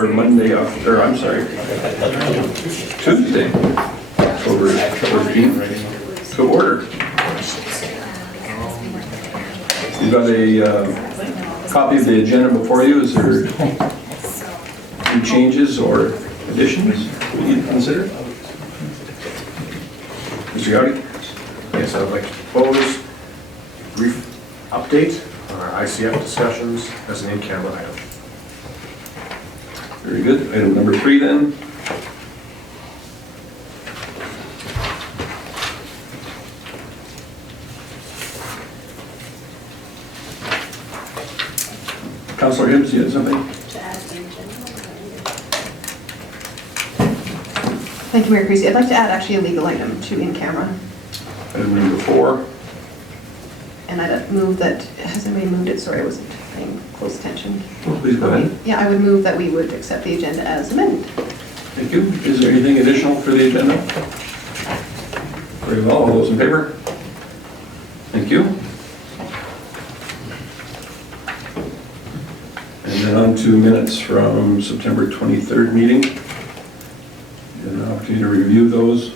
Or Monday, or I'm sorry, Tuesday, October 14th, to order. You've got a copy of the agenda before you. Is there any changes or additions we need to consider? Mr. Gowdy? Yes, I would like to propose a brief update on our ICF discussions as an in-camera item. Very good. Item number 3 then. Councillor Hibbs, you had something? Thank you, Mayor Creasy. I'd like to add actually a legal item to in camera. Item number 4. And I'd move that, has anybody moved it? Sorry, I wasn't paying close attention. Please go ahead. Yeah, I would move that we would accept the agenda as amended. Thank you. Is there anything additional for the agenda? Very well. All those in favor? Thank you. And then on to minutes from September 23rd meeting. You have an opportunity to review those.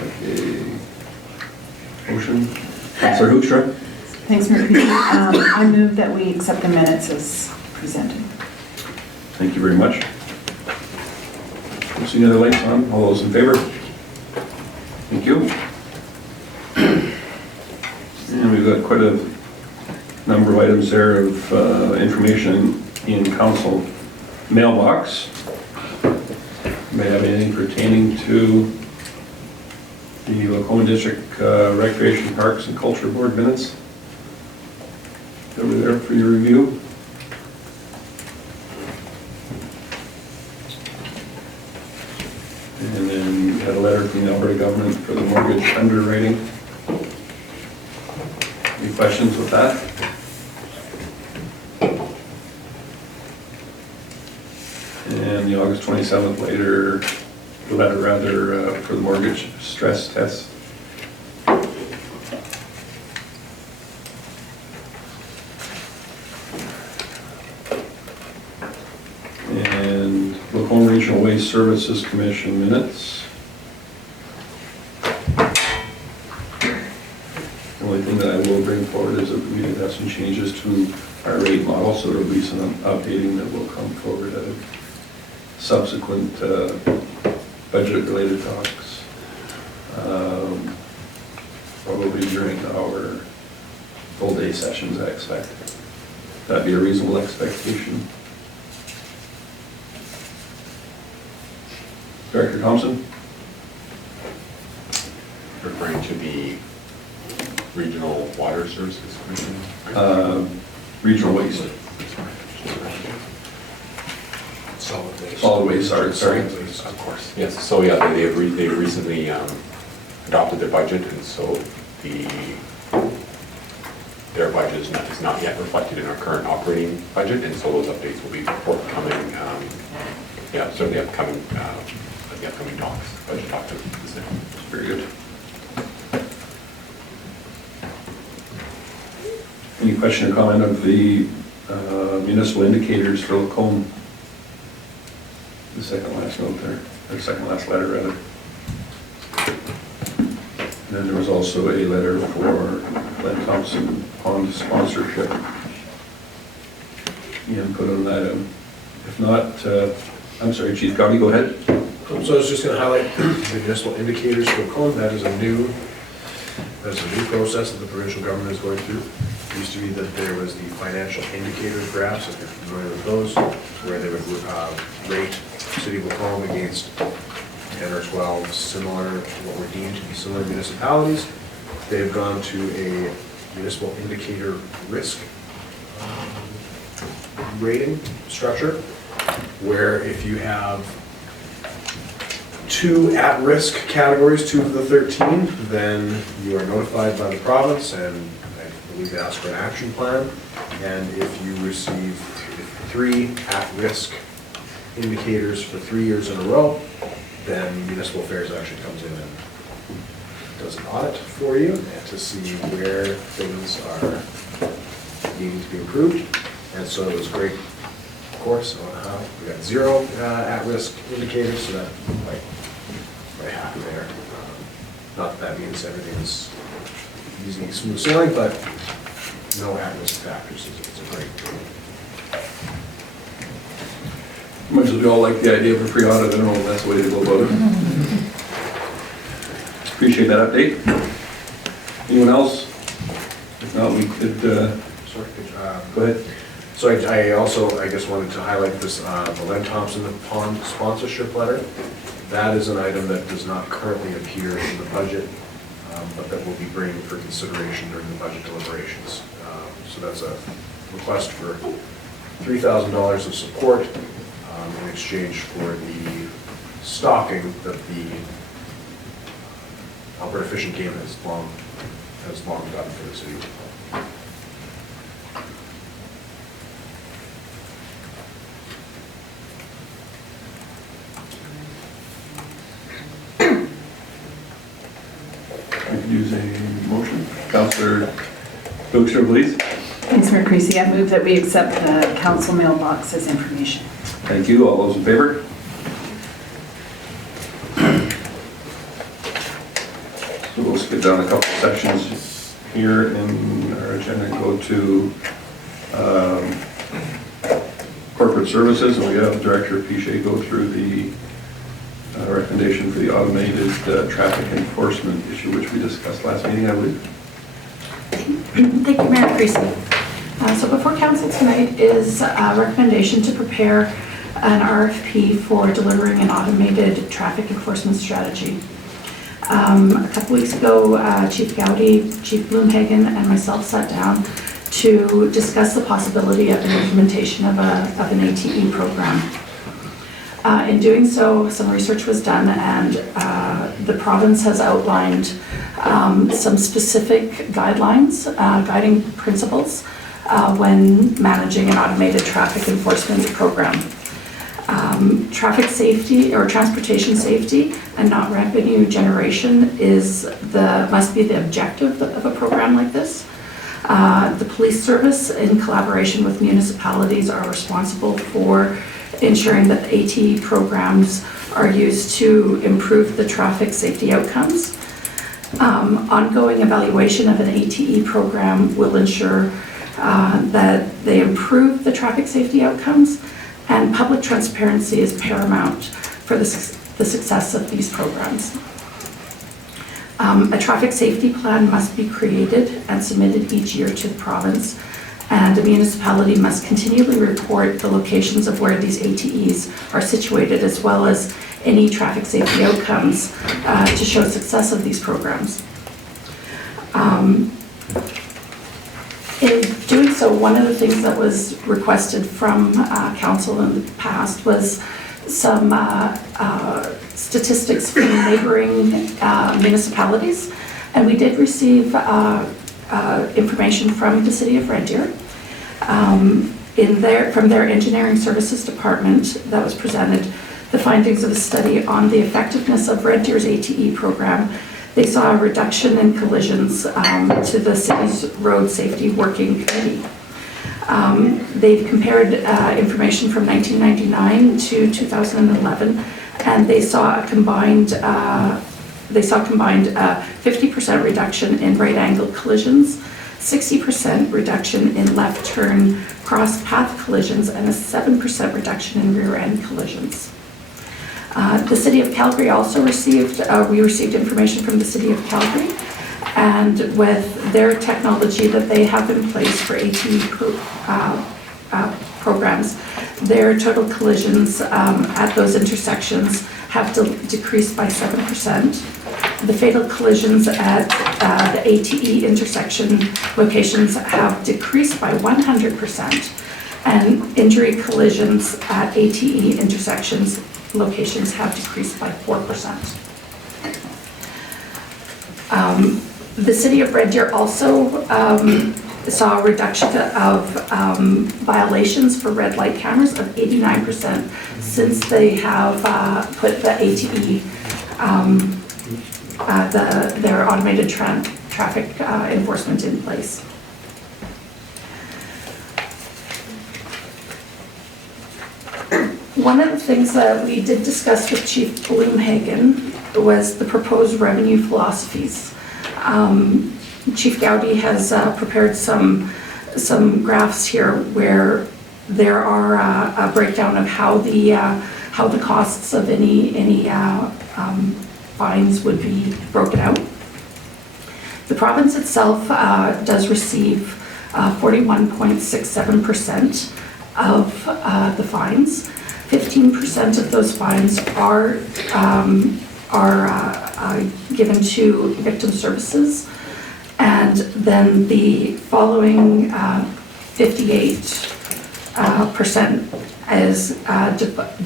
Okay. Motion. Councillor Hoekstra. Thanks, Mayor Creasy. I move that we accept the minutes as presented. Thank you very much. See any other lights on? All those in favor? Thank you. And we've got quite a number of items there of information in council mailbox. May have anything pertaining to the Lacombe District Recreation Parks and Culture Board minutes over there for your review. And then you had a letter from the Alberta government for the mortgage underwriting. Any questions with that? And the August 27th letter for the mortgage stress test. And Lacombe Regional Waste Services Commission minutes. The only thing that I will bring forward is that we did have some changes to our rate model, so there'll be some updating that will come forward at a subsequent budget-related talks. Probably during our full-day sessions, I expect. That'd be a reasonable expectation. Director Thompson? Referring to the Regional Water Services Commission? Regional Waste. Solid waste, sorry. Of course. Yes, so yeah, they recently adopted their budget, and so their budget is not yet reflected in our current operating budget, and so those updates will be forthcoming, certainly upcoming, at the upcoming talks, budget talks. Very good. Any question or comment of the municipal indicators for Lacombe? The second last note there, or second last letter rather. And then there was also a letter for Glenn Thompson on sponsorship. Any input on that? If not, I'm sorry, Chief Gowdy, go ahead. So I was just going to highlight the municipal indicators for Lacombe. That is a new process that the provincial government is going through. It used to be that there was the financial indicator graphs, if you're familiar with those, where they would rate City of Lacombe against 10 or 12 similar, what were deemed to be similar municipalities. They've gone to a municipal indicator risk rating structure, where if you have 2 at-risk categories, 2 of the 13, then you are notified by the province, and I believe they ask for an action plan. And if you receive 3 at-risk indicators for 3 years in a row, then municipal affairs actually comes in and does an audit for you and to see where things are needing to be improved. And so it was a great course on how we got 0 at-risk indicators, so that I'm quite happy there. Not that that means everything is easy, smooth sailing, but no at-risk factors. It's a great tool. Much as we all like the idea of a free audit, I don't know if that's the way to go about it. Appreciate that update. Anyone else? If not, we could, Sorry, go ahead. So I also, I guess, wanted to highlight this, the Len Thompson Pond sponsorship letter. That is an item that does not currently appear in the budget, but that we'll be bringing for consideration during the budget deliberations. So that's a request for $3,000 of support in exchange for the stocking that the Alberta Fish and Game has long done for the city. I could use a motion. Councillor Wilkes-Barre, please. Councillor Creasy, I move that we accept the council mailbox as information. Thank you. All those in favor? So we'll skip down a couple of sections here in our agenda and go to corporate services. And we have Director Piche go through the recommendation for the automated traffic enforcement issue, which we discussed last meeting, I believe. Thank you, Mayor Creasy. So before council tonight is a recommendation to prepare an RFP for delivering an automated traffic enforcement strategy. A couple weeks ago, Chief Gowdy, Chief Bloomhagen, and myself sat down to discuss the possibility of an implementation of an ATE program. In doing so, some research was done, and the province has outlined some specific guidelines, guiding principles when managing an automated traffic enforcement program. Traffic safety or transportation safety and not revenue generation must be the objective of a program like this. The police service, in collaboration with municipalities, are responsible for ensuring that the ATE programs are used to improve the traffic safety outcomes. Ongoing evaluation of an ATE program will ensure that they improve the traffic safety outcomes, and public transparency is paramount for the success of these programs. A traffic safety plan must be created and submitted each year to the province, and the municipality must continually report the locations of where these ATEs are situated, as well as any traffic safety outcomes to show success of these programs. In doing so, one of the things that was requested from council in the past was some statistics from neighboring municipalities, and we did receive information from the City of Red Deer. From their engineering services department that was presented, the findings of a study on the effectiveness of Red Deer's ATE program. They saw a reduction in collisions to the city's road safety working committee. They've compared information from 1999 to 2011, and they saw a combined 50% reduction in right-angle collisions, 60% reduction in left turn cross-path collisions, and a 7% reduction in rear-end collisions. The City of Calgary also received information from the City of Calgary, and with their technology that they have in place for ATE programs, their total collisions at those intersections have decreased by 7%. The fatal collisions at the ATE intersection locations have decreased by 100%, and injury collisions at ATE intersections locations have decreased by 4%. The City of Red Deer also saw a reduction of violations for red light cameras of 89% since they have put the ATE their automated traffic enforcement in place. One of the things that we did discuss with Chief Bloomhagen was the proposed revenue philosophies. Chief Gowdy has prepared some graphs here where there are a breakdown of how the costs of any fines would be broken out. The province itself does receive 41.67% of the fines. 15% of those fines are given to victim services, and then the following 58% is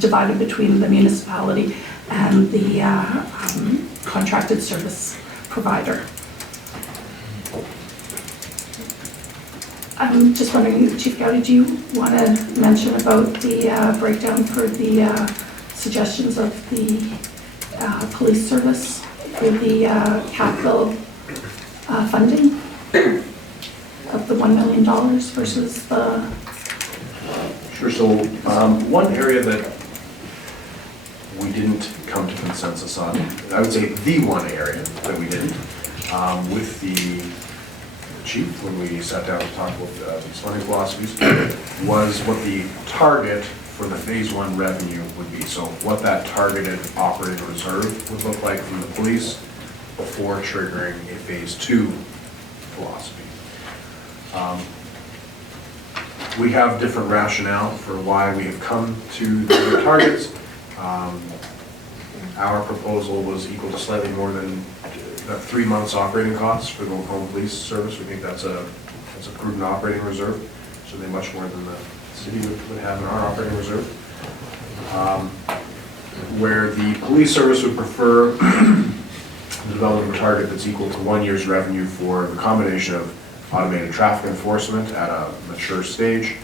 divided between the municipality and the contracted service provider. I'm just wondering, Chief Gowdy, do you want to mention about the breakdown for the suggestions of the police service for the capital funding of the $1 million versus the... Sure, so one area that we didn't come to consensus on, I would say the one area that we didn't, with the chief, when we sat down to talk about these funding philosophies, was what the target for the phase 1 revenue would be. So what that targeted operating reserve would look like from the police before triggering a phase 2 philosophy. We have different rationale for why we have come to the targets. Our proposal was equal to slightly more than 3 months operating costs for the Macomb Police Service. We think that's a prudent operating reserve, certainly much more than the city would have in our operating reserve. Where the police service would prefer the development of a target that's equal to 1 year's revenue for the combination of automated traffic enforcement at a mature stage,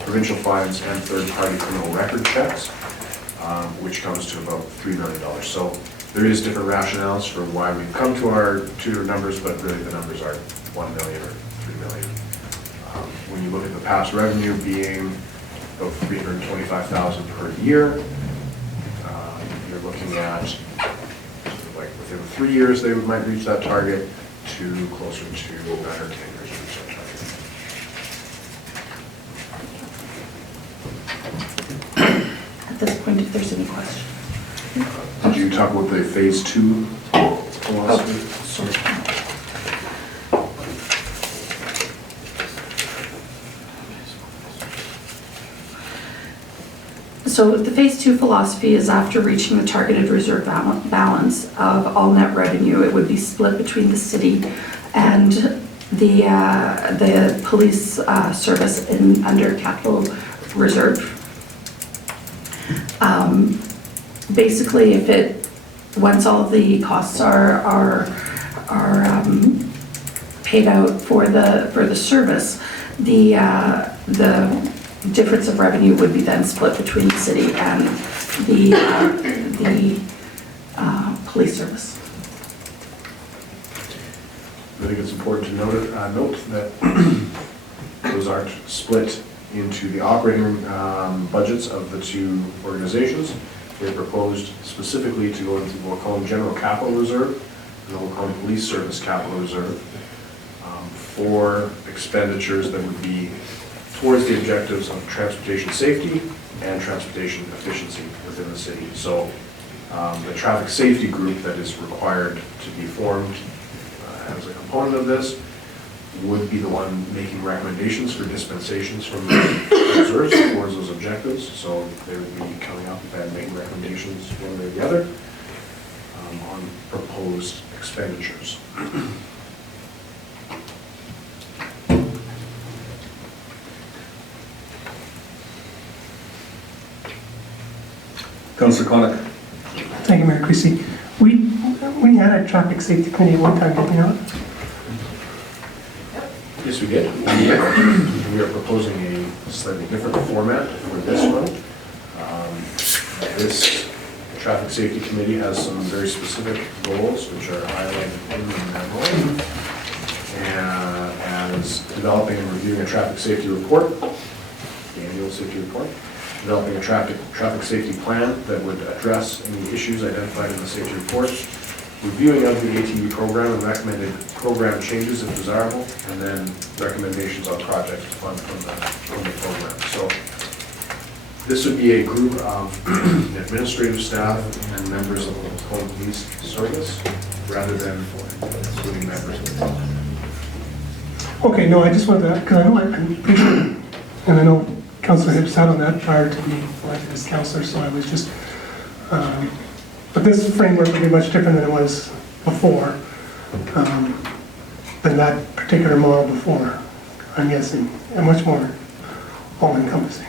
provincial fines, and third-party criminal record checks, which comes to about $3 million. So there is different rationales for why we've come to our numbers, but really the numbers are 1 million or 3 million. When you look at the past revenue being about 325,000 per year, you're looking at sort of like within 3 years they might reach that target, to closer to 9 or 10 years to reach that target. At this point, if there's any questions. Did you talk about the phase 2 philosophy? Sorry. So the phase 2 philosophy is after reaching the targeted reserve balance of all net revenue, it would be split between the city and the police service under capital reserve. Basically, once all the costs are paid out for the service, the difference of revenue would be then split between the city and the police service. I think it's important to note that those aren't split into the operating budgets of the two organizations. They proposed specifically to go into the Macomb General Capital Reserve and the Macomb Police Service Capital Reserve for expenditures that would be towards the objectives of transportation safety and transportation efficiency within the city. So the traffic safety group that is required to be formed as a component of this would be the one making recommendations for dispensations from the reserves towards those objectives. So they would be coming up and making recommendations one way or the other on proposed expenditures. Councillor Connick. Thank you, Mayor Creasy. We had a traffic safety committee one time, did we not? Yes, we did. We are proposing a slightly different format for this one. This Traffic Safety Committee has some very specific goals, which are highlighted in the memo. And as developing and reviewing a traffic safety report, the annual safety report, developing a traffic safety plan that would address any issues identified in the safety report, reviewing of the ATV program and recommended program changes if desirable, and then recommendations on projects to fund from the program. So this would be a group of administrative staff and members of the Macomb Police Service, rather than including members of the public. Okay, no, I just wanted to, because I know I'm pretty sure, and I know Councilor Hibbs sat on that prior to me elected as councilor, so I was just, but this framework would be much different than it was before, than that particular model before, I'm guessing, and much more all-encompassing.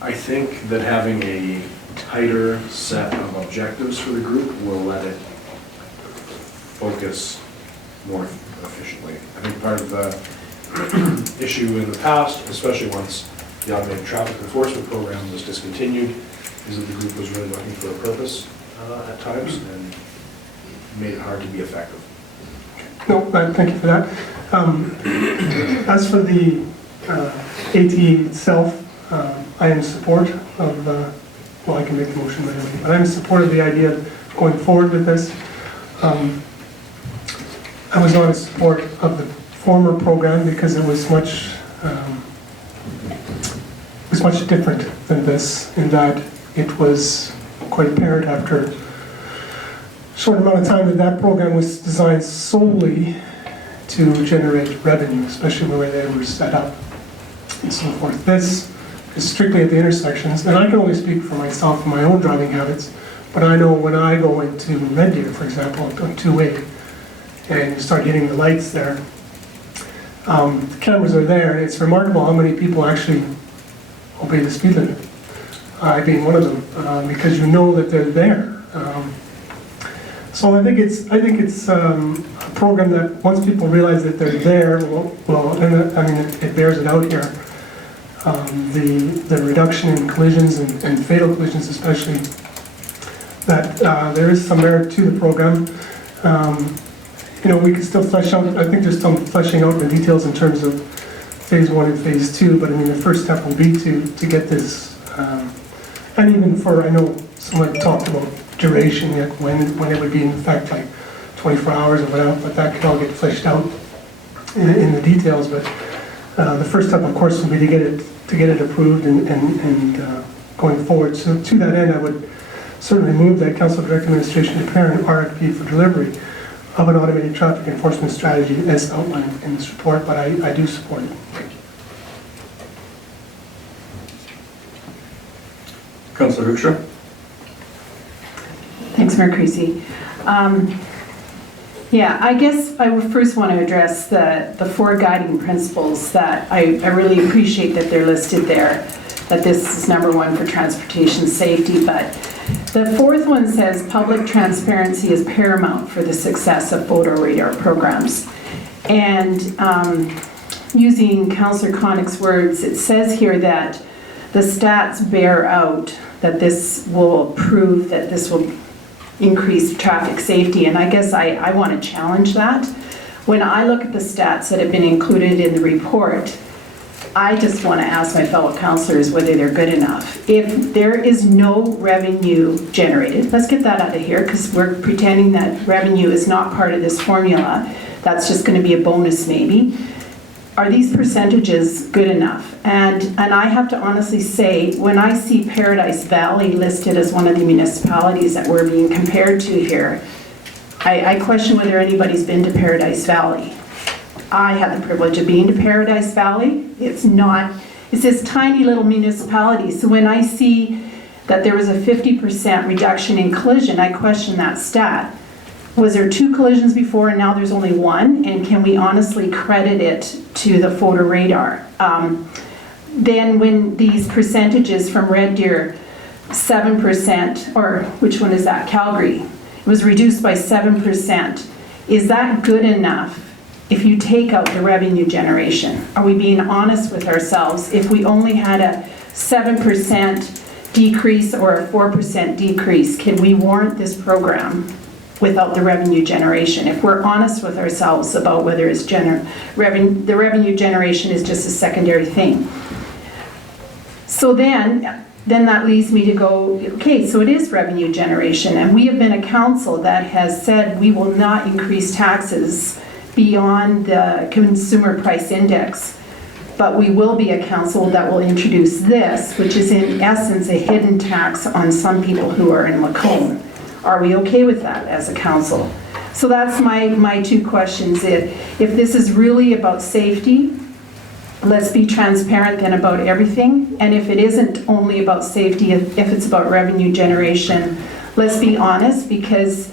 I think that having a tighter set of objectives for the group will let it focus more efficiently. I think part of the issue in the past, especially once the automated traffic enforcement program was discontinued, is that the group was really looking for a purpose at times and made it hard to be effective. No, thank you for that. As for the AT itself, I am in support of, well, I can make the motion right away, but I'm in support of the idea of going forward with this. I was not in support of the former program because it was much different than this, in that it was quite apparent after a short amount of time that that program was designed solely to generate revenue, especially the way they were set up and so forth. This is strictly at the intersections, and I can only speak for myself and my own driving habits, but I know when I go into Red Deer, for example, on 2A, and you start hitting the lights there, the cameras are there, and it's remarkable how many people actually obey the speed limit. I being one of them, because you know that they're there. So I think it's a program that once people realize that they're there, well, and I mean it bears it out here. The reduction in collisions and fatal collisions, especially, that there is some merit to the program. You know, we can still flesh out, I think there's some fleshing out the details in terms of phase 1 and phase 2, but I mean the first step will be to get this, and even for, I know someone talked about duration, yet when it would be in effect, like 24 hours or whatever, but that could all get fleshed out in the details. But the first step, of course, would be to get it approved and going forward. So to that end, I would certainly move that Council direct administration prepare an RFP for delivery of an automated traffic enforcement strategy as outlined in this report, but I do support it. Councilor Hoekstra? Thanks, Mayor Creasy. Yeah, I guess I would first want to address the 4 guiding principles that I really appreciate that they're listed there, that this is number 1 for transportation safety, but the 4th one says public transparency is paramount for the success of photo radar programs. And using Councillor Connick's words, it says here that the stats bear out that this will prove that this will increase traffic safety, and I guess I want to challenge that. When I look at the stats that have been included in the report, I just want to ask my fellow councillors whether they're good enough. If there is no revenue generated, let's get that out of here, because we're pretending that revenue is not part of this formula. That's just going to be a bonus maybe. Are these percentages good enough? And I have to honestly say, when I see Paradise Valley listed as one of the municipalities that we're being compared to here, I question whether anybody's been to Paradise Valley. I had the privilege of being to Paradise Valley. It's this tiny little municipality. So when I see that there was a 50% reduction in collision, I question that stat. Was there 2 collisions before and now there's only 1? And can we honestly credit it to the photo radar? Then when these percentages from Red Deer, 7%, or which one is that, Calgary, it was reduced by 7%. Is that good enough if you take out the revenue generation? Are we being honest with ourselves? If we only had a 7% decrease or a 4% decrease, can we warrant this program without the revenue generation? If we're honest with ourselves about whether it's the revenue generation is just a secondary thing. So then that leads me to go, okay, so it is revenue generation, and we have been a council that has said we will not increase taxes beyond the consumer price index, but we will be a council that will introduce this, which is in essence a hidden tax on some people who are in Macomb. Are we okay with that as a council? So that's my two questions. If this is really about safety, let's be transparent then about everything. And if it isn't only about safety, if it's about revenue generation, let's be honest, because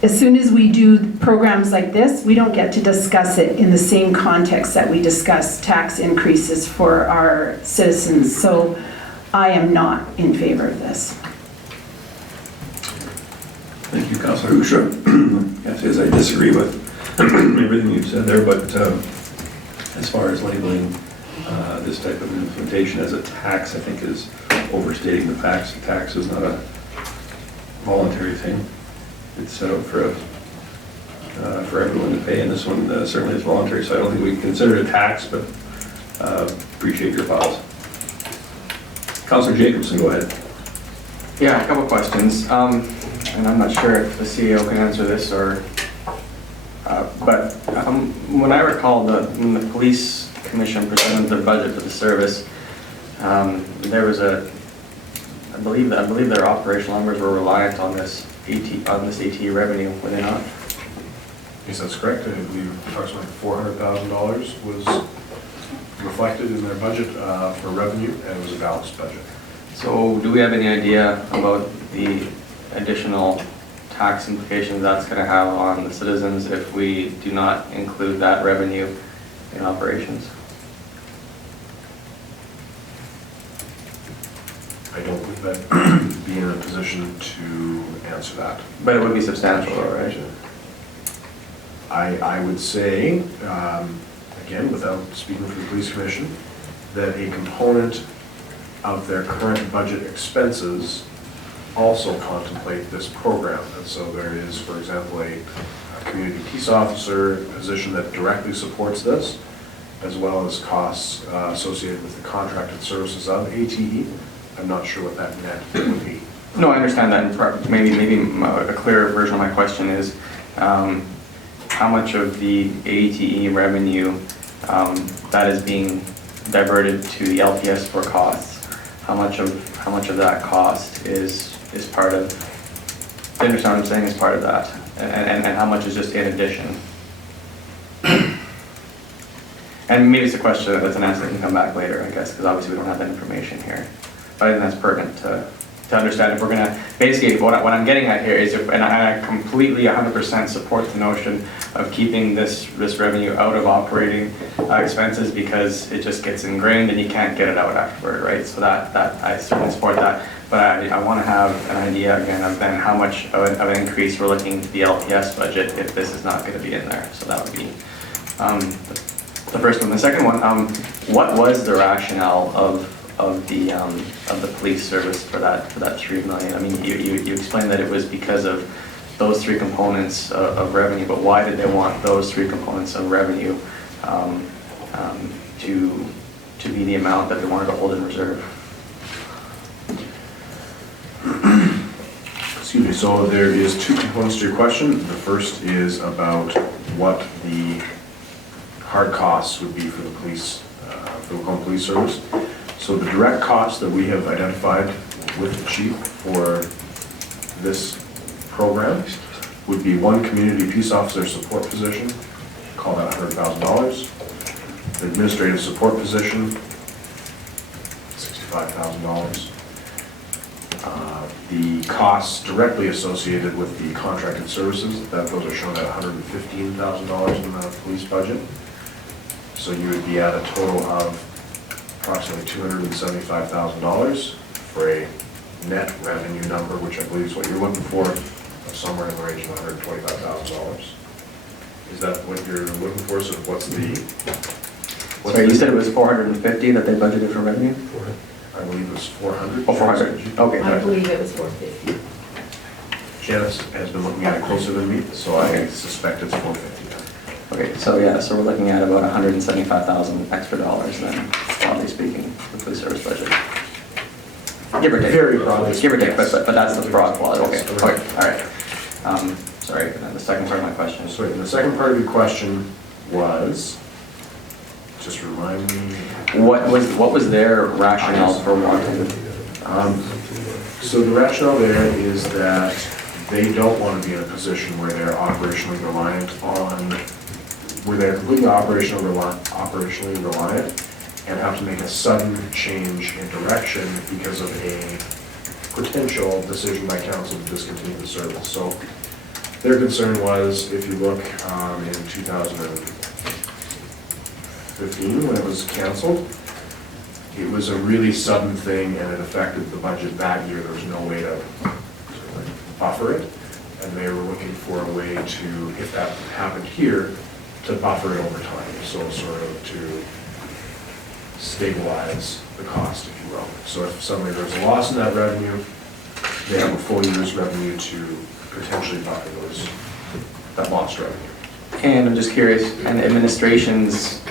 as soon as we do programs like this, we don't get to discuss it in the same context that we discuss tax increases for our citizens. So I am not in favor of this. Thank you, Councilor Usha. Yes, as I disagree with everything you've said there, but as far as labeling this type of implementation as a tax, I think is overstating the facts. A tax is not a voluntary thing. It's set up for everyone to pay, and this one certainly is voluntary, so I don't think we can consider it a tax, but appreciate your thoughts. Councilor Jacobson, go ahead. Yeah, a couple questions, and I'm not sure if the CEO can answer this or, but when I recall when the police commission presented their budget for the service, there was I believe their operational numbers were reliant on this AT revenue, were they not? Yes, that's correct. I believe approximately $400,000 was reflected in their budget for revenue, and it was a balanced budget. So do we have any idea about the additional tax implications that's going to have on the citizens if we do not include that revenue in operations? I don't believe I'd be in a position to answer that. But it would be substantial though, right? I would say, again, without speaking for the police commission, that a component of their current budget expenses also contemplate this program. And so there is, for example, a community peace officer position that directly supports this, as well as costs associated with the contracted services of ATE. I'm not sure what that net would be. No, I understand that. And maybe a clearer version of my question is, how much of the ATE revenue that is being diverted to the LPS for costs? How much of that cost is part of? Do you understand what I'm saying? Is part of that, and how much is just in addition? And maybe it's a question that's an answer that can come back later, I guess, because obviously we don't have that information here. But I think that's pertinent to understand if we're going to, basically what I'm getting at here is, and I completely 100% support the notion of keeping this revenue out of operating expenses because it just gets ingrained and you can't get it out afterward, right? So that I certainly support that. But I want to have an idea again of then how much of an increase we're looking to the LPS budget if this is not going to be in there. So that would be the first one. The second one, what was the rationale of the police service for that $3 million? I mean, you explained that it was because of those three components of revenue, but why did they want those three components of revenue to be the amount that they wanted to hold in reserve? Excuse me, so there is two components to your question. The first is about what the hard costs would be for the police, for the Macomb Police Service. So the direct costs that we have identified with the chief for this program would be one community peace officer support position, call that $100,000. The administrative support position, $65,000. The costs directly associated with the contracted services, those are shown at $115,000 in the police budget. So you would be at a total of approximately $275,000 for a net revenue number, which I believe is what you're looking for, of somewhere in the range of $125,000. Is that what you're looking for? So what's the... Sorry, you said it was $450 that they budgeted for revenue? I believe it was 400. Oh, 400, okay. I believe it was 450. Janice has been looking at it closer than me, so I suspect it's 450. Okay, so yeah, so we're looking at about 175,000 extra dollars then, broadly speaking, the police service budget. Give or take. Very broadly Give or take, speaking, but that's the broad plot, okay, Yes. okay, all right. Sorry, and then the second part of my question is, So the second part of your question was, just remind me. what was their rationale for wanting? So the rationale there is that they don't want to be in a position where they're operationally reliant on, where they're completely operationally reliant and have to make a sudden change in direction because of a potential decision by council to discontinue the service. So their concern was, if you look in 2015, when it was canceled, it was a really sudden thing and it affected the budget that year. There was no way to buffer it. And they were looking for a way to, if that happened here, to buffer it over time. So sort of to stabilize the cost, if you will. So if suddenly there's a loss in that revenue, they have a full year's revenue to potentially buffer that lost revenue. And I'm just curious, and administration's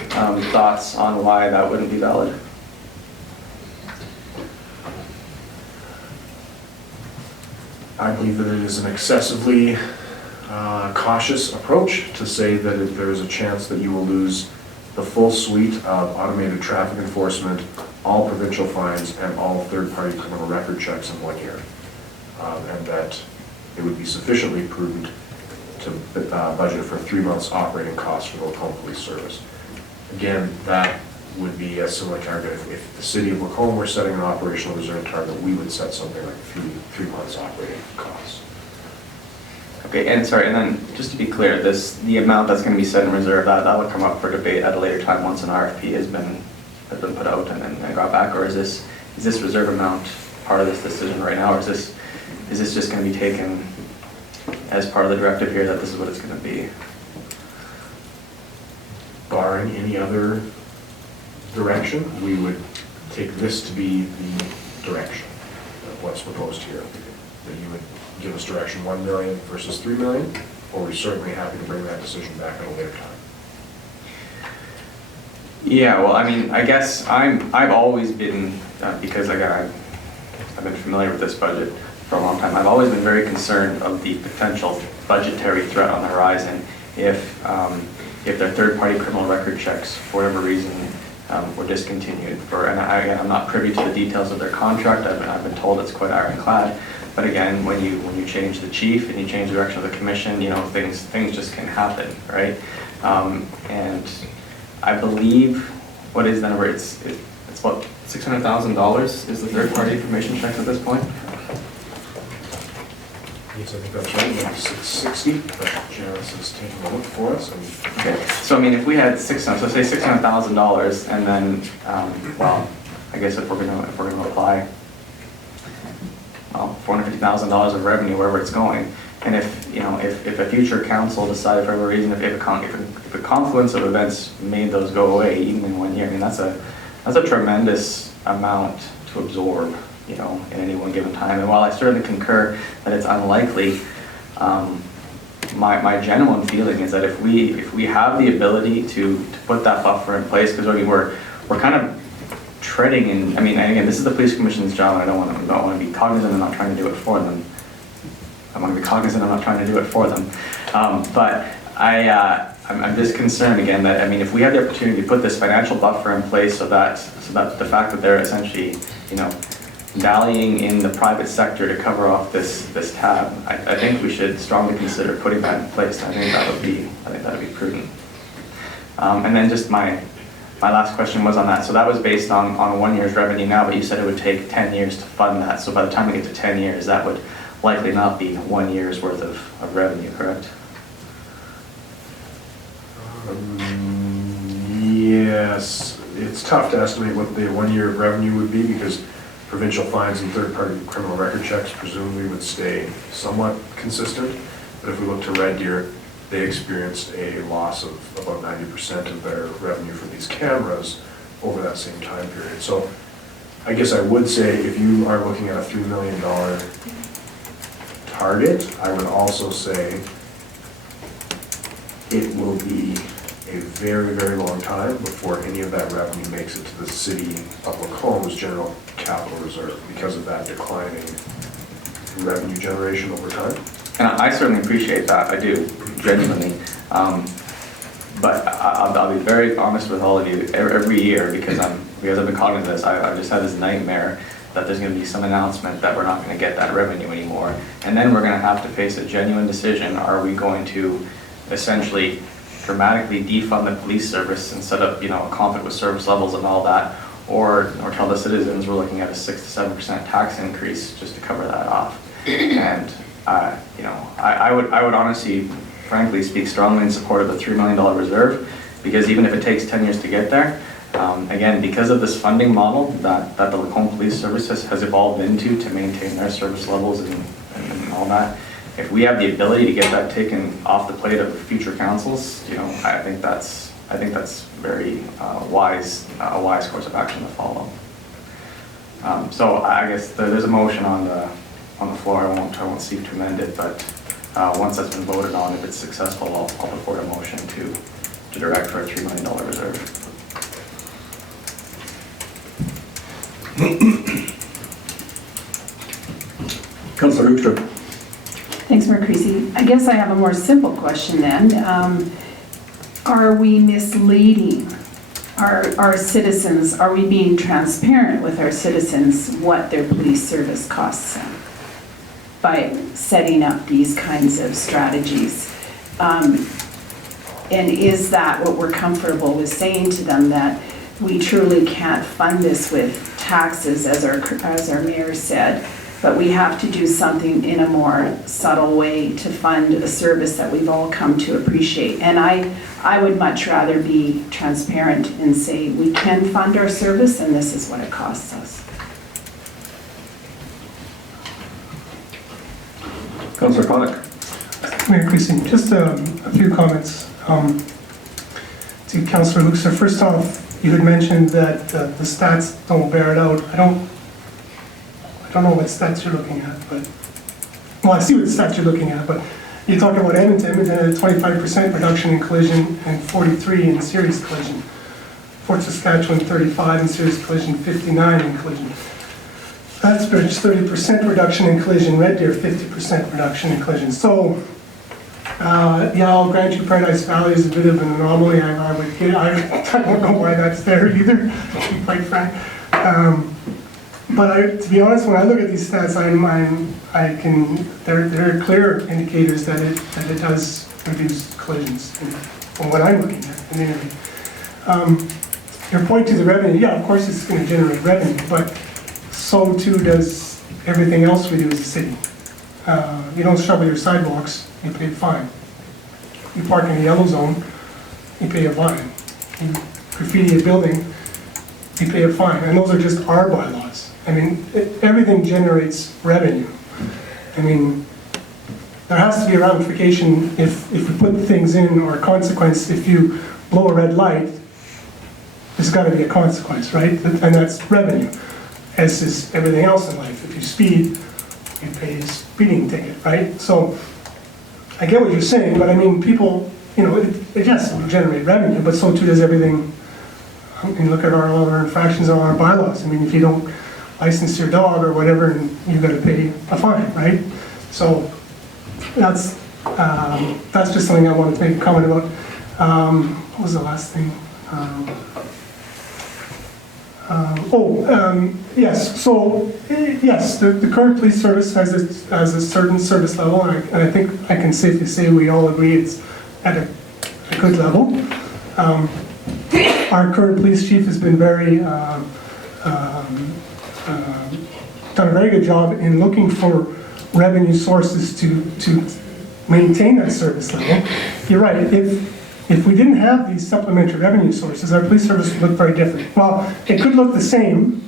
thoughts on why that wouldn't be valid? I believe that it is an excessively cautious approach to say that if there is a chance that you will lose the full suite of automated traffic enforcement, all provincial fines, and all third-party criminal record checks in 1 year. And that it would be sufficiently prudent to budget for 3 months operating costs for the Lacombe Police Service. Again, that would be a similar target. If the city of Lacombe were setting an operational reserve target, we would set something like three months operating costs. Okay, and sorry, and then just to be clear, the amount that's going to be set in reserve, that would come up for debate at a later time once an RFP has been put out and got back, or is this reserve amount part of this decision right now, or is this just going to be taken as part of the directive here that this is what it's going to be? Barring any other direction, we would take this to be the direction of what's proposed here. That you would give us direction 1 million versus 3 million, or we're certainly happy to bring that decision back at a later time. Yeah, well, I mean, I guess I've always been, because again, I've been familiar with this budget for a long time, I've always been very concerned of the potential budgetary threat on the horizon if their third-party criminal record checks, for whatever reason, were discontinued. And I'm not privy to the details of their contract. I've been told it's quite ironclad. But again, when you change the chief and you change the direction of the commission, you know, things just can happen, right? And I believe, what is the number? It's what, $600,000 is the third-party information checks at this point? Yes, I think that's right, like 660, but Janice is taking a look for us. Okay, so I mean, if we had so say $600,000, and then, well, I guess if we're gonna apply, well, $450,000 of revenue wherever it's going, and if a future council decided for whatever reason, if a confluence of events made those go away even in 1 year, I mean, that's a tremendous amount to absorb, you know, in any one given time. And while I certainly concur that it's unlikely, my genuine feeling is that if we have the ability to put that buffer in place, because I mean we're kind of treading in. I mean, again, this is the police commission's job, and I don't want to be cognizant. I'm not trying to do it for them. I want to be cognizant. I'm not trying to do it for them. But I'm just concerned again that, I mean, if we have the opportunity to put this financial buffer in place so that the fact that they're essentially, you know, dallying in the private sector to cover off this tab, I think we should strongly consider putting that in place. I think that would be prudent. And then just my last question was on that. So that was based on 1 year's revenue now, but you said it would take 10 years to fund that. So by the time we get to 10 years, that would likely not be 1 year's worth of revenue, correct? Yes, it's tough to estimate what the 1 year of revenue would be because provincial fines and third-party criminal record checks presumably would stay somewhat consistent. But if we look to Red Deer, they experienced a loss of about 90% of their revenue for these cameras over that same time period. So I guess I would say if you are looking at a $3 million target, I would also say it will be a very, very long time before any of that revenue makes it to the city of Lacomb's general capital reserve because of that declining revenue generation over time. And I certainly appreciate that, I do, genuinely. But I'll be very honest with all of you, every year, because I've been caught into this, I've just had this nightmare that there's gonna be some announcement that we're not gonna get that revenue anymore. And then we're gonna have to face a genuine decision, are we going to essentially dramatically defund the police service and set up, a conflict with service levels and all that, or tell the citizens we're looking at a 6 to 7% tax increase just to cover that off. And, I would honestly, frankly, speak strongly in support of the $3 million reserve, because even if it takes 10 years to get there, again, because of this funding model that the Lacombe Police Service has evolved into to maintain their service levels and all that, if we have the ability to get that taken off the plate of future councils, I think that's very wise, a wise course of action to follow. So I guess there's a motion on the floor. I won't seek to amend it, but once that's been voted on, if it's successful, I'll put forward a motion to direct for a $3 million reserve. Councillor Hoekstra. Thanks, Mayor Creasy. I guess I have a more simple question then. Are we misleading our citizens? Are we being transparent with our citizens what their police service costs them by setting up these kinds of strategies? And is that what we're comfortable with saying to them, that we truly can't fund this with taxes, as our mayor said, but we have to do something in a more subtle way to fund a service that we've all come to appreciate? And I would much rather be transparent and say we can fund our service and this is what it costs us. Councillor Connick. Mayor Creasy, just a few comments to Councillor Hoekstra. First off, you had mentioned that the stats don't bear it out. I don't know what stats you're looking at, but, well, I see what stats you're looking at, but you're talking about Edmonton, and a 25% reduction in collision and 43 in serious collision. Fort Saskatchewan, 35 in serious collision, 59 in collision. Uxbridge, 30% reduction in collision. Red Deer, 50% reduction in collision. So, yeah, I'll grant you Paradise Valley is a bit of an anomaly. I don't know why that's there either, to be quite frank. But to be honest, when I look at these stats, there are clear indicators that it does reduce collisions from what I'm looking at in the interview. Your point to the revenue, yeah, of course it's going to generate revenue, but so too does everything else we do as a city. You don't shovel your sidewalks, you pay a fine. You park in the yellow zone, you pay a fine. You graffiti a building, you pay a fine. And those are just our bylaws. I mean, everything generates revenue. I mean, there has to be a ramification if we put things in, or a consequence. If you blow a red light, there's got to be a consequence, right? And that's revenue, as is everything else in life. If you speed, you pay a speeding ticket, right? So I get what you're saying, but I mean, people, yes, it will generate revenue, but so too does everything. I mean, look at all of our infractions on our bylaws. I mean, if you don't license your dog or whatever, and you've got to pay a fine, right? So that's just something I wanted to make a comment about. What was the last thing? Yes. So yes, the current police service has a certain service level, and I think I can safely say we all agree it's at a good level. Our current police chief has been done a very good job in looking for revenue sources to maintain that service level. You're right. If we didn't have these supplementary revenue sources, our police service would look very different. Well, it could look the same,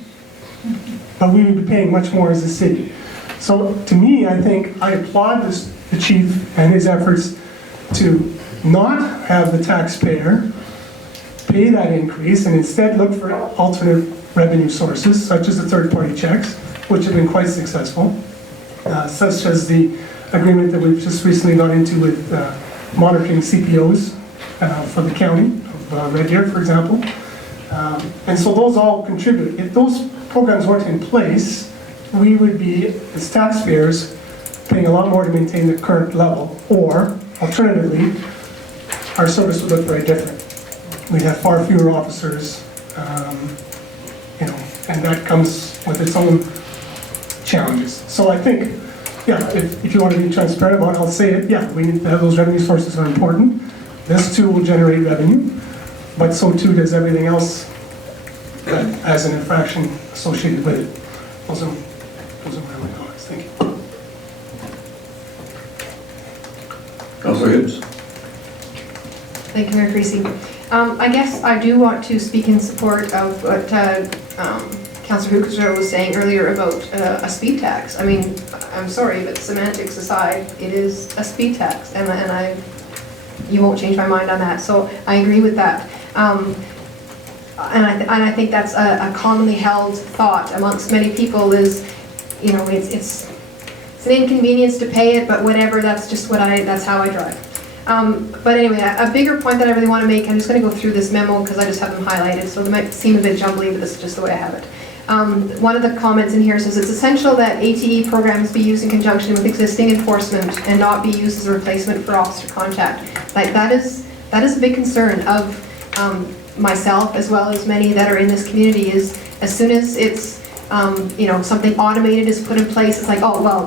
but we would be paying much more as a city. So to me, I think I applaud the chief and his efforts to not have the taxpayer pay that increase and instead look for alternate revenue sources, such as the third-party checks, which have been quite successful, such as the agreement that we've just recently got into with monitoring CPOs for the county of Red Deer, for example. And so those all contribute. If those programs weren't in place, we would be, as taxpayers, paying a lot more to maintain the current level, or alternatively, our service would look very different. We'd have far fewer officers, and that comes with its own challenges. So I think, yeah, if you want to be transparent about it, I'll say it, yeah, we need to have those revenue sources are important. This too will generate revenue, but so too does everything else that has an infraction associated with it. Those are my only comments. Thank you. Councilor Hibbs? Thank you, Mayor Creasy. I guess I do want to speak in support of what Councilor Huckestra was saying earlier about a speed tax. I mean, I'm sorry, but semantics aside, it is a speed tax, and you won't change my mind on that. So I agree with that. And I think that's a commonly held thought amongst many people is, it's an inconvenience to pay it, but whatever, that's how I drive. But anyway, a bigger point that I really want to make, I'm just going to go through this memo because I just have them highlighted, so they might seem a bit jumbly, but this is just the way I have it. One of the comments in here says it's essential that ATE programs be used in conjunction with existing enforcement and not be used as a replacement for officer contact. Like that is a big concern of myself as well as many that are in this community. Is as soon as it's something automated is put in place, it's like, oh well,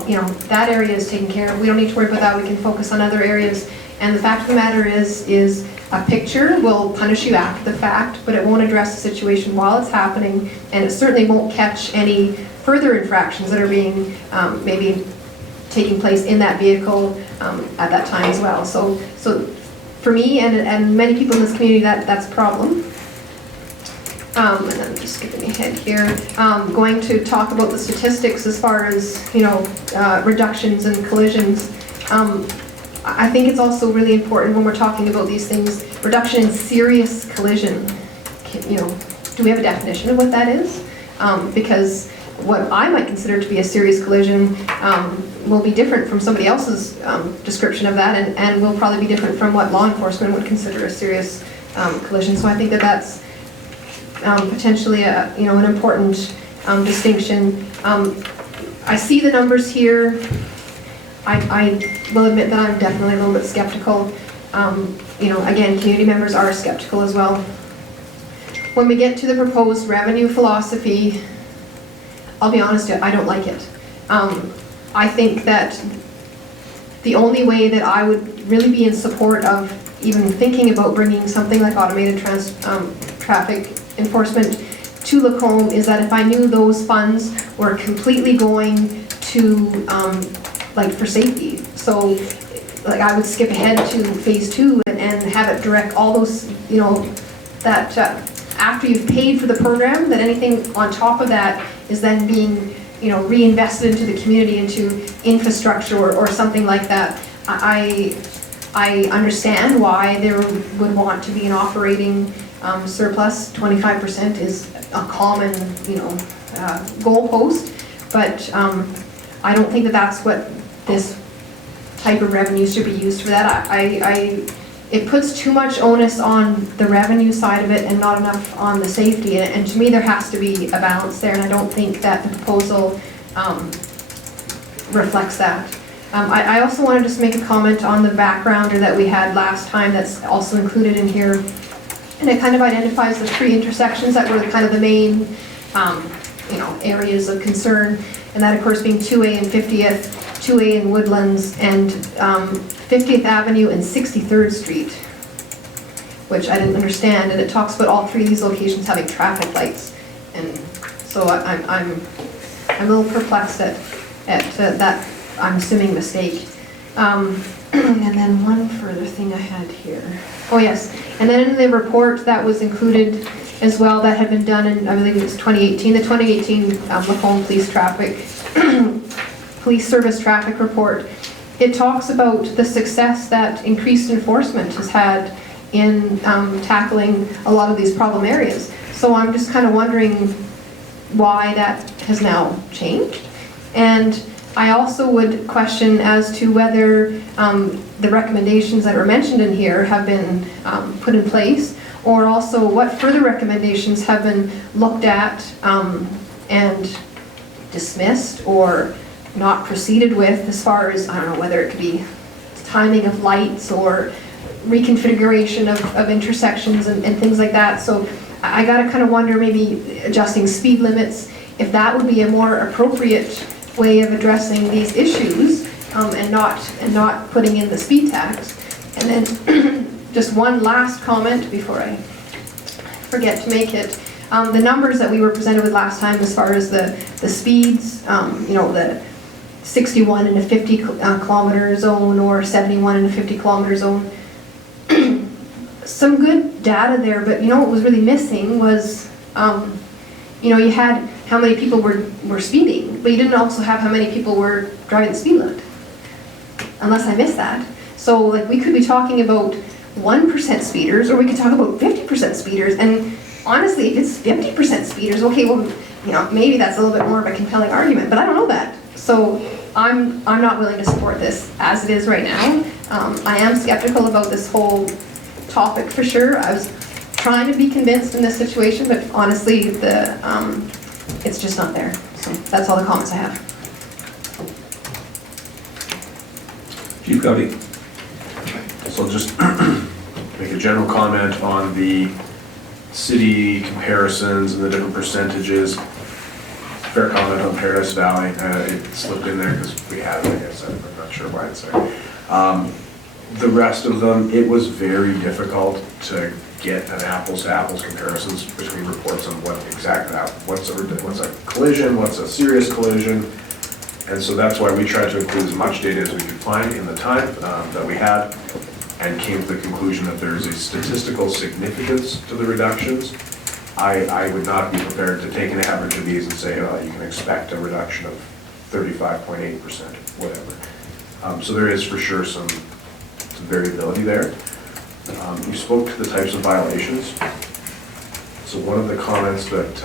that area is taken care of. We don't need to worry about that. We can focus on other areas. And the fact of the matter is a picture will punish you after the fact, but it won't address the situation while it's happening, and it certainly won't catch any further infractions that are being maybe taking place in that vehicle at that time as well. So for me and many people in this community, that's a problem. And then just skipping ahead here, going to talk about the statistics as far as reductions in collisions. I think it's also really important when we're talking about these things, reduction in serious collision. Do we have a definition of what that is? Because what I might consider to be a serious collision will be different from somebody else's description of that, and will probably be different from what law enforcement would consider a serious collision. So I think that's potentially an important distinction. I see the numbers here. I will admit that I'm definitely a little bit skeptical. Again, community members are skeptical as well. When we get to the proposed revenue philosophy, I'll be honest, I don't like it. I think that the only way that I would really be in support of even thinking about bringing something like automated traffic enforcement to Lacombe is that if I knew those funds were completely going to for safety. So I would skip ahead to phase 2 and have it direct all those, that after you've paid for the program, that anything on top of that is then being, reinvested into the community, into infrastructure or something like that. I understand why there would want to be an operating surplus. 25% is a common, goalpost, but I don't think that that's what this type of revenue should be used for. That it puts too much onus on the revenue side of it and not enough on the safety, and to me there has to be a balance there, and I don't think that the proposal reflects that. I also want to just make a comment on the backgrounder that we had last time that's also included in here, and it kind of identifies the 3 intersections that were kind of the main areas of concern, and that of course being 2A and 50th, 2A in Woodlands, and 50th Avenue and 63rd Street, which I didn't understand, and it talks about all 3 of these locations having traffic lights, and so I'm a little perplexed at that, I'm assuming, mistake. And then one further thing I had here. Oh yes, and then in the report that was included as well, that had been done in, I believe it was 2018, the 2018 Lacombe Police Service Traffic Report. It talks about the success that increased enforcement has had in tackling a lot of these problem areas. So I'm just kind of wondering why that has now changed. And I also would question as to whether the recommendations that are mentioned in here have been put in place, or also what further recommendations have been looked at and dismissed or not proceeded with, as far as, I don't know, whether it could be timing of lights or reconfiguration of intersections and things like that. So I gotta kind of wonder, maybe adjusting speed limits, if that would be a more appropriate way of addressing these issues, and not putting in the speed tax. And then just one last comment before I forget to make it. The numbers that we were presented with last time, as far as the speeds, you know, the 61 in a 50 kilometer zone or 71 in a 50 kilometer zone. Some good data there, but you know what was really missing was, you know, you had how many people were speeding, but you didn't also have how many people were driving the speed limit. Unless I missed that. So like we could be talking about 1% speeders, or we could talk about 50% speeders, and honestly, if it's 50% speeders, okay, well, you know, maybe that's a little bit more of a compelling argument, but I don't know that. So I'm not willing to support this as it is right now. I am skeptical about this whole topic for sure. I was trying to be convinced in this situation, but honestly, it's just not there. So that's all the comments I have. Chief Gowdy. So just make a general comment on the city comparisons and the different percentages. Fair comment on Paradise Valley. It slipped in there because we had it, I guess. I'm not sure why it's there. The rest of them, it was very difficult to get an apples to apples comparisons between reports on what exactly, what's a collision, what's a serious collision. And so that's why we tried to include as much data as we could find in the time that we had, and came to the conclusion that there is a statistical significance to the reductions. I would not be prepared to take an average of these and say, oh, you can expect a reduction of 35.8%, whatever. So there is for sure some variability there. You spoke to the types of violations. So one of the comments that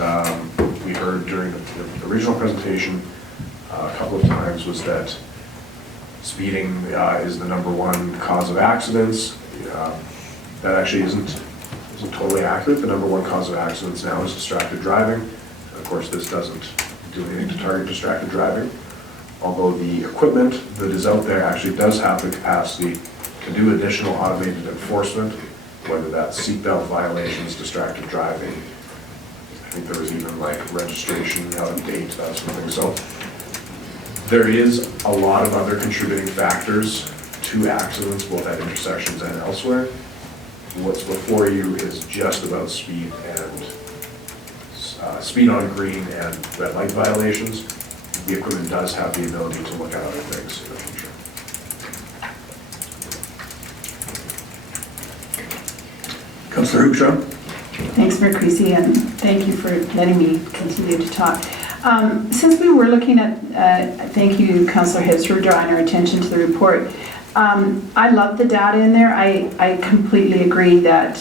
we heard during the original presentation a couple of times was that speeding is the #1 cause of accidents. That actually isn't totally accurate. The #1 cause of accidents now is distracted driving. Of course, this doesn't do anything to target distracted driving. Although the equipment that is out there actually does have the capacity to do additional automated enforcement, whether that's seatbelt violations, distracted driving. I think there was even like registration out of date, that sort of thing. So there is a lot of other contributing factors to accidents, both at intersections and elsewhere. What's before you is just about speed and speed on green and red light violations. The equipment does have the ability to look at other things in the future. Councillor Hoekstra. Thanks, Mayor Creasy, and thank you for letting me continue to talk. Since we were looking at, thank you, Councillor Hibbs, for drawing our attention to the report. I love the data in there. I completely agree that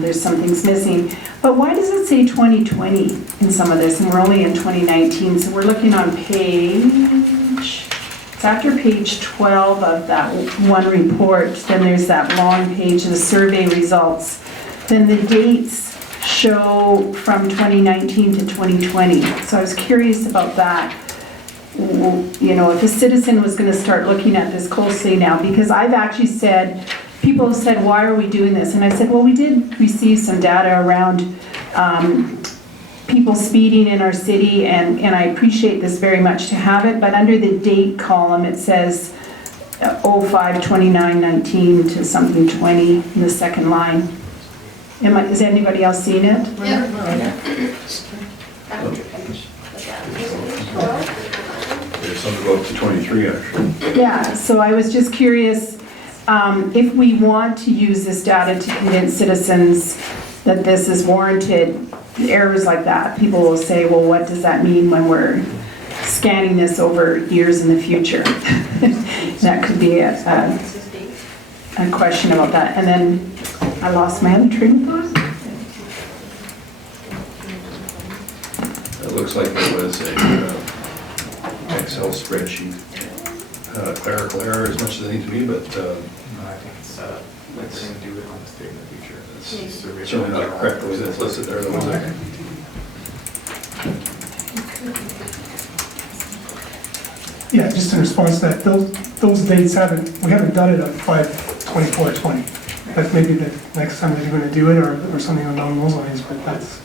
there's some things missing. But why does it say 2020 in some of this? And we're only in 2019, so we're looking on it's after page 12 of that one report. Then there's that long page, the survey results. Then the dates show from 2019 to 2020. So I was curious about that. You know, if a citizen was going to start looking at this closely now, because I've actually said, people have said, why are we doing this? And I said, well, we did receive some data around people speeding in our city, and I appreciate this very much to have it, but under the date column, it says 05/29/19 to something 20 in the second line. Is anybody else seeing it? Yeah. There's some go up to 23, actually. Yeah, so I was just curious, if we want to use this data to convince citizens that this is warranted, errors like that, people will say, well, what does that mean when we're scanning this over years in the future? That could be a question about that. And then I lost my other train of thought. It looks like it was a Excel spreadsheet. Clerical error as much as anything to me, but I think it's, what's going to do it on the state in the future. it's certainly not correct the way that's listed there, though, is it? Yeah, just in response to that, those dates we haven't done it on 5/24/20. But maybe the next time that you're gonna do it or something along those lines, but that's,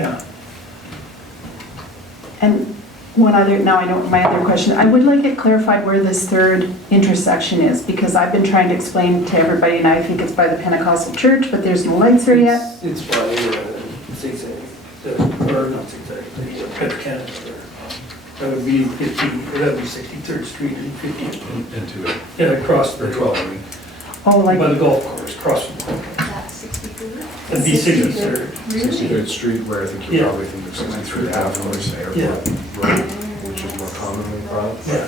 yeah. And one other, now I know my other question, I would like it clarified where this third intersection is, because I've been trying to explain to everybody, and I think it's by the Pentecostal church, but there's no lights there yet. It's by Zigzag, or not Zigzag, the Petro-Canada. That would be 63rd Street and 50th. Into it, Yeah, across the, or 12, I mean. Oh, like, by the golf course, across from the golf course. It'd be 63rd. 63rd Street, where I think you Yeah. probably think of 63rd Avenue, or say Yeah. Airport Road, which is more commonly called. Yeah.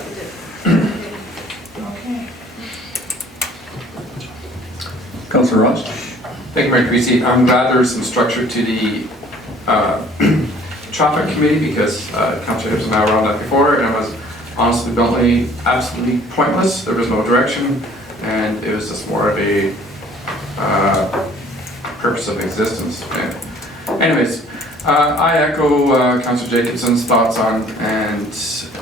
Councilor Ross? Thank you, Mayor Creasy. I'm glad there's some structure to the traffic committee because Councilor Hibbs and I were on that before, and it was honestly, bluntly, absolutely pointless. There was no direction, and it was just more of a purpose of existence. Anyways, I echo Councilor Jacobson's thoughts on, and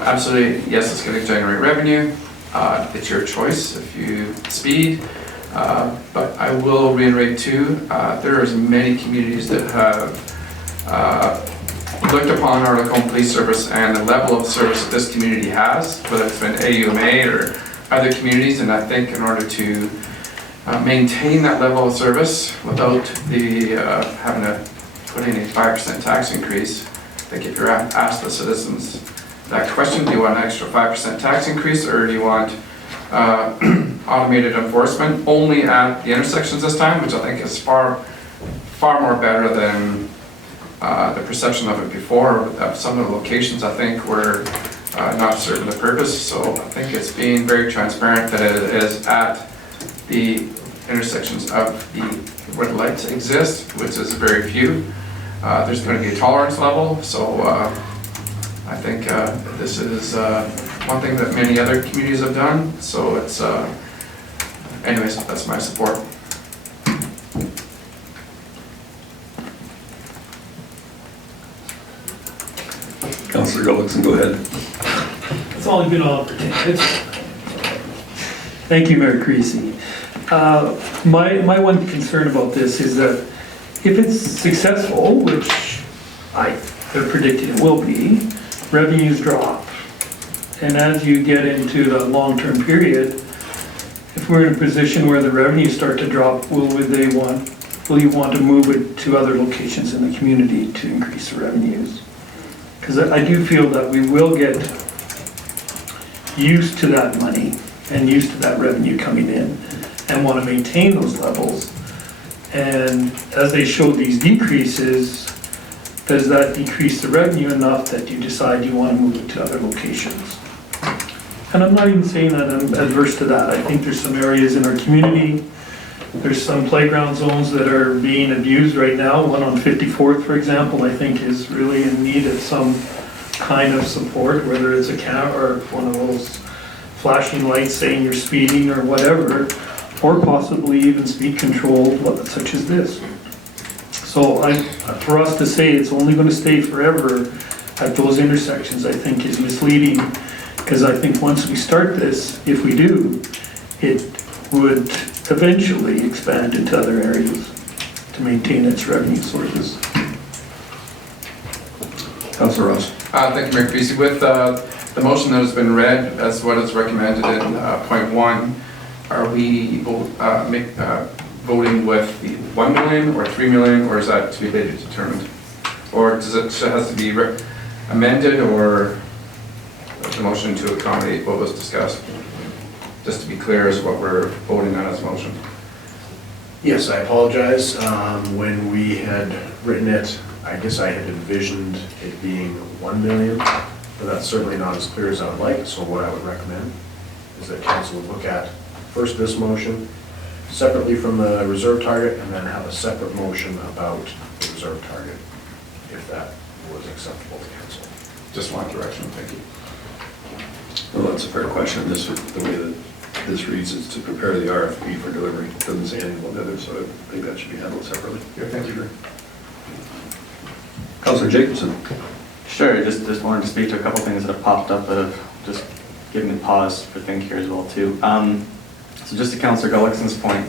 absolutely, yes, it's going to generate revenue. It's your choice if you speed. But I will reiterate too, there is many communities that have looked upon our Lacombe Police Service and the level of service that this community has, whether it's been AUMA or other communities, and I think in order to maintain that level of service without the having to put in a 5% tax increase, I think if you're asked the citizens that question, do you want an extra 5% tax increase, or do you want automated enforcement only at the intersections this time, which I think is far more better than the perception of it before. Some of the locations I think were not serving the purpose, so I think it's being very transparent that it is at the intersections of where the lights exist, which is very few. There's going to be a tolerance level, so I think this is one thing that many other communities have done, so it's, anyways, that's my support. Councilor Gullickson, go ahead. It's only been on for 10 minutes. Thank you, Mayor Creasy. My one concern about this is that if it's successful, which they're predicting it will be, revenues drop. And as you get into the long-term period, if we're in a position where the revenues start to drop, will you want to move it to other locations in the community to increase the revenues? Because I do feel that we will get used to that money and used to that revenue coming in and want to maintain those levels. And as they show these decreases, does that decrease the revenue enough that you decide you want to move it to other locations? And I'm not even saying that I'm adverse to that. I think there's some areas in our community, there's some playground zones that are being abused right now. One on 54th, for example, I think is really in need of some kind of support, whether it's a camera or one of those flashing lights saying you're speeding or whatever, or possibly even speed control such as this. So for us to say it's only going to stay forever at those intersections, I think is misleading, because I think once we start this, if we do, it would eventually expand into other areas to maintain its revenue sources. Councilor Ross. Thank you, Mayor Creasy. With the motion that has been read as what is recommended in point 1, are we voting with the 1 million or 3 million, or is that to be later determined? Or does it has to be amended, or the motion to accommodate what was discussed? Just to be clear as what we're voting on as a motion. Yes, I apologize. When we had written it, I guess I had envisioned it being 1 million, but that's certainly not as clear as I would like. So what I would recommend is that council would look at first this motion, separately from the reserve target and then have a separate motion about the reserve target, if that was acceptable to council. Just want direction, thank you. Well, that's a fair question. The way that this reads is to prepare the RFP for delivery. It doesn't say anything about the other, so I think that should be handled separately. Yeah, thank you. Councillor Jacobson. Sure, just wanted to speak to a couple things that have popped up that have just given me pause for think here as well too. So just to Councillor Gullickson's point,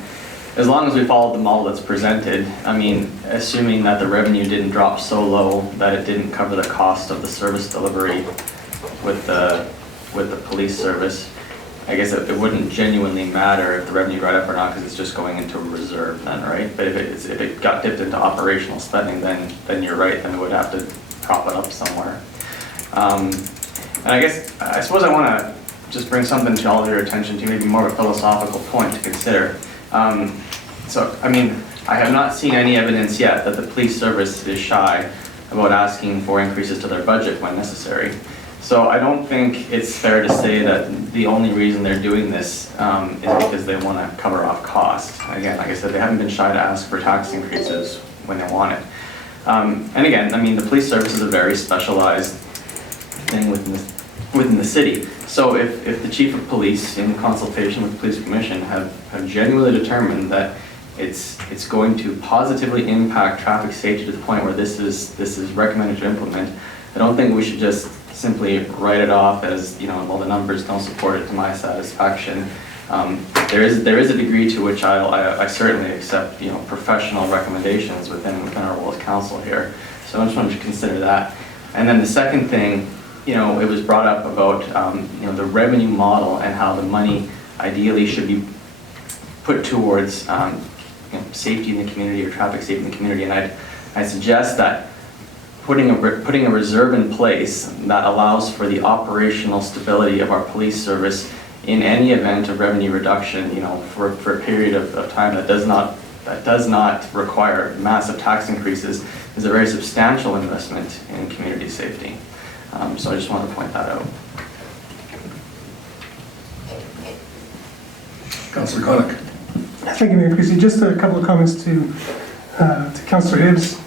as long as we follow the model that's presented, I mean, assuming that the revenue didn't drop so low that it didn't cover the cost of the service delivery with the police service, I guess it wouldn't genuinely matter if the revenue dried up or not, because it's just going into a reserve then, right? But if it got dipped into operational spending, then you're right, then it would have to prop it up somewhere. And I suppose I want to just bring something to all of your attention to, maybe more of a philosophical point to consider. So, I mean, I have not seen any evidence yet that the police service is shy about asking for increases to their budget when necessary. So I don't think it's fair to say that the only reason they're doing this is because they want to cover off costs. Again, like I said, they haven't been shy to ask for tax increases when they want it. And again, I mean, the police service is a very specialized thing within the city. So if the chief of police, in consultation with the police commission, have genuinely determined that it's going to positively impact traffic safety to the point where this is recommended to implement, I don't think we should just simply write it off as, well, the numbers don't support it to my satisfaction. There is a degree to which I certainly accept, professional recommendations within our role as council here. So I just wanted to consider that. And then the second thing, it was brought up about, the revenue model and how the money ideally should be put towards, safety in the community or traffic safety in the community. And I suggest that putting a reserve in place that allows for the operational stability of our police service in any event of revenue reduction, for a period of time that does not require massive tax increases, is a very substantial investment in community safety. So I just want to point that out. Councillor Connick. Thank you, Mayor Creasy. Just a couple of comments to Councillor Hibbs.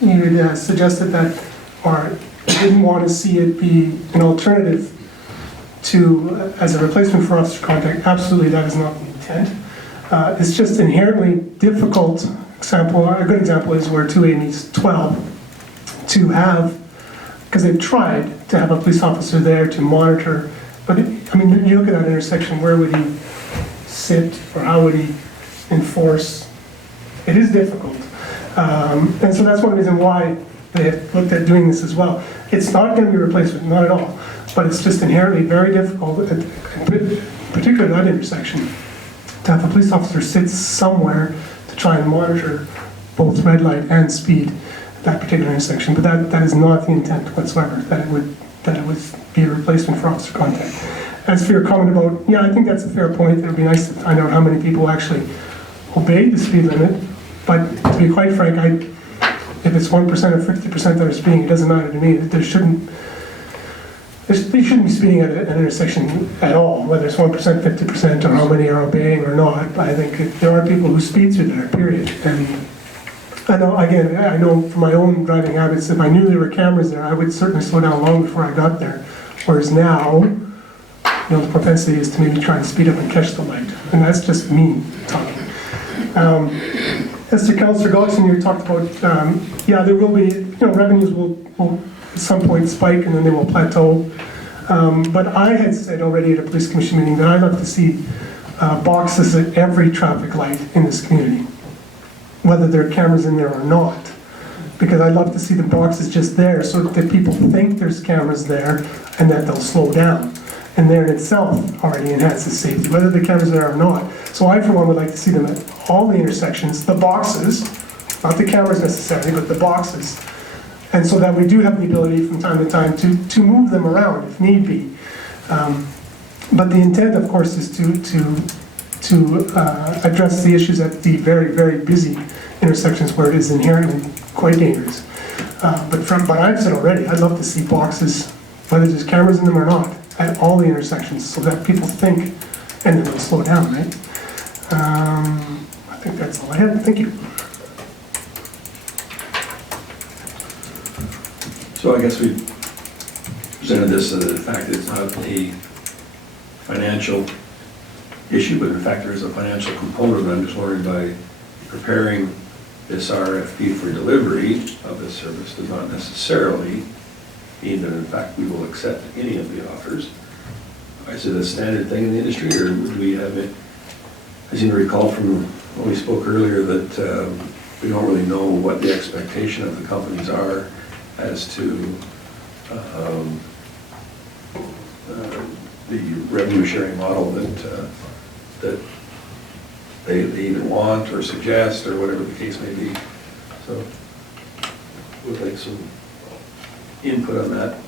You had suggested that, or didn't want to see it be an alternative to, as a replacement for officer contact. Absolutely, that is not the intent. It's just inherently difficult. A good example is where 2A needs 12 to have, because they've tried to have a police officer there to monitor, but you look at that intersection, where would he sit, or how would he enforce? It is difficult. And so that's one reason why they have looked at doing this as well. It's not going to be a replacement, not at all, but it's just inherently very difficult, particularly that intersection, to have a police officer sit somewhere to try and monitor both red light and speed at that particular intersection. But that is not the intent whatsoever, that it would be a replacement for officer contact. As for your comment about, I think that's a fair point. It would be nice to find out how many people actually obey the speed limit. But to be quite frank, if it's 1% or 50% that are speeding, it doesn't matter to me. They shouldn't be speeding at an intersection at all, whether it's 1%, 50%, or how many are obeying or not. I think there are people who speed through there, period. And I know from my own driving habits, if I knew there were cameras there, I would certainly slow down long before I got there. Whereas now, the propensity is to maybe try and speed up and catch the light. And that's just me talking. As to Councillor Gullickson, you talked about, there will be, revenues will at some point spike and then they will plateau. But I had said already at a police commission meeting that I'd love to see boxes at every traffic light in this community, whether there are cameras in there or not. Because I'd love to see the boxes just there so that people think there's cameras there and that they'll slow down. And there in itself already enhances safety, whether the cameras are there or not. So I, for one, would like to see them at all the intersections, the boxes, not the cameras necessarily, but the boxes. And so that we do have the ability from time to time to move them around if need be. But the intent, of course, is to address the issues at the very, very busy intersections where it is inherently quite dangerous. But I've said already, I'd love to see boxes, whether there's cameras in them or not, at all the intersections, so that people think and then it'll slow down, right? I think that's all I have, thank you. So I guess we presented this as the fact that it's not a financial issue, but in fact there is a financial component. I'm just wondering, by preparing this RFP for delivery of this service does not necessarily mean that in fact we will accept any of the offers. Is it a standard thing in the industry, or would we have it? I seem to recall from when we spoke earlier that we don't really know what the expectation of the companies are as to the revenue sharing model that they either want or suggest, or whatever the case may be. So would like some input on that.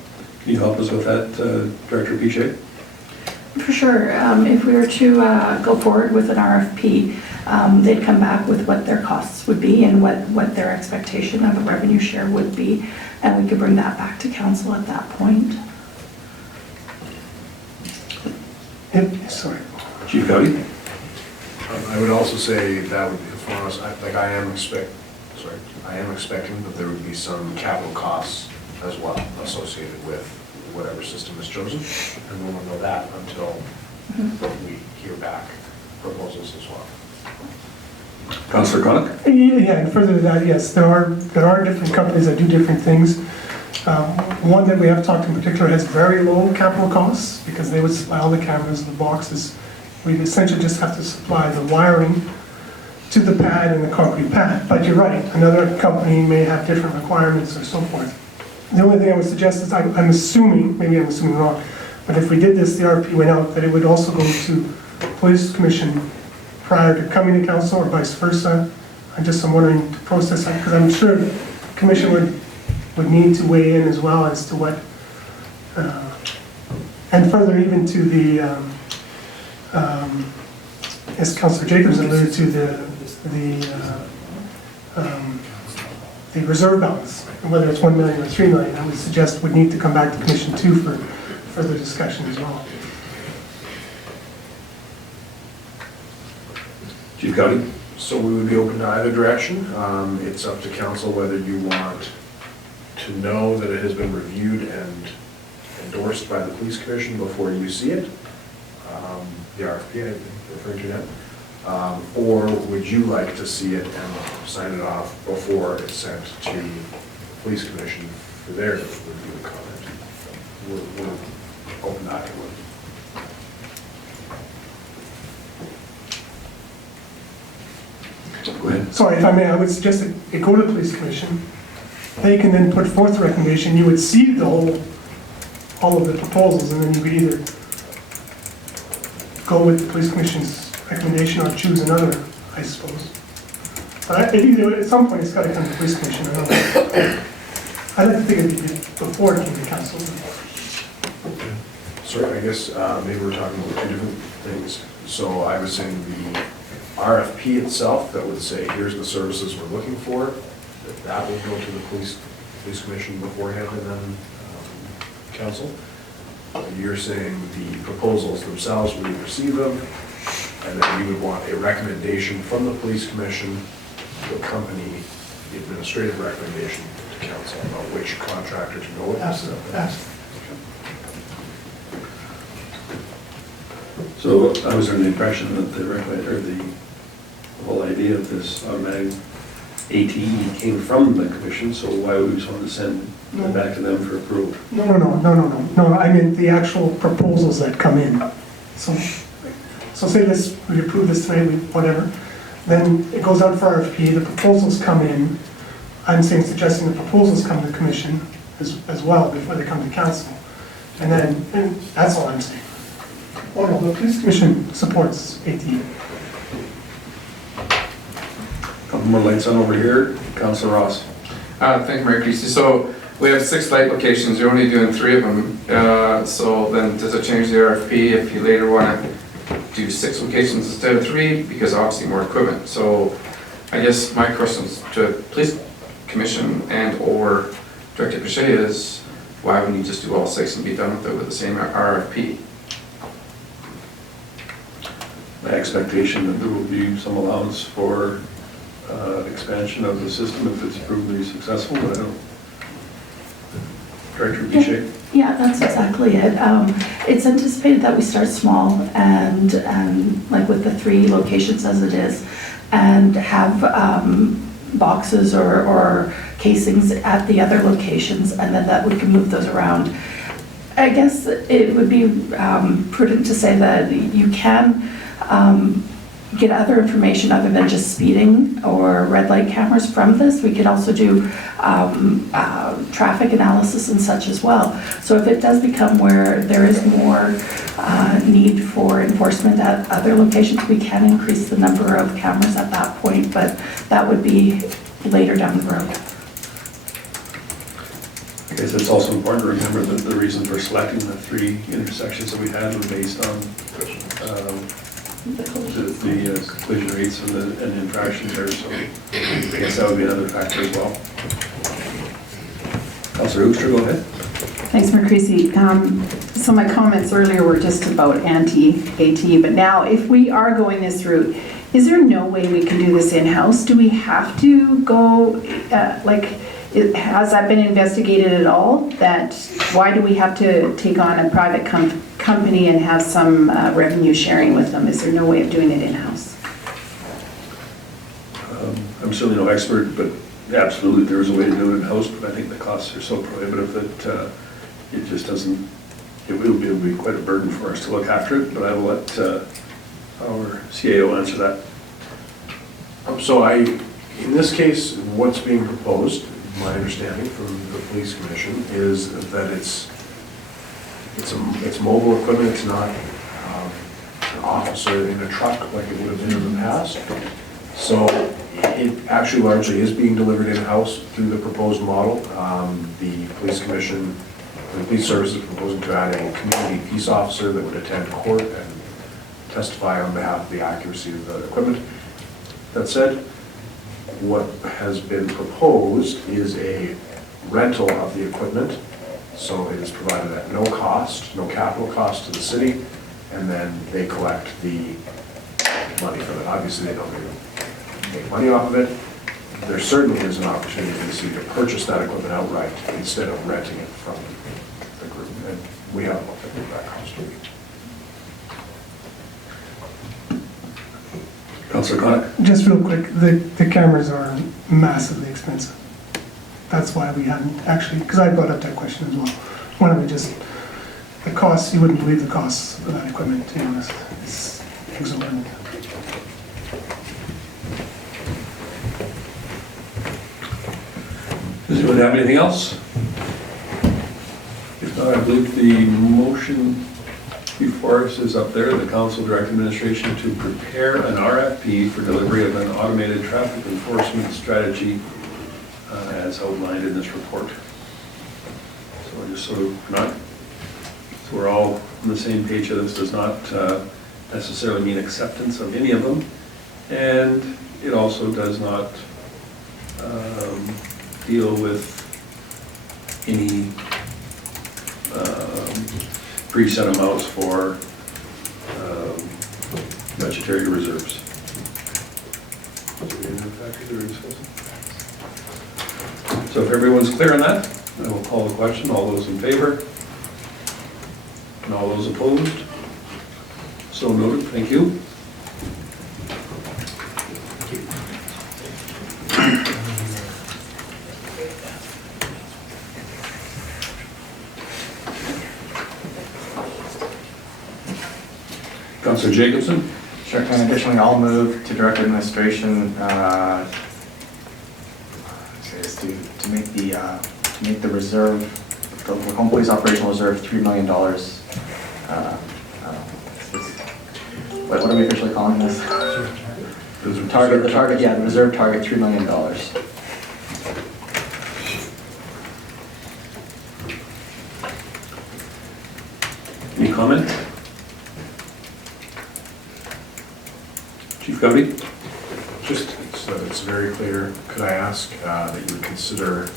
Can you help us with that, Director Piche? For sure. If we were to go forward with an RFP, they'd come back with what their costs would be and what their expectation of a revenue share would be, and we could bring that back to council at that point. Yep, sorry. Chief Cowdy? I would also say that would, as far as, I am expecting that there would be some capital costs as well associated with whatever system is chosen, and we won't know that until we hear back proposals as well. Councillor Connick? Yeah, and further to that, yes, there are different companies that do different things. One that we have talked in particular has very low capital costs because they would supply all the cameras and the boxes. We essentially just have to supply the wiring to the pad and the concrete pad. But you're right, another company may have different requirements or so forth. The only thing I would suggest is I'm assuming, maybe I'm assuming wrong, but if we did this, the RFP went out, that it would also go to Police Commission prior to coming to council, or vice versa. I'm wondering to process that, because I'm sure the commission would need to weigh in as well as to what, and further even to the, as Councillor Jacobs alluded to, the reserve balance, and whether it's 1 million or 3 million, I would suggest would need to come back to Commission 2 for further discussion as well. Chief Cowdy? So we would be open to either direction. It's up to council whether you want to know that it has been reviewed and endorsed by the police commission before you see it, the RFP I'm referring to now, or would you like to see it and sign it off before it's sent to the police commission for their review and comment? We're open to either one. Go ahead. Sorry, if I may, I would suggest that it go to the police commission. They can then put forth a recommendation. You would see all of the proposals, and then you could either go with the police commission's recommendation or choose another, I suppose. But at some point, it's got to come to the police commission. I'd like to think it'd be before it came to council. Sorry, I guess maybe we're talking about two different things. So I was saying the RFP itself that would say, here's the services we're looking for, that would go to the police commission beforehand and then council. You're saying the proposals themselves, we would receive them, and then you would want a recommendation from the police commission to accompany the administrative recommendation to council about which contractor to go with. Absolutely. So I was under the impression that the whole idea of this automatic ATE came from the commission, so why would we just want to send it back to them for approval? No, I meant the actual proposals that come in. So say this, we approve this tonight, whatever, then it goes out for RFP, the proposals come in. I'm suggesting the proposals come to the commission as well before they come to council. And that's all I'm saying. Oh no, the police commission supports ATE. Couple more lights on over here. Councillor Ross. Thank you, Mayor Creasy. So we have 6 light locations, you're only doing 3 of them. So then does it change the RFP if you later want to do 6 locations instead of 3? Because obviously more equipment. So I guess my questions to police commission and or Director Piche is, why wouldn't you just do all 6 and be done with it with the same RFP? my expectation that there will be some allowance for expansion of the system if it's proven to be successful, but I don't. Director Bichet? Yeah, that's exactly it. It's anticipated that we start small and like with the 3 locations as it is, and have boxes or casings at the other locations, and then that we can move those around. I guess it would be prudent to say that you can get other information other than just speeding or red light cameras from this. We could also do traffic analysis and such as well. So if it does become where there is more need for enforcement at other locations, we can increase the number of cameras at that point, but that would be later down the road. I guess it's also important to remember that the reason for selecting the 3 intersections that we had were based on the collision rates and infractions there, so I guess that would be another factor as well. Councillor Hoekstra, go ahead. Thanks, Mayor Creasy. So my comments earlier were just about anti-AT, but now if we are going this route, is there no way we can do this in-house? Do we have to go, has that been investigated at all? That why do we have to take on a private company and have some revenue sharing with them? Is there no way of doing it in-house? I'm certainly no expert, but absolutely there is a way to do it in-house, but I think the costs are so prohibitive that it just doesn't, it will be quite a burden for us to look after it, but I will let our CAO answer that. So in this case, what's being proposed, my understanding from the police commission, is that it's mobile equipment. It's not an officer in a truck like it would have been in the past. So it actually largely is being delivered in-house through the proposed model. The police commission, the police service is proposing to add a community peace officer that would attend court and testify on behalf of the accuracy of the equipment. That said, what has been proposed is a rental of the equipment. So it is provided at no cost, no capital cost to the city, and then they collect the money from it. Obviously, they don't make money off of it. There certainly is an opportunity for the city to purchase that equipment outright instead of renting it from the group. And we haven't looked at what that cost would be. Councillor Connick? Just real quick, the cameras are massively expensive. That's why we hadn't actually, because I brought up that question as well. Why don't we just, the costs, you wouldn't believe the costs of that equipment, to be honest. It's exorbitant. Does anyone have anything else? If not, I believe the motion before us is up there. The council direct administration to prepare an RFP for delivery of an automated traffic enforcement strategy as outlined in this report. So just so we're all on the same page here, this does not necessarily mean acceptance of any of them, and it also does not deal with any preset amounts for budgetary reserves. So if everyone's clear on that, I will call the question. All those in favor? And all those opposed? So noted. Thank you. Councillor Jacobson? Sure, and additionally, I'll move to direct administration to make the reserve, the Macomb Police Operational Reserve, $3 million. What are we officially calling this? The reserve target, $3 million. Any comment? Chief Govey? Just so it's very clear, could I ask that you would consider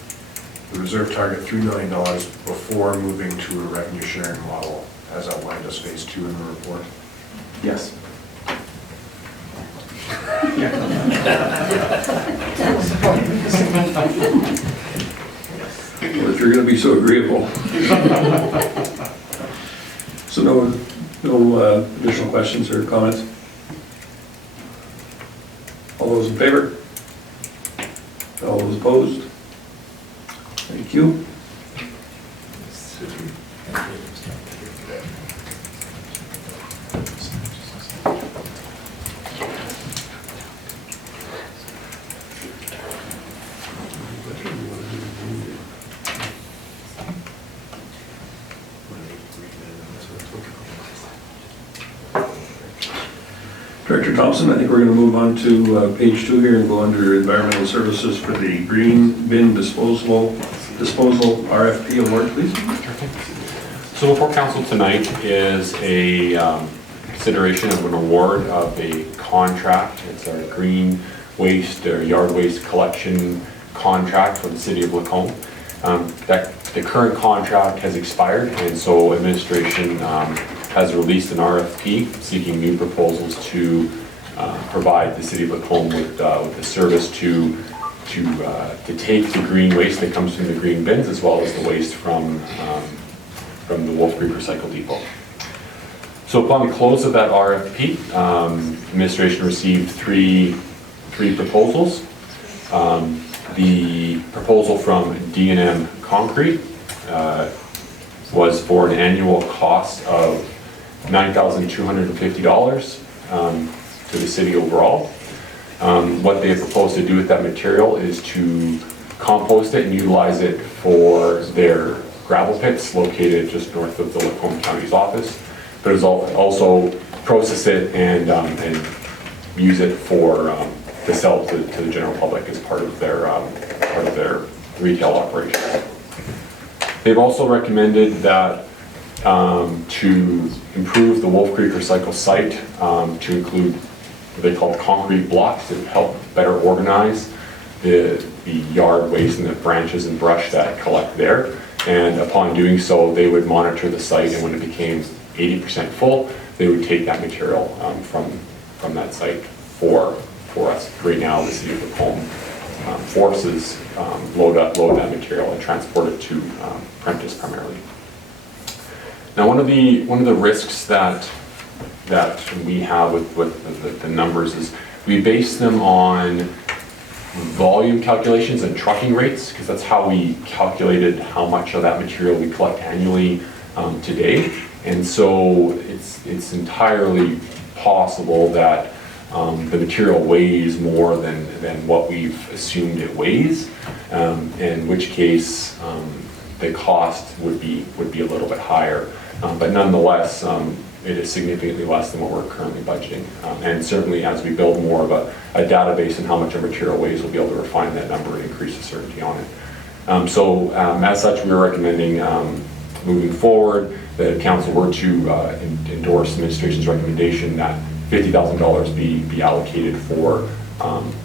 the reserve target $3 million before moving to a revenue sharing model as outlined as phase 2 in the report? Yes. Well, if you're gonna be so agreeable. So no additional questions or comments? All those in favor? All those opposed? Thank you. Director Thompson, I think we're going to move on to page 2 here and go under environmental services for the green bin disposal RFP award, please. So before council tonight is a consideration of an award of a contract. It's our green waste or yard waste collection contract for the city of Lacombe. The current contract has expired, and so administration has released an RFP seeking new proposals to provide the city of Lacombe with the service to take the green waste that comes from the green bins as well as the waste from the Wolf Creek Recycle Depot. So upon the close of that RFP, administration received three proposals. The proposal from D&M Concrete was for an annual cost of $9,250 to the city overall. What they have proposed to do with that material is to compost it and utilize it for their gravel pits located just north of the Lacombe County's office, but is also process it and use it for to sell to the general public as part of their retail operations. They've also recommended that to improve the Wolf Creek Recycle site to include what they call concrete blocks that help better organize the yard waste and the branches and brush that collect there. And upon doing so, they would monitor the site, and when it became 80% full, they would take that material from that site for us. Right now, the city of Lacombe forces load that material and transport it to Prentice primarily. Now, one of the risks that we have with the numbers is we base them on volume calculations and trucking rates, because that's how we calculated how much of that material we collect annually today. And so it's entirely possible that the material weighs more than what we've assumed it weighs, in which case the cost would be a little bit higher. But nonetheless, it is significantly less than what we're currently budgeting. And certainly as we build more of a database and how much our material weighs, we'll be able to refine that number and increase the certainty on it. As such, we're recommending moving forward that council were to endorse administration's recommendation that $50,000 be allocated for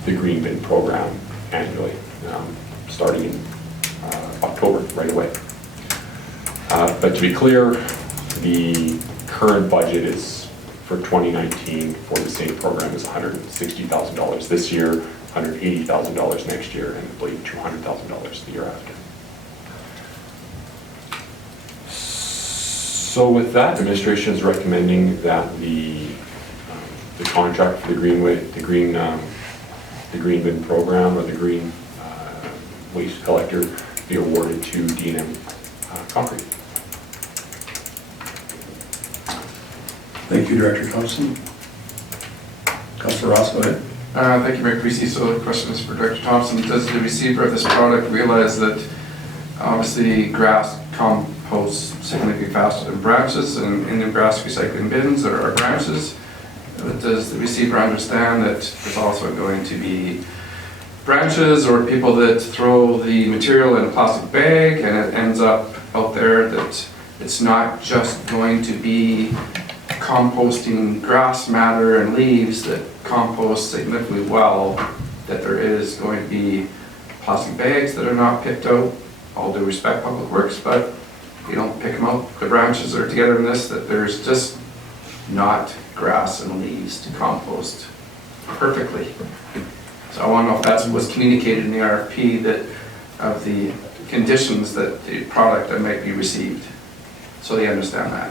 the green bin program annually, starting in October right away. But to be clear, the current budget is for 2019 for the same program is $160,000 this year, $180,000 next year, and I believe $200,000 the year after. So with that, administration is recommending that the contract for the green bin program or the green waste collector be awarded to D&M Concrete. Thank you, Director Thompson. Councilor Ross, go ahead. Thank you, Mayor Creasy. So the question is for Director Thompson. Does the receiver of this product realize that obviously grass composts significantly faster than branches, and in grass recycling bins there are branches? But does the receiver understand that there's also going to be branches or people that throw the material in a plastic bag and it ends up out there, that it's not just going to be composting grass matter and leaves that compost significantly well, that there is going to be plastic bags that are not picked out? All due respect, Public Works, but you don't pick them out, the branches are together in this, that there's just not grass and leaves to compost perfectly. So I want to know if that was communicated in the RFP, that of the conditions that the product that might be received, so they understand that.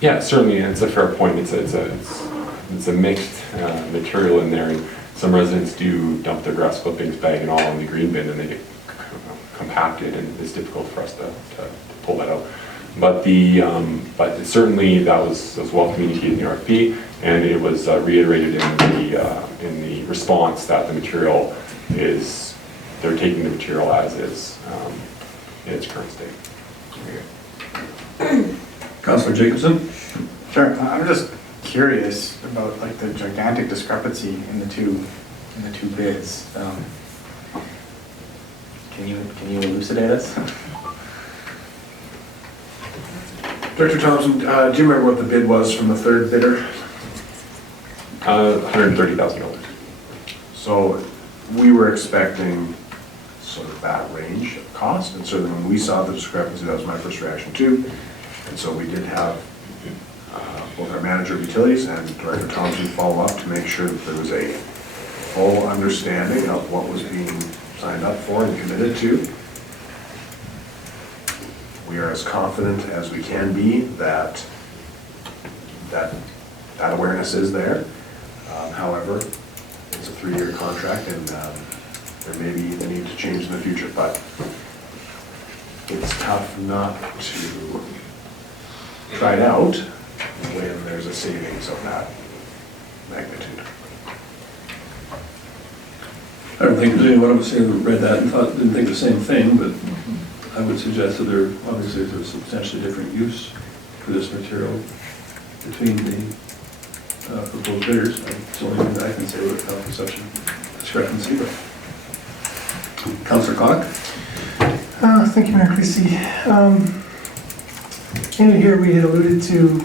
Yeah, certainly, and it's a fair point. It's a mixed material in there. And some residents do dump their grass clippings, bag and all, in the green bin, and they get compacted, and it's difficult for us to pull that out. But but certainly that was well communicated in the RFP, and it was reiterated in the response that the material is, they're taking the material as is in its current state. Councillor Jacobson? Sure, I'm just curious about like the gigantic discrepancy in the two bids. Can you elucidate us? Director Thompson, do you remember what the bid was from the third bidder? $130,000. So we were expecting sort of that range of cost, and certainly when we saw the discrepancy, that was my first reaction too. And so we did have both our manager of utilities and Director Thompson follow up to make sure that there was a full understanding of what was being signed up for and committed to. We are as confident as we can be that awareness is there. However, it's a 3-year contract, and there may be the need to change in the future, but it's tough not to try it out when there's a savings of that magnitude. I don't think there's any one of us here who read that and didn't think the same thing, but I would suggest that there obviously is a substantially different use for this material between the proposed bidders. It's the only thing that I can say without such a discrepancy. But Councillor Cock? Thank you, Mayor Creasy. In here, we had alluded to,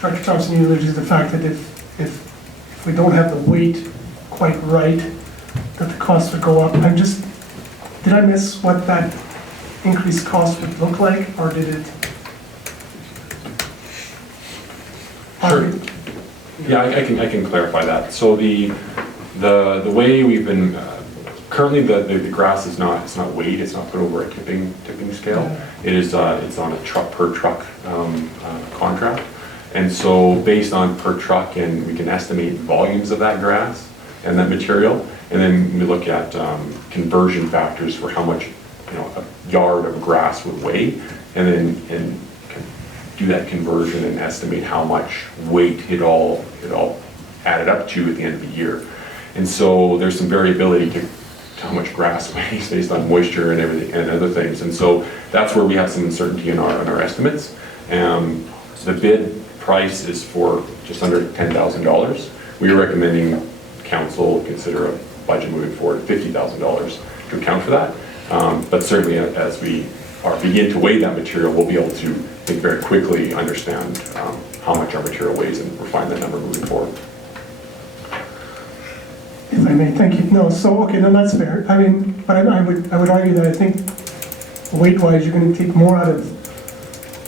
Dr. Thompson, you alluded to the fact that if we don't have the weight quite right, that the cost would go up. Did I miss what that increased cost would look like, or did it? Sure. Yeah, I can clarify that. So the way we've been currently the grass is not, it's not weighed, it's not put over a tipping scale. It is it's on a truck per truck contract, and so based on per truck, and we can estimate volumes of that grass and that material, and then we look at conversion factors for how much a yard of grass would weigh, and then do that conversion and estimate how much weight it all added up to at the end of the year. And so there's some variability to how much grass weighs based on moisture and everything and other things. And so that's where we have some uncertainty in our estimates. The bid price is for just under $10,000. We are recommending council consider a budget moving forward of $50,000 to account for that. But certainly as we begin to weigh that material, we'll be able to think very quickly, understand how much our material weighs, and refine that number moving forward. If I may, thank you. No, so, okay, then that's fair. I mean, but I would argue that I think weight-wise, you're going to take more out of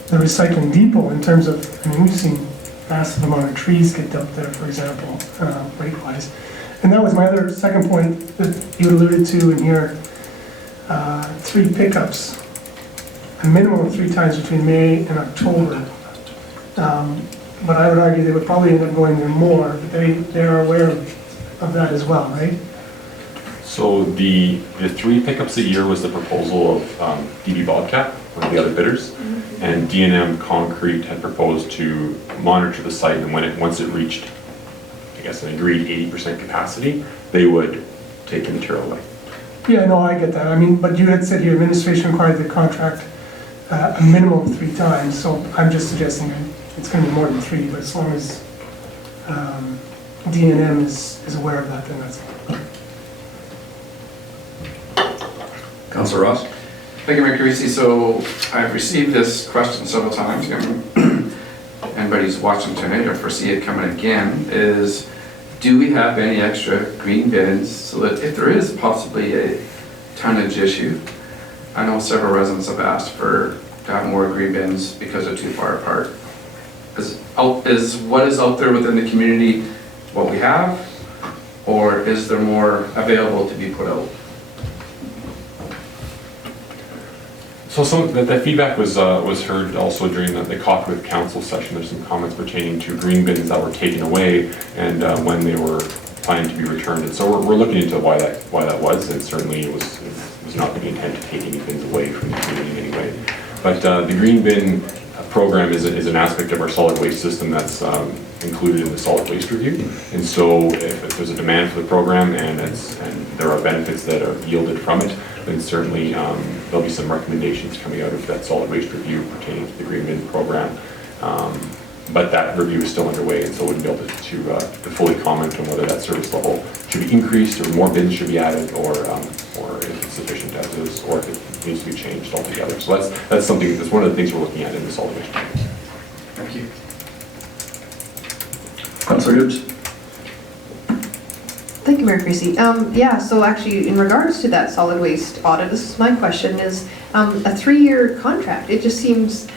the recycling depot in terms of, I mean, we've seen massive amount of trees get dumped there, for example, weight-wise. And that was my other second point that you alluded to in here, 3 pickups, a minimum of 3 times between May and October. But I would argue they would probably end up going there more, but they are aware of that as well, right? So the 3 pickups a year was the proposal of DB Bobcat, one of the other bidders, and D&M Concrete had proposed to monitor the site, and once it reached, I guess, an agreed 80% capacity, they would take the material away. Yeah, no, I get that. I mean, but you had said your administration required the contract a minimum of 3 times, so I'm just suggesting it's going to be more than 3, but as long as D&M is aware of that, then that's fine. Councillor Ross? Thank you, Mayor Carisi. So I've received this question several times. Anybody who's watching tonight or foresee it coming again is, do we have any extra green bins so that if there is possibly a tonnage issue, I know several residents have asked to have more green bins because they're too far apart. is what is out there within the community what we have? Or is there more available to be put out? So that feedback was heard also during the coffee with council session. There's some comments pertaining to green bins that were taken away and when they were planning to be returned. And so we're looking into why that was, and certainly it was not the intent to take any bins away from the community anyway. But the green bin program is an aspect of our solid waste system that's included in the solid waste review. And so if there's a demand for the program and there are benefits that are yielded from it, then certainly there'll be some recommendations coming out of that solid waste review pertaining to the green bin program. But that review is still underway, and so wouldn't be able to fully comment on whether that service level should be increased or more bins should be added, or if it's sufficient as is, or if it needs to be changed altogether. So that's something, that's one of the things we're looking at in the solid waste review. Thank you. Councilor Gibbs? Thank you, Mayor Creasy. Yeah, so actually, in regards to that solid waste audit, this is my question, is a 3-year contract. It just seems,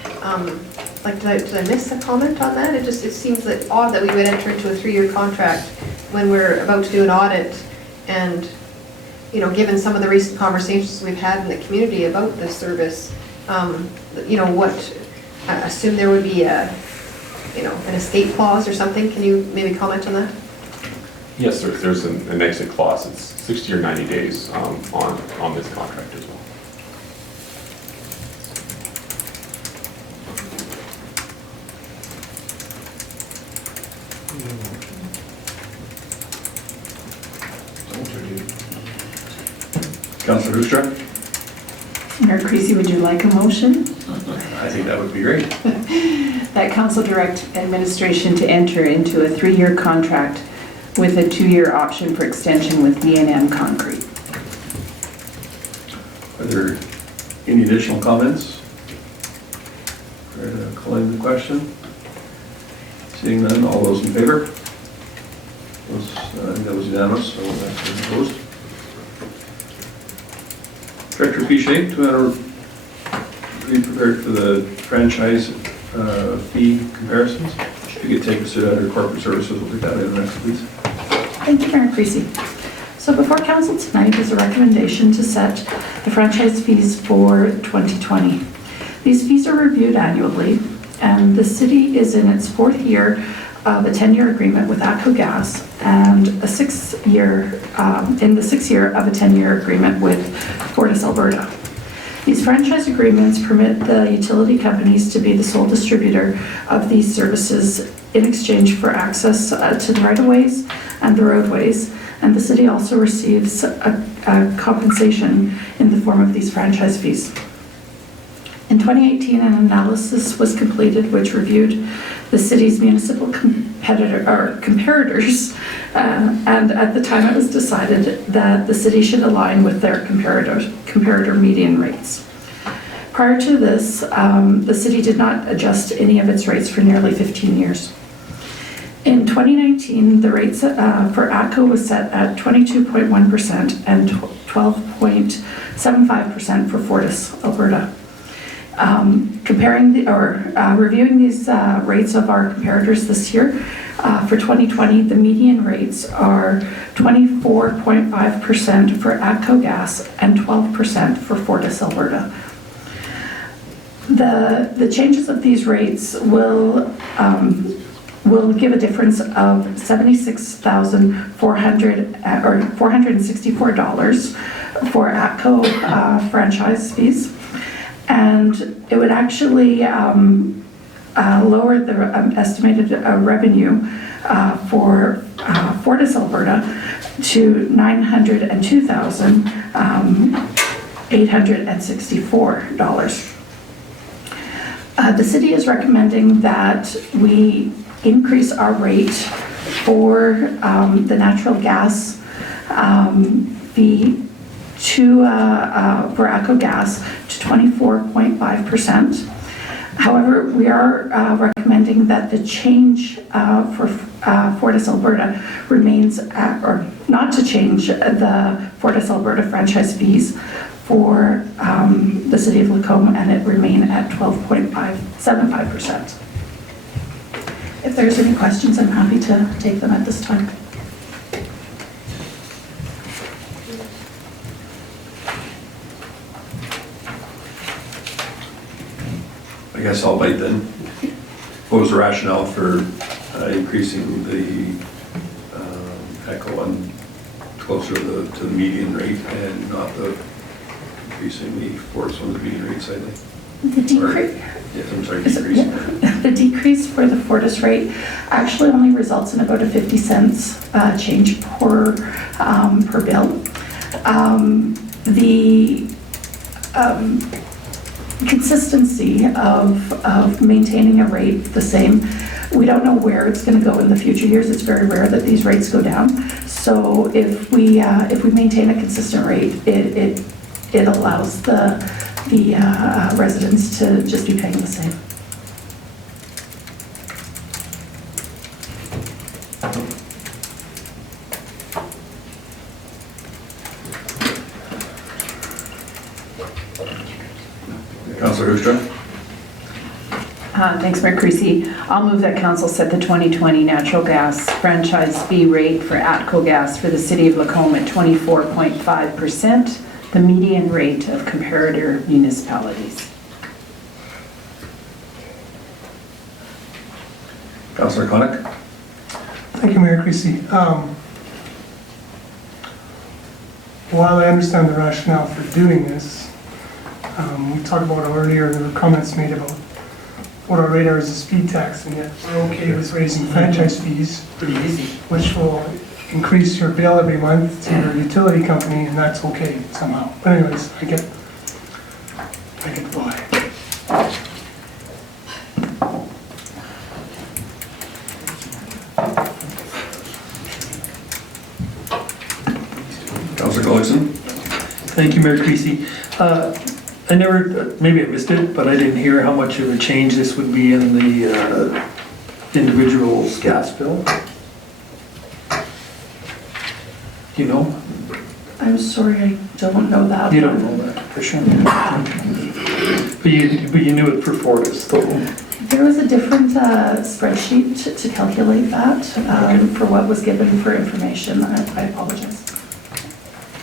like, did I miss a comment on that? It seems that odd that we would enter into a 3-year contract when we're about to do an audit, and, you know, given some of the recent conversations we've had in the community about this service, you know, I assume there would be an escape clause or something. Can you maybe comment on that? Yes, there's an exit clause. It's 60 or 90 days on this contract as well. Councilor Hoekstra? Mayor Creasy, would you like a motion? I think that would be great. That council direct administration to enter into a 3-year contract with a 2-year option for extension with B&M Concrete. Are there any additional comments? Prior to calling the question? Seeing none, all those in favor? I think that was unanimous, so that's opposed. Director Piche, do you want to be prepared for the franchise fee comparisons? If you could take us through that under corporate services, we'll take that in next, please. Thank you, Mayor Creasy. So before council tonight is a recommendation to set the franchise fees for 2020. These fees are reviewed annually, and the city is in its 4th year of a 10-year agreement with ATCO Gas and in the 6th year of a 10-year agreement with FortisAlberta. These franchise agreements permit the utility companies to be the sole distributor of these services in exchange for access to the right-of-ways and the roadways, and the city also receives a compensation in the form of these franchise fees. In 2018, an analysis was completed which reviewed the city's municipal comparators, and at the time it was decided that the city should align with their comparator median rates. Prior to this, the city did not adjust any of its rates for nearly 15 years. In 2019, the rates for ATCO was set at 22.1% and 12.75% for FortisAlberta. Reviewing these rates of our comparators this year, for 2020, the median rates are 24.5% for ATCO Gas and 12% for FortisAlberta. The changes of these rates will give a difference of $76,464 for ATCO franchise fees, and it would actually lower the estimated revenue for FortisAlberta to $902,864. The city is recommending that we increase our rate for the natural gas fee for ATCO Gas to 24.5%. However, we are recommending that the change for FortisAlberta remains or not to change the FortisAlberta franchise fees for the city of Lacombe, and it remain at 12.75%. If there's any questions, I'm happy to take them at this time. I guess I'll bite then. What was the rationale for increasing the ECHO one closer to the median rate and not increasing the Fortis one to the median rate slightly? The decrease. Yes, I'm sorry, Is it- decreasing. yeah. The decrease for the Fortis rate actually only results in about a 50 cents change per bill. The consistency of maintaining a rate the same, we don't know where it's going to go in the future years. It's very rare that these rates go down. So if we maintain a consistent rate, it allows the residents to just be paying the same. Councillor Hoekstra? Thanks, Mayor Creasy. I'll move that council set the 2020 natural gas franchise fee rate for ATCO Gas for the city of Lacombe at 24.5%, the median rate of comparator municipalities. Councillor Koenig? Thank you, Mayor Creasy. While I understand the rationale for doing this, we talked about earlier, there were comments made about what our radar is a speed tax, and yet we're okay with raising franchise fees, Pretty easy. which will increase your bill every month to your utility company, and that's okay somehow. But anyways, I get why. Councillor Gullickson? Thank you, Mayor Creasy. I never, maybe I missed it, but I didn't hear how much of a change this would be in the individual's gas bill. Do you know? I'm sorry, I don't know that. You don't know that for sure. But you knew it for Fortis, though. There was a different spreadsheet to calculate that for what was given for information. I apologize.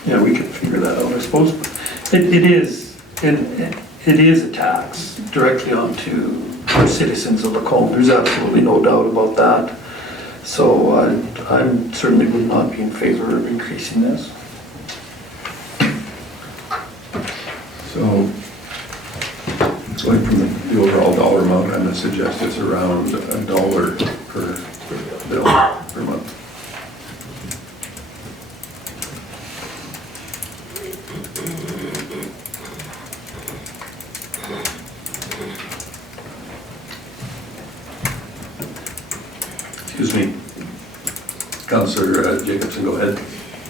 Yeah, we could figure that out, I suppose. It is a tax directly onto the citizens of Lacombe. There's absolutely no doubt about that. So I certainly would not be in favor of increasing this. So, going from the overall dollar amount, I'm going to suggest it's around $1 per bill per month. Excuse me. Councillor Jacobson, go ahead.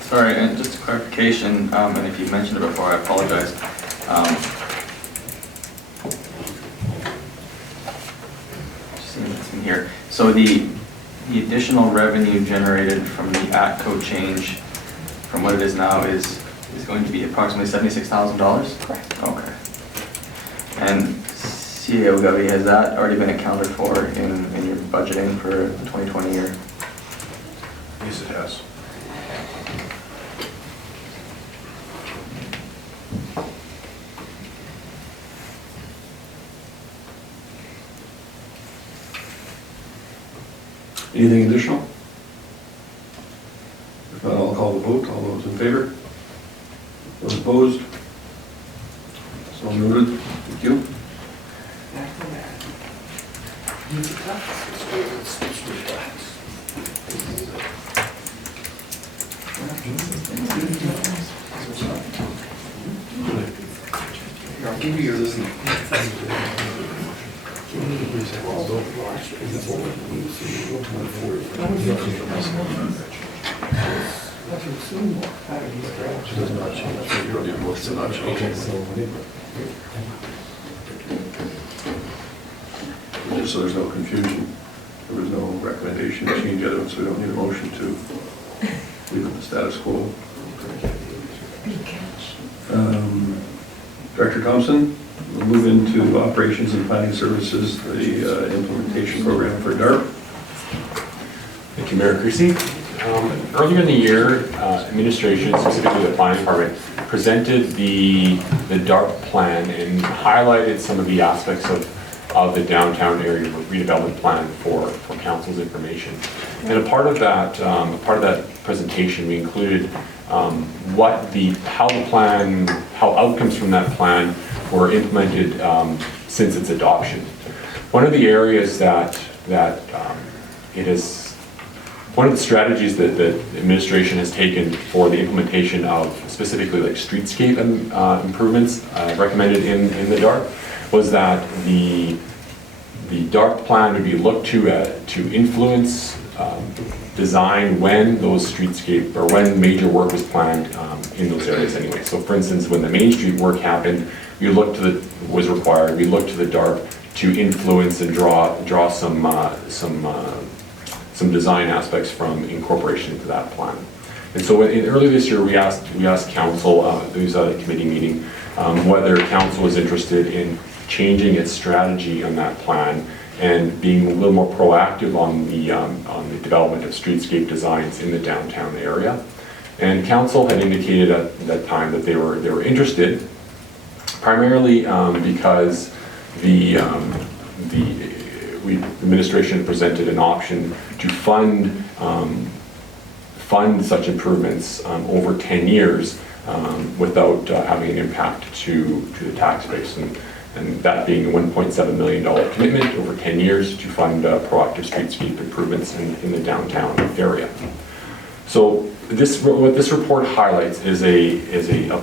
Sorry, and just a clarification, and if you mentioned it before, I apologize. Just seeing what's in here. So the additional revenue generated from the ATCO change from what it is now is going to be approximately $76,000? Correct. Okay. And CAOW, has that already been accounted for in your budgeting for the 2020 year? Yes, it has. Anything additional? If not, I'll call the vote. All those in favor? Those opposed? So noted. Thank you. I'll give you yours. Just so there's no confusion, there was no recommendation to change it, so we don't need a motion to leave it the status quo. Director Thompson, we'll move into operations and planning services, the implementation program for DARP. Thank you, Mayor Creasy. Earlier in the year, administration, specifically the planning department, presented the DART plan and highlighted some of the aspects of the downtown area redevelopment plan for council's information. And a part of that presentation, we included how outcomes from that plan were implemented since its adoption. One of the areas one of the strategies that the administration has taken for the implementation of specifically like streetscape improvements recommended in the DART was that the DART plan would be looked to influence design when those streetscape or when major work was planned in those areas anyway. So for instance, when the Main Street work happened, we looked to the DART to influence and draw some design aspects from incorporation into that plan. And so earlier this year, we asked council, it was at a committee meeting, whether council was interested in changing its strategy on that plan and being a little more proactive on the development of streetscape designs in the downtown area. And council had indicated at that time that they were interested, primarily because the administration presented an option to fund such improvements over 10 years without having an impact to the tax base. And that being a $1.7 million commitment over 10 years to fund proactive streetscape improvements in the downtown area. So what this report highlights is a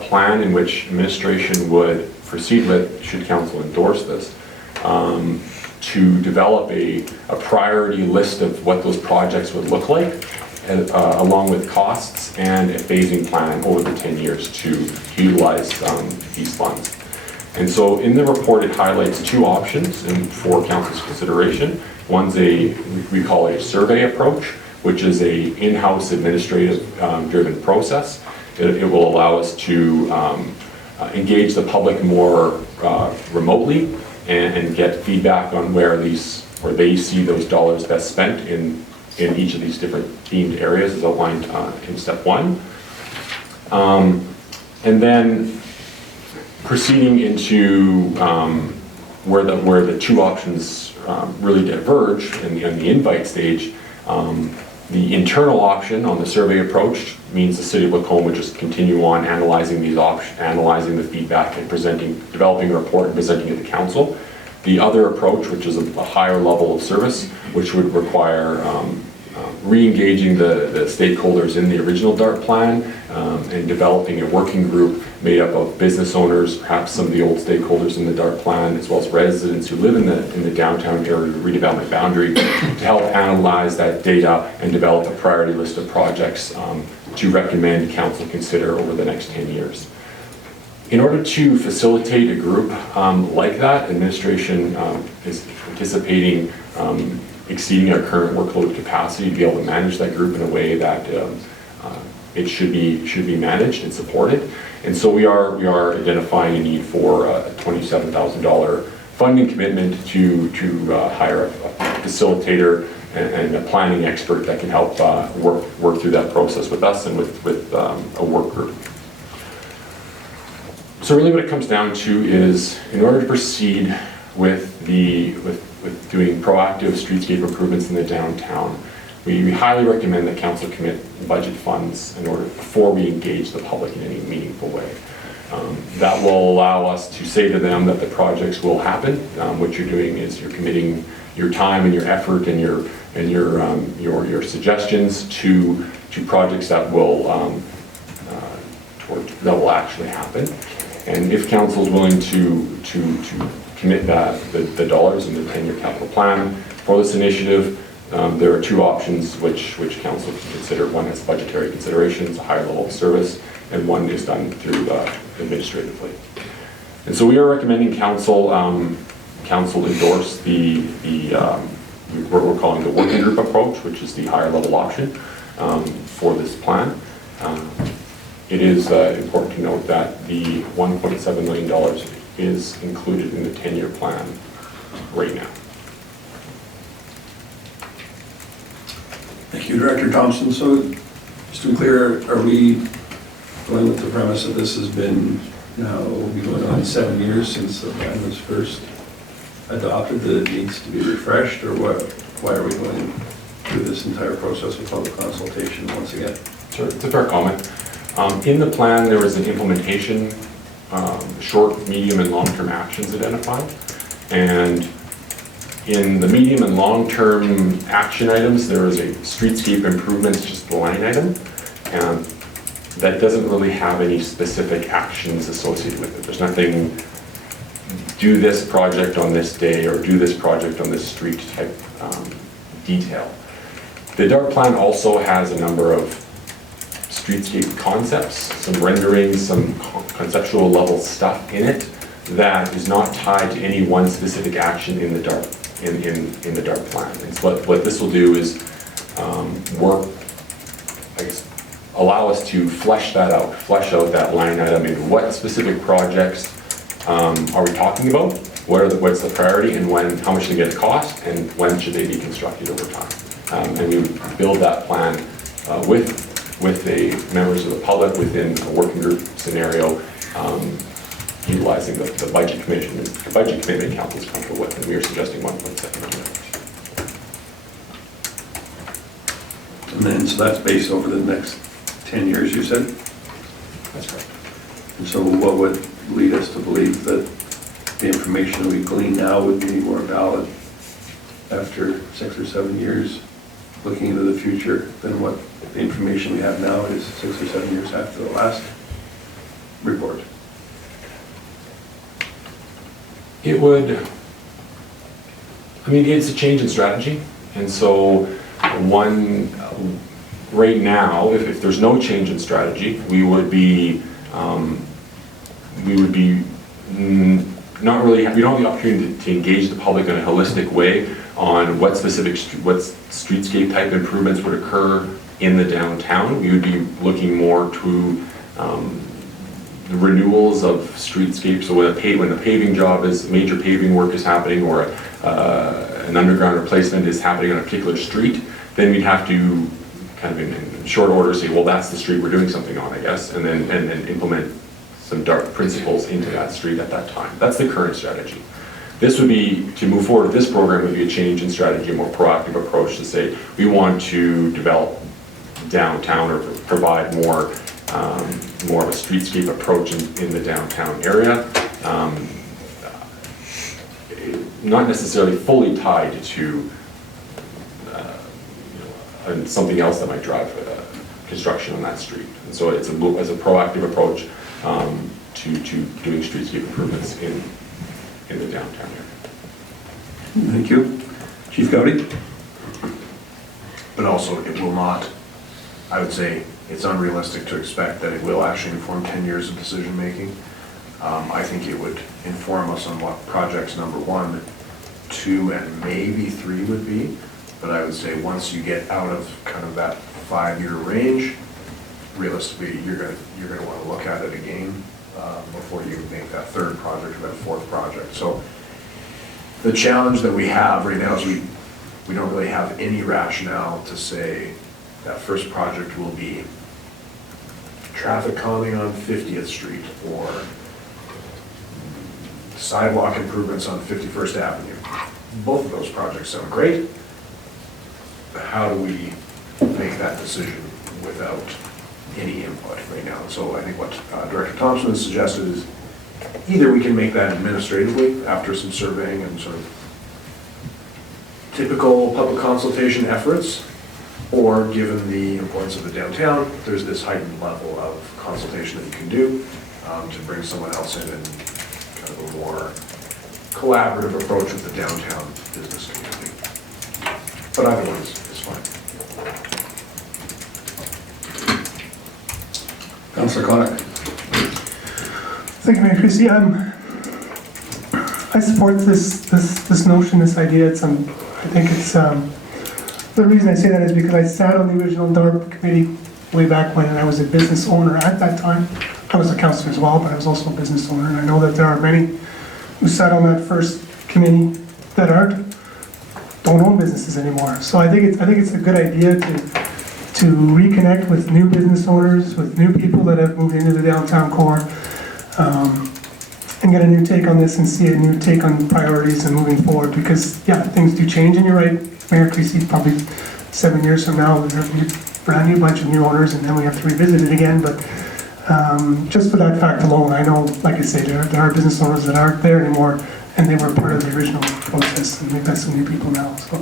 plan in which administration would proceed with, should council endorse this, to develop a priority list of what those projects would look like, along with costs and a phasing plan over the 10 years to utilize these funds. And so in the report, it highlights two options for council's consideration. One's we call it a survey approach, which is a in-house administrative driven process. It will allow us to engage the public more remotely and get feedback on where they see those dollars best spent in each of these different themed areas as outlined in step one. And then proceeding into where the two options really diverge in the invite stage. The internal option on the survey approach means the City of Lacombe would just continue on analyzing these analyzing the feedback and developing a report and presenting it to council. The other approach, which is a higher level of service, which would require re-engaging the stakeholders in the original DART plan and developing a working group made up of business owners, perhaps some of the old stakeholders in the DART plan, as well as residents who live in the downtown area redevelopment boundary, to help analyze that data and develop a priority list of projects to recommend council consider over the next 10 years. In order to facilitate a group like that, administration is anticipating exceeding our current workload capacity to be able to manage that group in a way that it should be managed and supported. And so we are identifying a need for a $27,000 funding commitment to hire a facilitator and a planning expert that can help work through that process with us and with a work group. So really what it comes down to is, in order to proceed with doing proactive streetscape improvements in the downtown, we highly recommend that council commit budget funds before we engage the public in any meaningful way. That will allow us to say to them that the projects will happen. What you're doing is you're committing your time and your effort and your suggestions to projects that will actually happen. And if council is willing to commit the dollars in the 10-year capital plan for this initiative, there are two options which council can consider. One is budgetary considerations, a higher level of service, and one is done through administratively. And so we are recommending council endorse what we're calling the working group approach, which is the higher level option for this plan. It is important to note that the $1.7 million is included in the 10-year plan right now. Thank you, Director Thompson. So just to be clear, are we going with the premise that this has been now, will be going on 7 years since the plan was first adopted, that it needs to be refreshed, or what? Why are we going through this entire process of public consultation once again? Sure, it's a fair comment. In the plan, there was an implementation, short, medium, and long-term actions identified. And in the medium and long-term action items, there is a streetscape improvements, just a line item. And that doesn't really have any specific actions associated with it. There's nothing, do this project on this day or do this project on this street type detail. The DART plan also has a number of streetscape concepts, some renderings, some conceptual level stuff in it that is not tied to any one specific action in the DART in the DART plan. And so what this will do is work, I guess, allow us to flesh out that line item in what specific projects are we talking about, what's the priority, and when, how much they get to cost, and when should they be constructed over time. And we build that plan with the members of the public within a working group scenario, utilizing the budget commitment council is comfortable with, and we are suggesting 1.7 million. And then, so that's based over the next 10 years, you said? That's correct. And so what would lead us to believe that the information we glean now would be more valid after 6 or 7 years, looking into the future, than what the information we have now is 6 or 7 years after the last report? It would, I mean, it's a change in strategy, and so right now, if there's no change in strategy, we would be not really, we don't have the opportunity to engage the public in a holistic way on what streetscape type improvements would occur in the downtown. We would be looking more to the renewals of streetscapes. So when the paving job is, major paving work is happening, or an underground replacement is happening on a particular street, then we'd have to kind of in short order say, well, that's the street we're doing something on, I guess, and then implement some DART principles into that street at that time. That's the current strategy. This would be, to move forward with this program, would be a change in strategy, a more proactive approach to say, we want to develop downtown or provide more of a streetscape approach in the downtown area. Not necessarily fully tied to and something else that might drive construction on that street. And so it's as a proactive approach to doing streetscape improvements in the downtown area. Thank you. Chief Gowdy? But also, it will not, I would say, it's unrealistic to expect that it will actually inform 10 years of decision-making. I think it would inform us on what projects number 1, 2, and maybe 3 would be. But I would say once you get out of kind of that 5-year range, realistically, you're gonna want to look at it again before you make that 3rd project or that 4th project. So the challenge that we have right now is we don't really have any rationale to say that first project will be traffic calming on 50th Street or sidewalk improvements on 51st Avenue. Both of those projects sound great. How do we make that decision without any input right now? So I think what Director Thompson has suggested is either we can make that administratively after some surveying and sort of typical public consultation efforts, or given the importance of the downtown, there's this heightened level of consultation that you can do to bring someone else in and kind of a more collaborative approach with the downtown business community. But either one is fine. Councillor Connick? Thank you, Mayor Christie. I support this notion, this idea. I think it's, the reason I say that is because I sat on the original DART committee way back when, and I was a business owner at that time. I was a councillor as well, but I was also a business owner, and I know that there are many who sat on that first committee that don't don't own businesses anymore. So I think it's a good idea to reconnect with new business owners, with new people that have moved into the downtown core, and get a new take on this and see a new take on priorities and moving forward, because, yeah, things do change, and you're right, Mayor Creasy, probably 7 years from now, there'll be a brand new bunch of new owners, and then we have to revisit it again, but just for that fact alone, I know, like I say, there are business owners that aren't there anymore, and they were part of the original process, and we've got some new people now, so.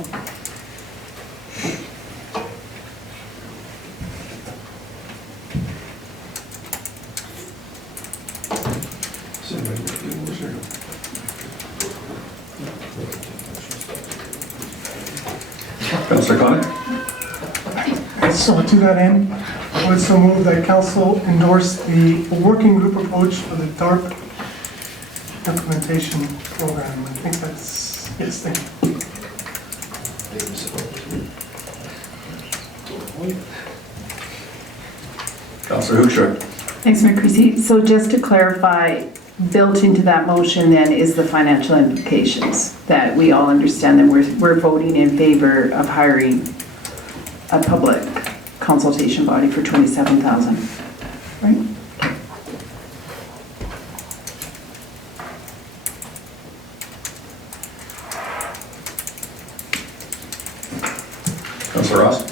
Councillor Conick? So to that end, I would so move that council endorse the working group approach for the DARP implementation program. I think that's, yes, thank you. Councillor Hoekstra? Thanks, Mayor Creasy. So just to clarify, built into that motion then is the financial implications, that we all understand that we're voting in favor of hiring a public consultation body for $27,000, right? Councillor Ross?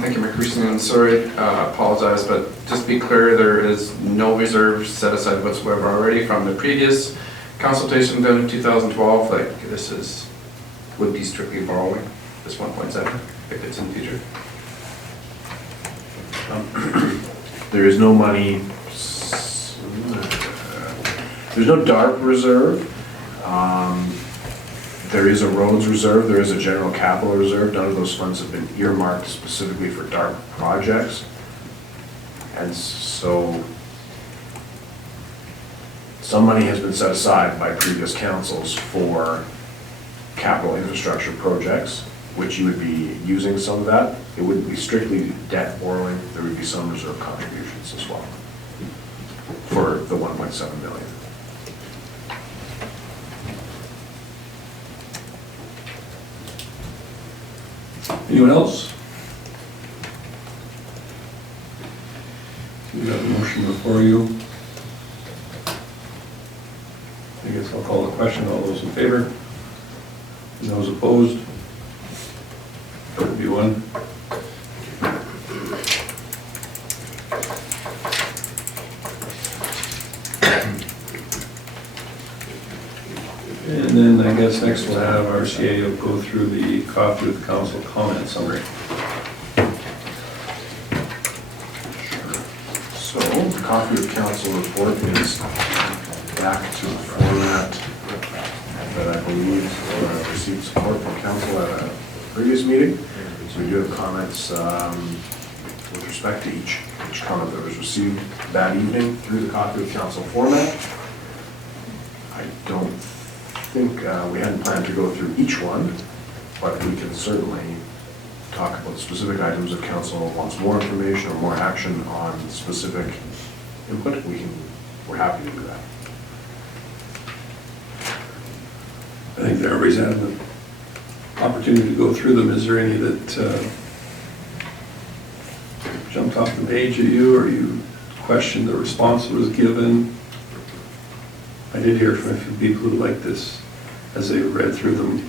Thank you, Mayor Christian, and sorry, apologize, but just be clear, there is no reserve set aside whatsoever already from the previous consultation done in 2012, like this would be strictly borrowing, this 1.7, if it's in the future. There is no money, there's no DARP reserve. There is a roads reserve, there is a general capital reserve. None of those funds have been earmarked specifically for DARP projects. And so some money has been set aside by previous councils for capital infrastructure projects, which you would be using some of that. It wouldn't be strictly debt borrowing, there would be some reserve contributions as well for the 1.7 million. Anyone else? You got a motion before you. I guess I'll call the question. All those in favor? Those opposed? That would be one. And then I guess next we'll have our CAO go through the Coffee with Council comment summary. So, the Coffee with Council report is back to the format that I believe received support from council at a previous meeting. So we do have comments with respect to each comment that was received that evening through the Coffee with Council format. I don't think we hadn't planned to go through each one, but we can certainly talk about specific items if council wants more information or more action on specific input. We're happy to do that. I think that everybody's had an opportunity to go through them. Is there any that jumped off the page at you, or you questioned the response that was given? I did hear from a few people who liked this as they read through them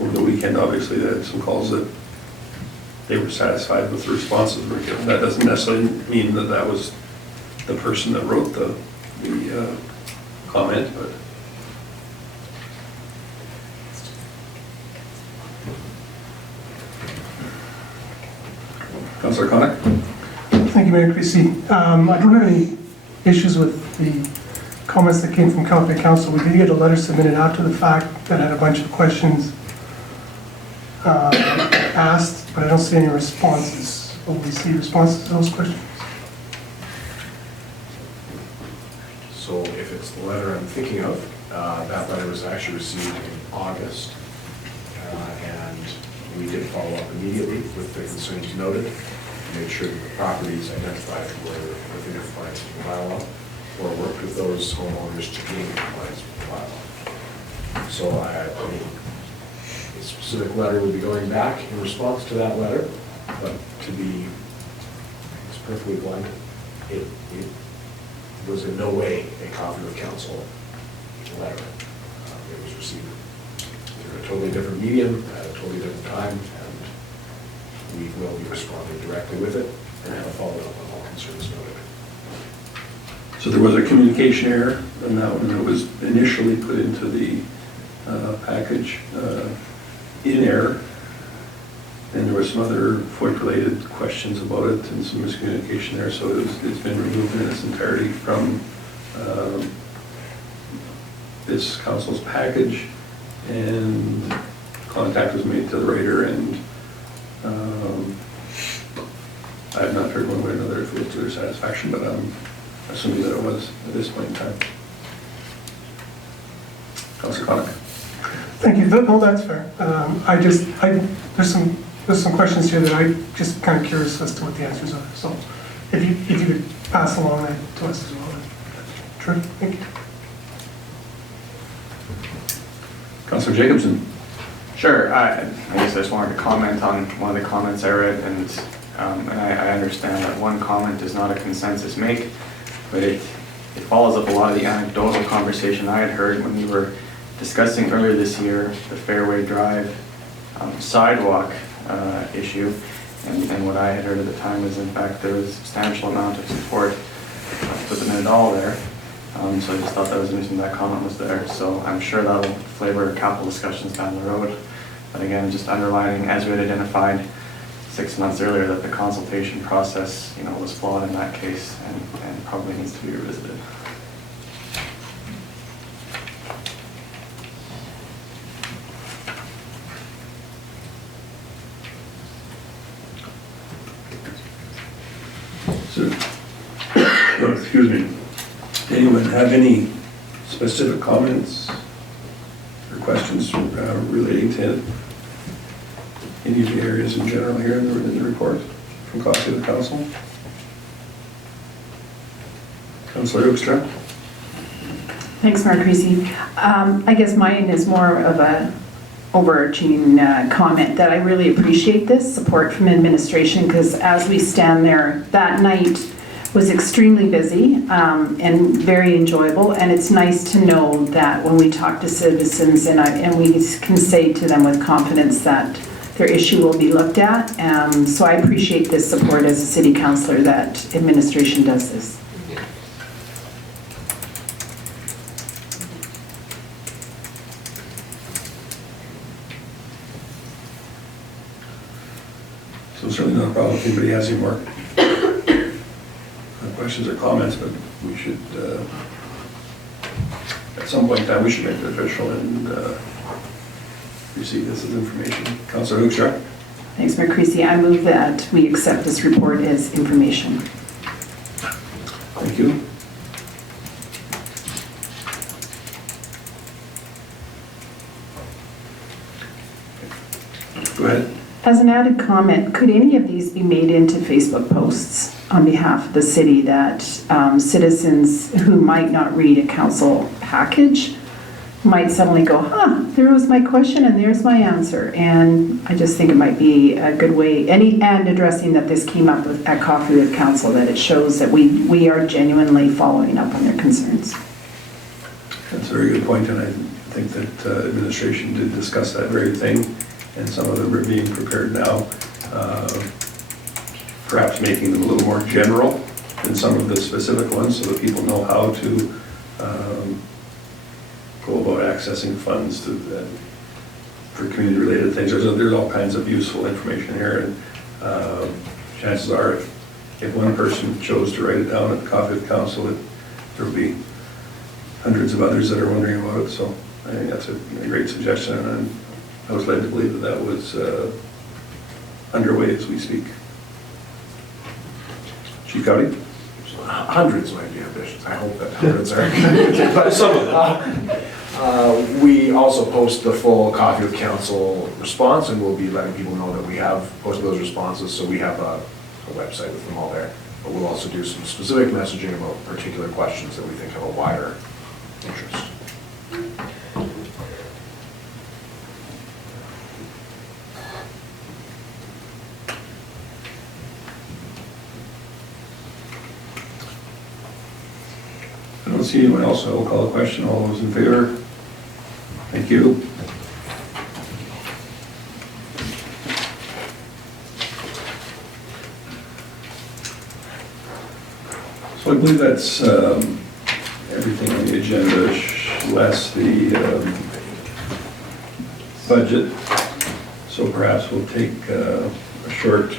over the weekend. Obviously, they had some calls that they were satisfied with the responses that were given. That doesn't necessarily mean that that was the person that wrote the comment, but Councillor Conick? Thank you, Mayor Creasy. I don't have any issues with the comments that came from County Council. We did get a letter submitted after the fact that had a bunch of questions asked, but I don't see any responses. Will we see responses to those questions? So if it's the letter I'm thinking of, that letter was actually received in August. And we did follow up immediately with the concerns noted, to make sure that the properties identified were within compliance with the bylaw, or worked with those homeowners to gain compliance with the bylaw. So I mean, A specific letter will be going back in response to that letter, but to be, it's perfectly blunt, it was in no way a copy of council letter. It was received through a totally different medium, at a totally different time, and we will be responding directly with it and have followed up on all concerns noted. So there was a communication error on that one that was initially put into the package in error. And there were some other FOIP-related questions about it and some miscommunication there, so it's been removed in its entirety from this council's package, and contact was made to the writer, and I have not heard one way or another if it was to their satisfaction, but I'm assuming that it was at this point in time. Councilor Connacht. Thank you. No, that's fair. There's some questions here that I'm just kind of curious as to what the answers are. So if you could pass along that to us as well. True. Thank you. Councilor Jacobson. Sure, I guess I just wanted to comment on one of the comments I read, and I understand that one comment is not a consensus make, but it follows up a lot of the anecdotal conversation I had heard when we were discussing earlier this year the Fairway Drive sidewalk issue, and what I had heard at the time was, in fact, there was a substantial amount of support to put them in at all there. So I just thought that was interesting that comment was there. So I'm sure that'll flavor capital discussions down the road. But again, just underlining, as we had identified 6 months earlier, that the consultation process, was flawed in that case and probably needs to be revisited. So, excuse me. Anyone have any specific comments or questions relating to any of the areas in general here in the report from copy of the council? Councilor Hoekstra. Thanks, Mayor Creasy. I guess mine is more of a overarching comment that I really appreciate this support from administration, because as we stand there, that night was extremely busy and very enjoyable, and it's nice to know that when we talk to citizens and we can say to them with confidence that their issue will be looked at. So I appreciate this support as a city councillor that administration does this. So certainly not a problem if anybody has any more questions or comments, but we should, at some point in time, we should make it official and receive this as information. Councilor Hoekstra. Thanks, Mayor Creasy. I move that we accept this report as information. Thank you. Go ahead. As an added comment, could any of these be made into Facebook posts on behalf of the city that citizens who might not read a council package might suddenly go, there was my question and there's my answer. And I just think it might be a good way, and addressing that this came up at Coffee with Council, that it shows that we are genuinely following up on their concerns. That's a very good point, and I think that administration did discuss that very thing, and some of them are being prepared now, perhaps making them a little more general than some of the specific ones, so that people know how to go about accessing funds for community-related things. There's all kinds of useful information here, and chances are, if one person chose to write it down at the Coffee with Council, there will be hundreds of others that are wondering about it. So I think that's a great suggestion, and I was led to believe that was underway as we speak. Chief Cowdy? Hundreds might be ambitious. I hope that hundreds are. But some of them. We also post the full Coffee with Council response, and we'll be letting people know that we have posted those responses, so we have a website with them all there. But we'll also do some specific messaging about particular questions that we think have a wider interest. see anyone else, I will call a question. All those in favor? Thank you. So I believe that's everything on the agenda, less the budget. So perhaps we'll take a short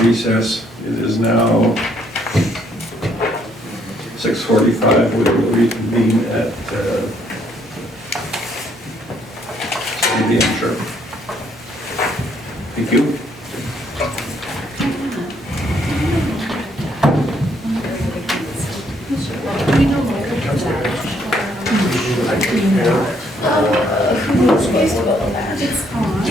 recess. It is now 6:45. We will reconvene at 7 p.m. sharp. Thank you. It's on.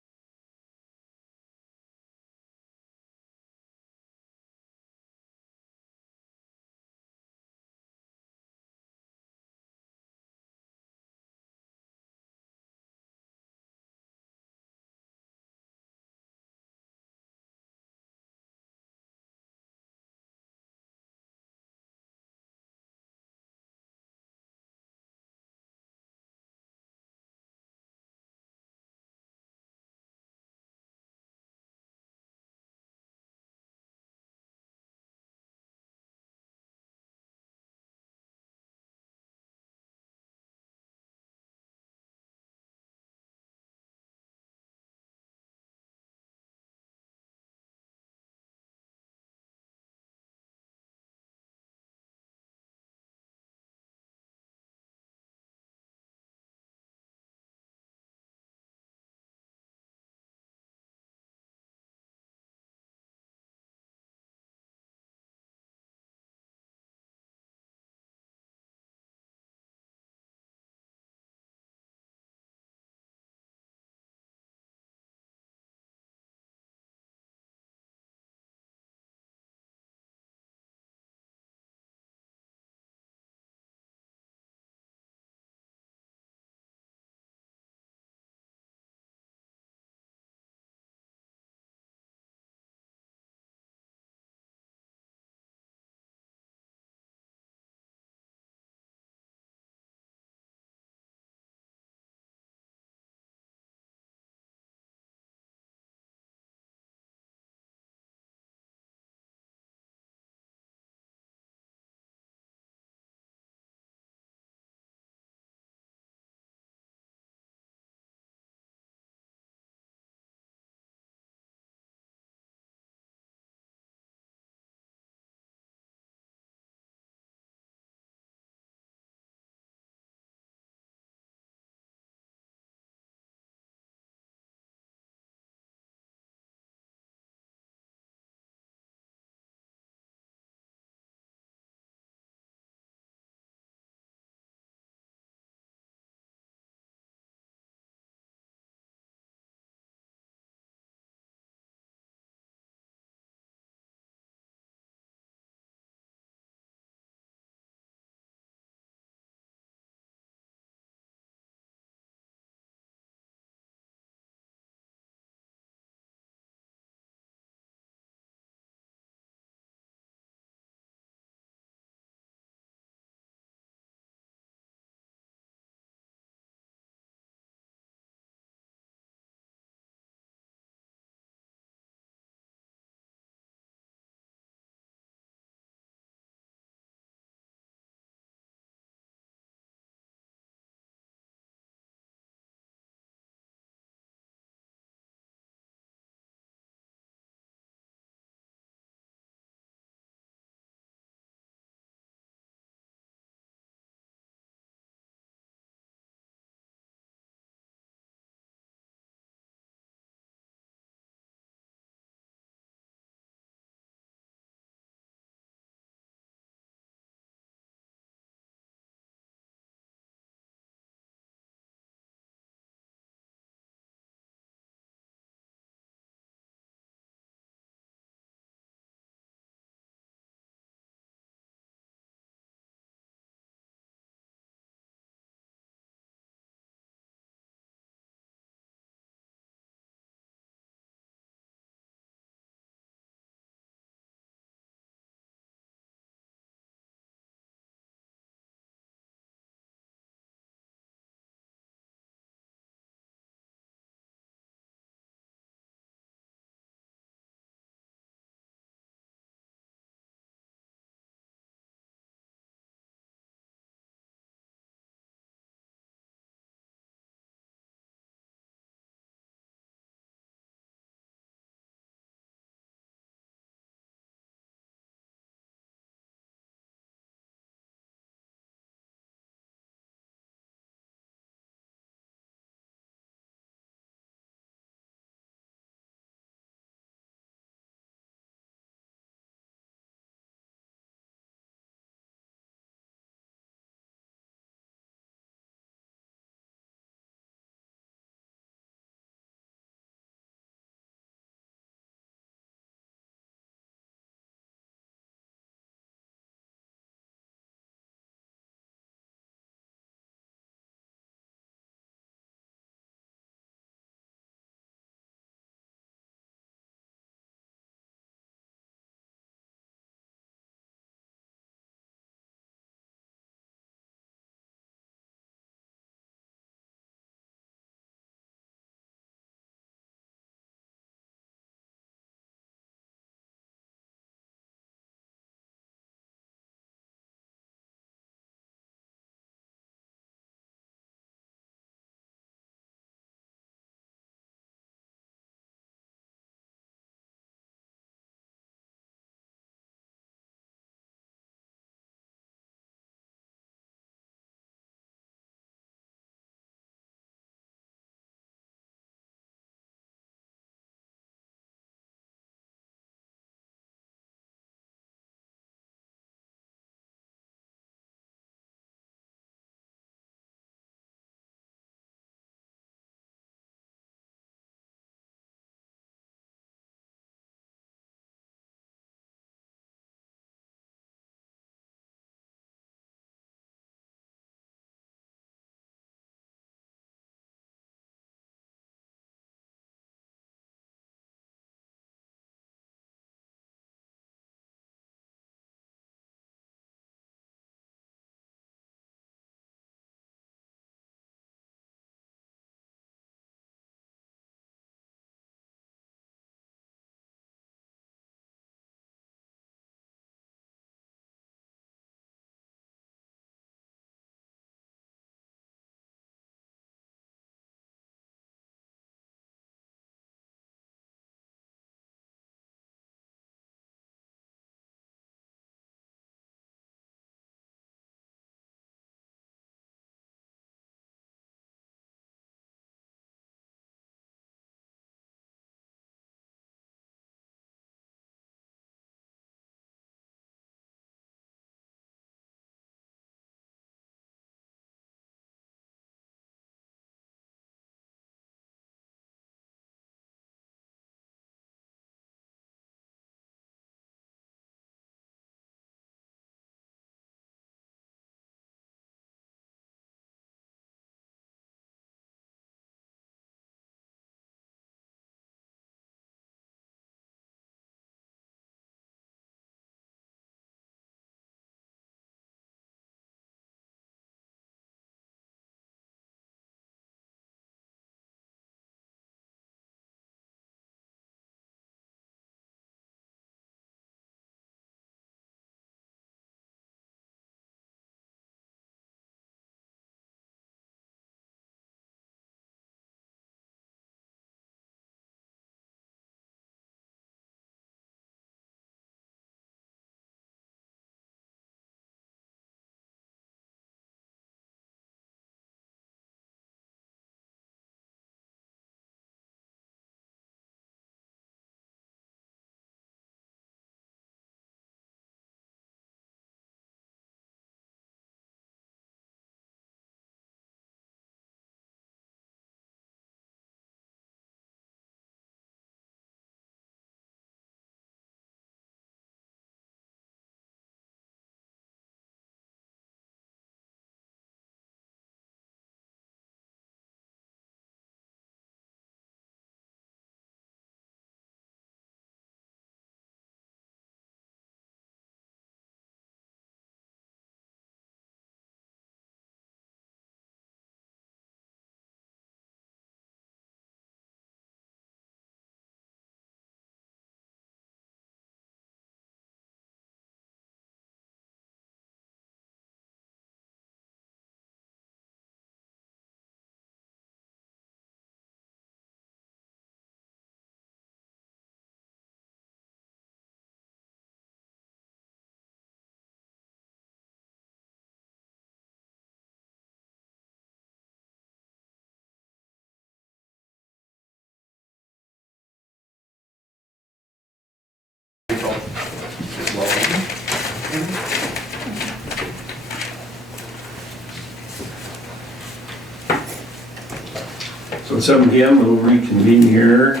So at 7 PM, we'll reconvene here.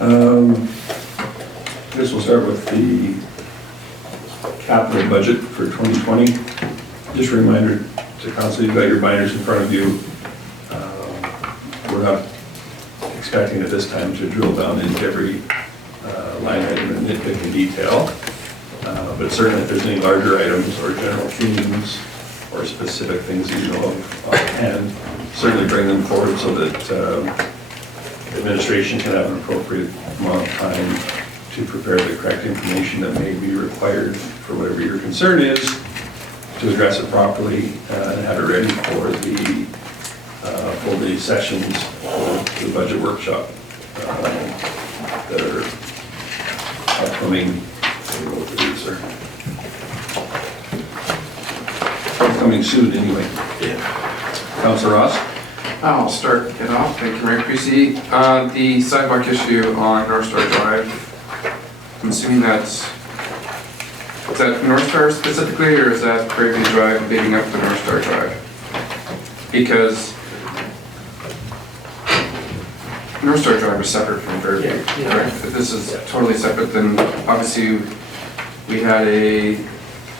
I guess we'll start with the capital budget for 2020. Just a reminder to council, you've got your binders in front of you. We're not expecting at this time to drill down into every line item and nitpick in detail. But certainly if there's any larger items or general themes or specific things that you know of offhand, certainly bring them forward so that the administration can have an appropriate amount of time to prepare the correct information that may be required for whatever your concern is, to address it properly and have it ready for the full day sessions for the budget workshop that are upcoming. I don't know what the dates are. Upcoming soon, anyway. Councilor Ross? I'll start it off. Thank you, Mayor Creasy. The sidewalk issue on North Star Drive, I'm assuming is that North Star specifically, or is that Prairie View Drive leading up to North Star Drive? Because North Star Drive is separate from Prairie View, right? If this is totally separate, then obviously we had a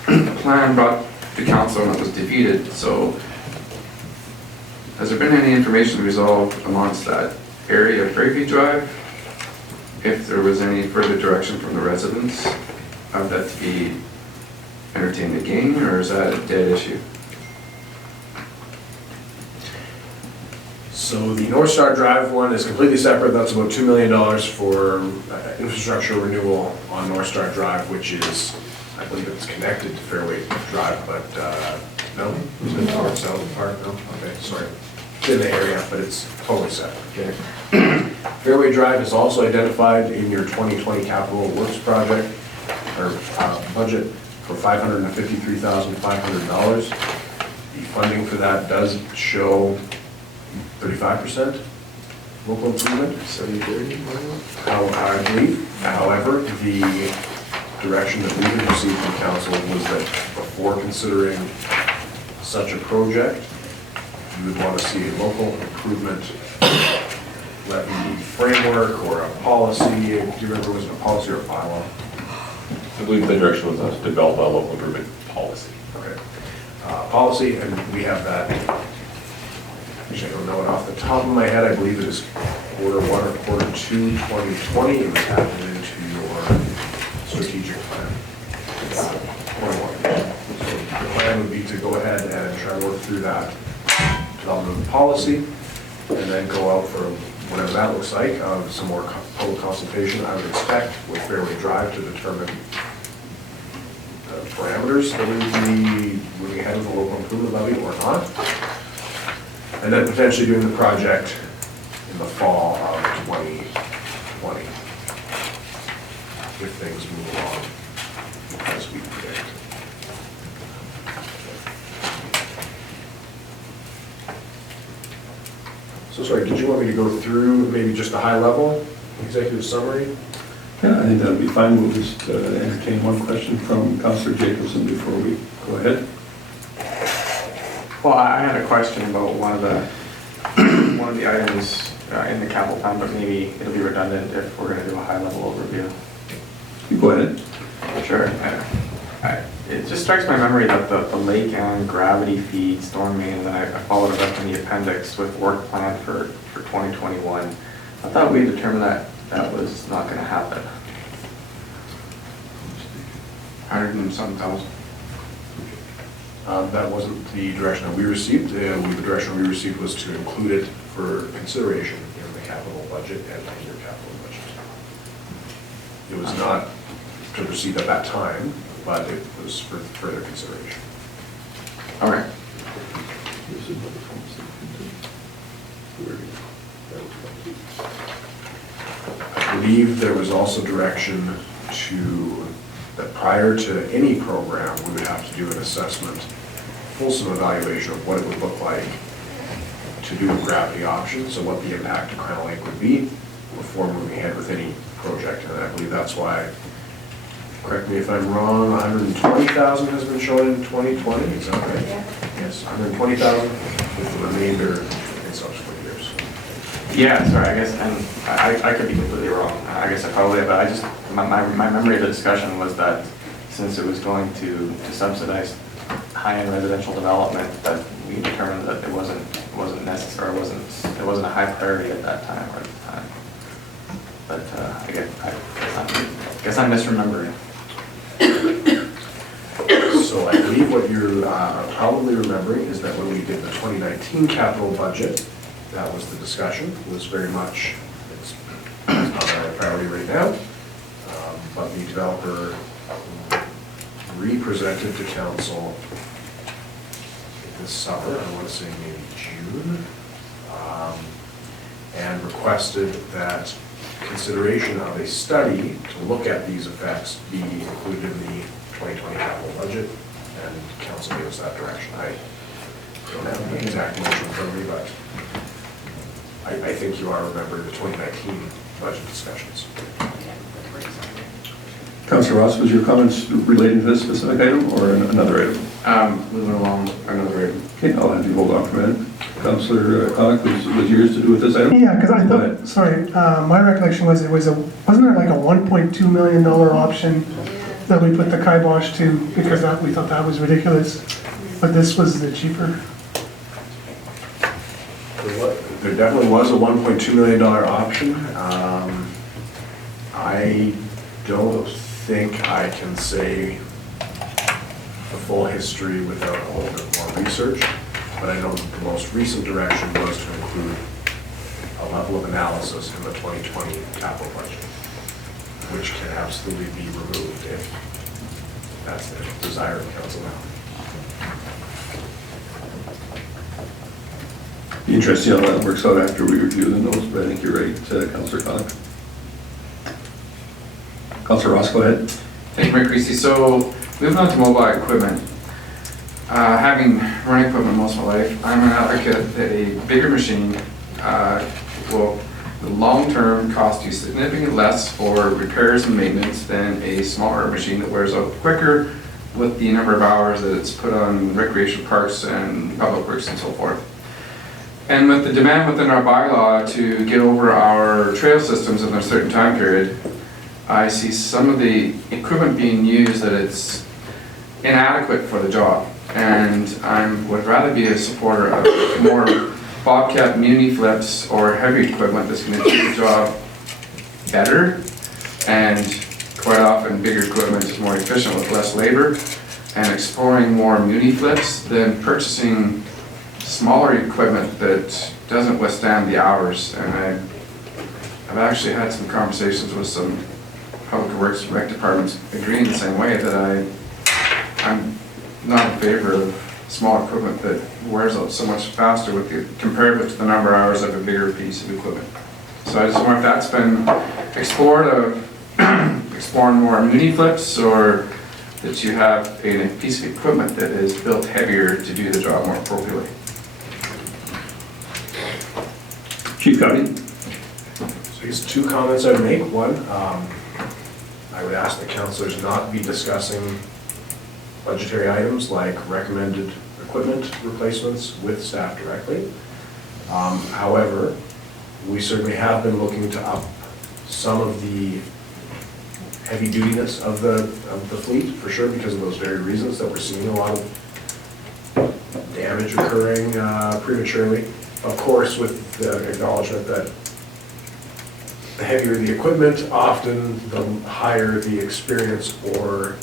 plan brought to council and it was defeated, so has there been any information resolved amongst that area of Prairie View Drive? If there was any further direction from the residents of that to be entertained again, or is that a dead issue? So the North Star Drive one is completely separate. That's about $2 million for infrastructure renewal on North Star Drive, which is, I believe it's connected to Fairway Drive, but no, is it north, south part? No, okay, sorry. It's in the area, but it's totally separate, okay? Fairway Drive is also identified in your 2020 capital works project, or budget, for $553,500. The funding for that does show 35% local improvement, 70-30, I believe. However, the direction that we had received from council was that before considering such a project, you would want to see a local improvement levy framework or a policy. Do you remember, was it a policy or a bylaw? I believe the direction was to develop a local improvement policy. Okay. Policy, and we have that. Actually, I don't know it off the top of my head. I believe it is quarter 1 or quarter 2, 2020. It was added into your strategic plan. Quarter 1. So the plan would be to go ahead and try to work through that development of the policy, and then go out for whatever that looks like, some more public consultation. I would expect with Fairway Drive to determine the parameters that we would be moving ahead with the local improvement levy or not. And then potentially doing the project in the fall of 2020, if things move along as we predict. So sorry, did you want me to go through maybe just a high level executive summary? Yeah, I think that'd be fine. We'll just entertain one question from Councilor Jacobson before we go ahead. Well, I had a question about one of the items in the capital plan, but maybe it'll be redundant if we're gonna do a high-level overview. You go ahead. Sure. It just strikes my memory that the lake and gravity feed storm main, and then I followed it up in the appendix with work plan for 2021. I thought we determined that that was not gonna happen. 100 and some thousand. That wasn't the direction that we received. The direction we received was to include it for consideration in the capital budget and in your capital budget. It was not to proceed at that time, but it was for further consideration. All right. I believe there was also direction that prior to any program, we would have to do an assessment, fulsome evaluation of what it would look like to do a gravity option, so what the impact to Crown Lake would be before moving ahead with any project. And I believe that's why, correct me if I'm wrong, 120,000 has been shown in 2020, is that right? Yeah. Yes, 120,000 with the remainder in subsequent years. Yeah, sorry, I guess, and I could be completely wrong. I guess I probably, but I just, my memory of the discussion was that since it was going to subsidize high-end residential development, that we determined that it wasn't necessary, it wasn't a high priority at that time or at the time. But I guess I'm misremembering. So I believe what you're probably remembering is that when we did the 2019 capital budget, that was the discussion. It was very much, it's not our priority right now, but the developer re-presented to council this summer, I want to say maybe June, and requested that consideration of a study to look at these effects be included in the 2020 capital budget, and council gave us that direction. I don't have the exact motion in front of me, but I think you are remembering the 2019 budget discussions. Councillor Ross, was your comments relating to this specific item or another item? Moving along, another item. Okay, I'll have you hold on for a minute. Councillor Connick, was yours to do with this item? Yeah, because I Go ahead. thought, sorry, my recollection was wasn't there like a $1.2 million option that we put the kibosh to because we thought that was ridiculous, but this was the cheaper. There definitely was a $1.2 million option. I don't think I can say the full history without a little bit more research, but I know the most recent direction was to include a level of analysis in the 2020 capital budget, which can absolutely be removed if that's the desire of council now. Be interesting how that works out after we review the notes, but I think you're right, Councillor Connick. Councillor Ross, go ahead. Thank you, Mayor Creasy. So, moving on to mobile equipment. Having run equipment most of my life, I'm an advocate that a bigger machine will, in the long term, cost you significantly less for repairs and maintenance than a smaller machine that wears out quicker with the number of hours that it's put on recreation parks and public works and so forth. And with the demand within our bylaw to get over our trail systems in a certain time period, I see some of the equipment being used that it's inadequate for the job. And I would rather be a supporter of more Bobcat muni flips or heavy equipment that's going to do the job better. And quite often bigger equipment is more efficient with less labor, and exploring more muni flips than purchasing smaller equipment that doesn't withstand the hours. And I've actually had some conversations with some public works and rec departments agreeing the same way, that I'm not in favor of small equipment that wears out so much faster compared with the number of hours of a bigger piece of equipment. So I just wonder if that's been explored, of exploring more mini flips, or that you have a piece of equipment that is built heavier to do the job more appropriately. Chief Cuddy. So I guess two comments I would make. One, I would ask the councilors not be discussing budgetary items like recommended equipment replacements with staff directly. However, we certainly have been looking to up some of the heavy dutiness of the fleet, for sure, because of those very reasons that we're seeing a lot of damage occurring prematurely. Of course, with the acknowledgement that the heavier the equipment, often the higher the experience or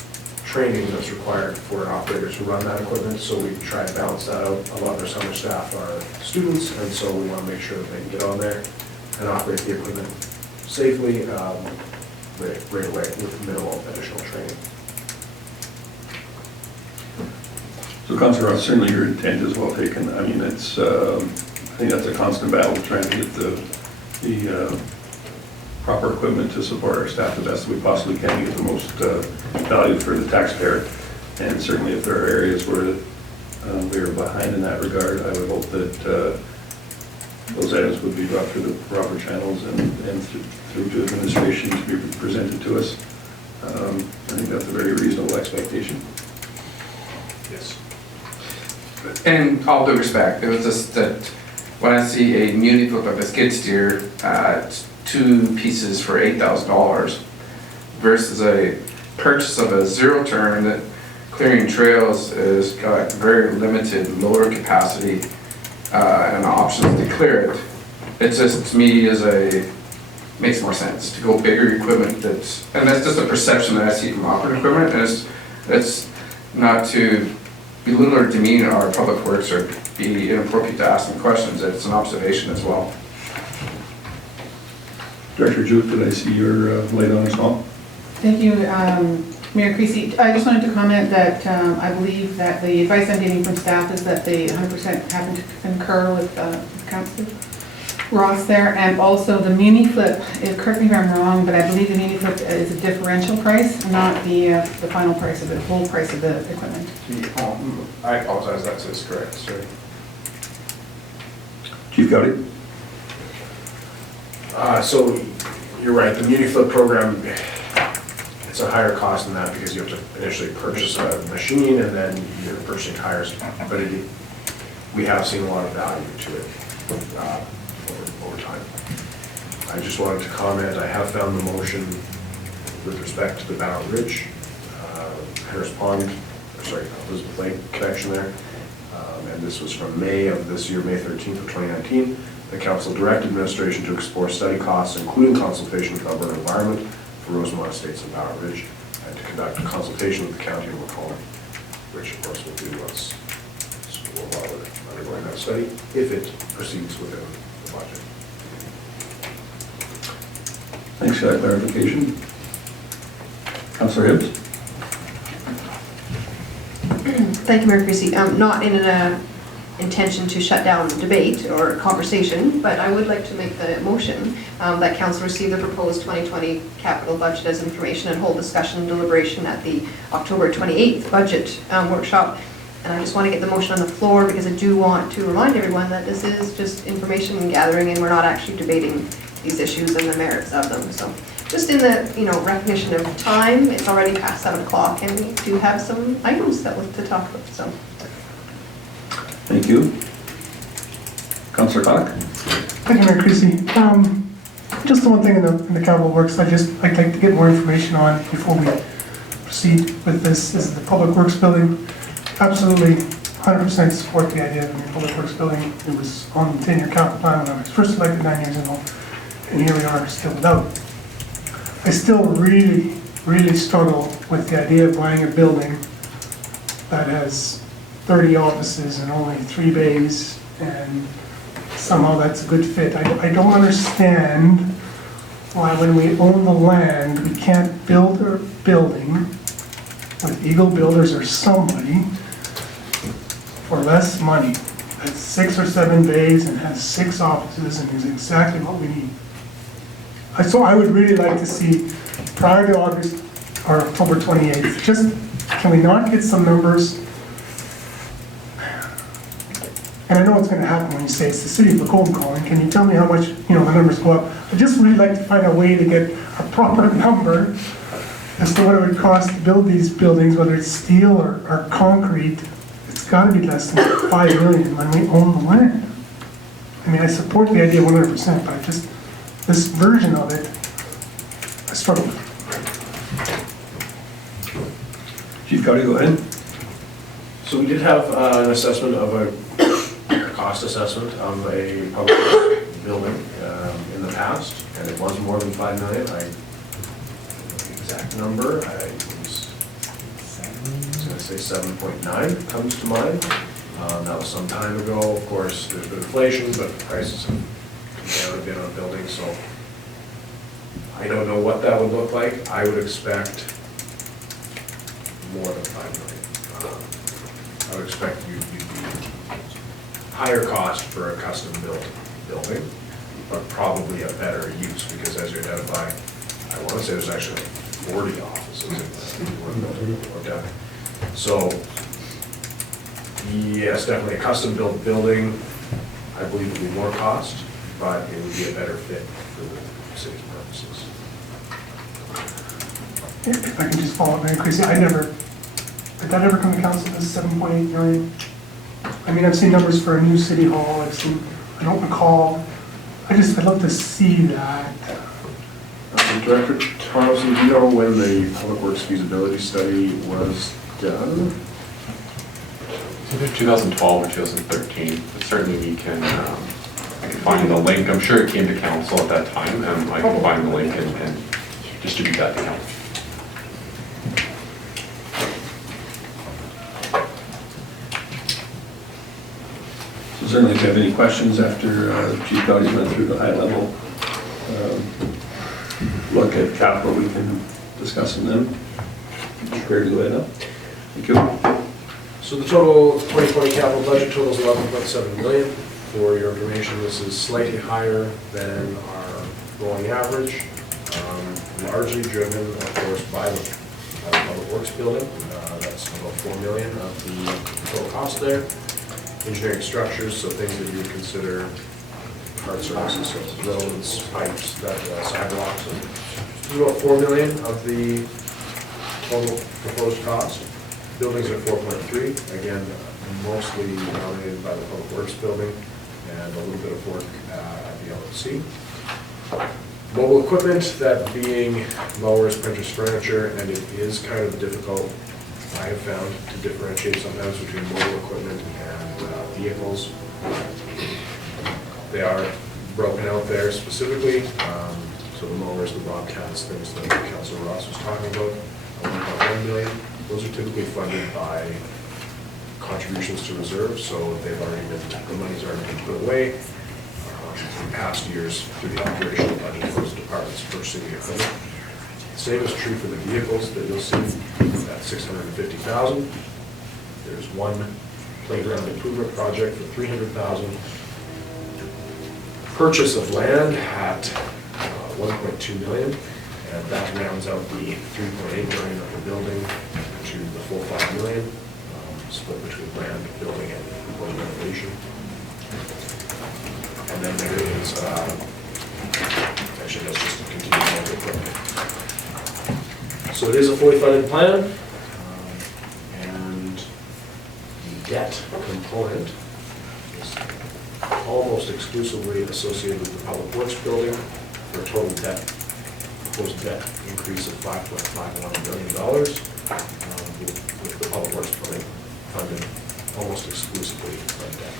training that's required for operators who run that equipment. So we try to balance that out. A lot of our summer staff are students, and so we want to make sure that they can get on there and operate the equipment safely right away with minimal additional training. So Councillor Ross, certainly your intent is well taken. I mean, it's, I think that's a constant battle, trying to get the proper equipment to support our staff the best we possibly can, get the most value for the taxpayer. And certainly if there are areas where we are behind in that regard, I would hope that those items would be brought through the proper channels and through to administration to be presented to us. I think that's a very reasonable expectation. Yes. And all due respect, it was just that when I see a muni flip of a skid steer at 2 pieces for $8,000 versus a purchase of a zero turn that clearing trails has got very limited loader capacity and options to clear it. It just, to me, makes more sense to go bigger equipment and that's just a perception that I see from operating equipment, and it's not to belittle or demean our public works or be inappropriate to ask them questions, it's an observation as well. Director Jute, did I see your light on as well? Thank you, Mayor Creasy. I just wanted to comment that I believe that the advice I'm getting from staff is that they 100% happen to concur with Councillor Ross there, and also the mini flip, correct me if I'm wrong, but I believe the mini flip is a differential price, not the final price of the whole price of the equipment. I apologize, that's correct, sorry. Chief Gowdy? So, you're right, the Muni Flip program, it's a higher cost than that because you have to initially purchase a machine and then you're purchasing tires, but we have seen a lot of value to it over time. I just wanted to comment, I have found the motion with respect to the Barrett Ridge, Harris Pond, Elizabeth Lake connection there. And this was from May of this year, May 13th of 2019. The council directed administration to explore study costs, including consultation with Alberta Environment for Rosemont Estates and Barrett Ridge, and to conduct a consultation with the county of Macomb, which of course we'll do once while we're undergoing that study, if it proceeds within the budget. Thanks for that clarification. Councillor Hibbs? Thank you, Mayor Creasy. Not in an intention to shut down debate or conversation, but I would like to make the motion that council receive the proposed 2020 capital budget as information and hold discussion and deliberation at the October 28th budget workshop. And I just want to get the motion on the floor because I do want to remind everyone that this is just information gathering and we're not actually debating these issues and the merits of them. So just in the recognition of time, it's already past 7 o'clock and we do have some items that we're to talk about. So. Thank you. Councillor Cock? Thank you, Mayor Creasy. Just the one thing in the capital works I'd like to get more information on before we proceed with this is the public works building. Absolutely 100% support the idea of the public works building. It was on the 10-year capital plan when I was first elected 9 years ago, and here we are still without. I still really, really struggle with the idea of buying a building that has 30 offices and only 3 bays, and somehow that's a good fit. I don't understand why when we own the land, we can't build a building with Eagle Builders or somebody for less money. That's 6 or 7 bays and has 6 offices and is exactly what we need. So I would really like to see prior to August or October 28th, just can we not get some numbers? And I know what's going to happen when you say it's the city of Macomb calling. Can you tell me how much the numbers go up? I'd just really like to find a way to get a proper number as to what it would cost to build these buildings, whether it's steel or concrete. It's got to be less than 5 million when we own the land. I mean, I support the idea 100%, but just this version of it, I struggle with. Chief Gowdy, go ahead. So we did have an assessment of a cost assessment of a public works building in the past, and it was more than 5 million. I don't know the exact number. I was going to say 7.9 comes to mind. That was some time ago. Of course, there's been inflation, but prices have come down a bit on buildings, so I don't know what that would look like. I would expect more than 5 million. I would expect you'd be higher cost for a custom built building, but probably a better use, because as you identify, I want to say there's actually 40 offices in one building. Okay. So, yes, definitely a custom built building, I believe would be more cost, but it would be a better fit for the city's purposes. If I can just follow up very quickly, did that ever come to council, this 7.8 million? I mean, I've seen numbers for a new city hall, I've don't recall. I'd love to see that. Director Thompson, do you know when the Public Works feasibility study was done? It's either 2012 or 2013, but certainly we can, I can find the link. I'm sure it came to council at that time, and I can find the link and distribute that to council. So certainly if you have any questions after Chief Gowdy went through the high level look at capital, we can discuss them then. Prepared to go ahead now. Thank you. So the total 2020 capital budget totals 11.7 million. For your information, this is slightly higher than our rolling average, largely driven, of course, by the Public Works building. That's about 4 million of the total cost there. Engineering structures, so things that you would consider hard surfaces, so roads, pipes, sidewalks. This is about 4 million of the total proposed cost. Buildings are 4.3, again, mostly dominated by the Public Works building and a little bit of work at the LOC. Mobile equipment, that being mowers, printers, furniture, and it is kind of difficult, I have found, to differentiate sometimes between mobile equipment and vehicles. They are broken out there specifically. So the mowers, the Bobcats, things that Councilor Ross was talking about, 1.1 million. Those are typically funded by contributions to reserves, so they've already been, the money's already been put away in past years through the operational budget for those departments purchasing the equipment. Same is true for the vehicles that you'll see at 650,000. There's one playground improvement project for 300,000. Purchase of land at 1.2 million, and that rounds out the 3.8 million of the building to the full 5 million, split between land, building, and building renovation. And then there is, actually that's just a continued equipment. So it is a fully funded plan, and the debt component is almost exclusively associated with the Public Works building for a total debt, proposed debt increase of $5.51 million, with the Public Works building funded almost exclusively from debt.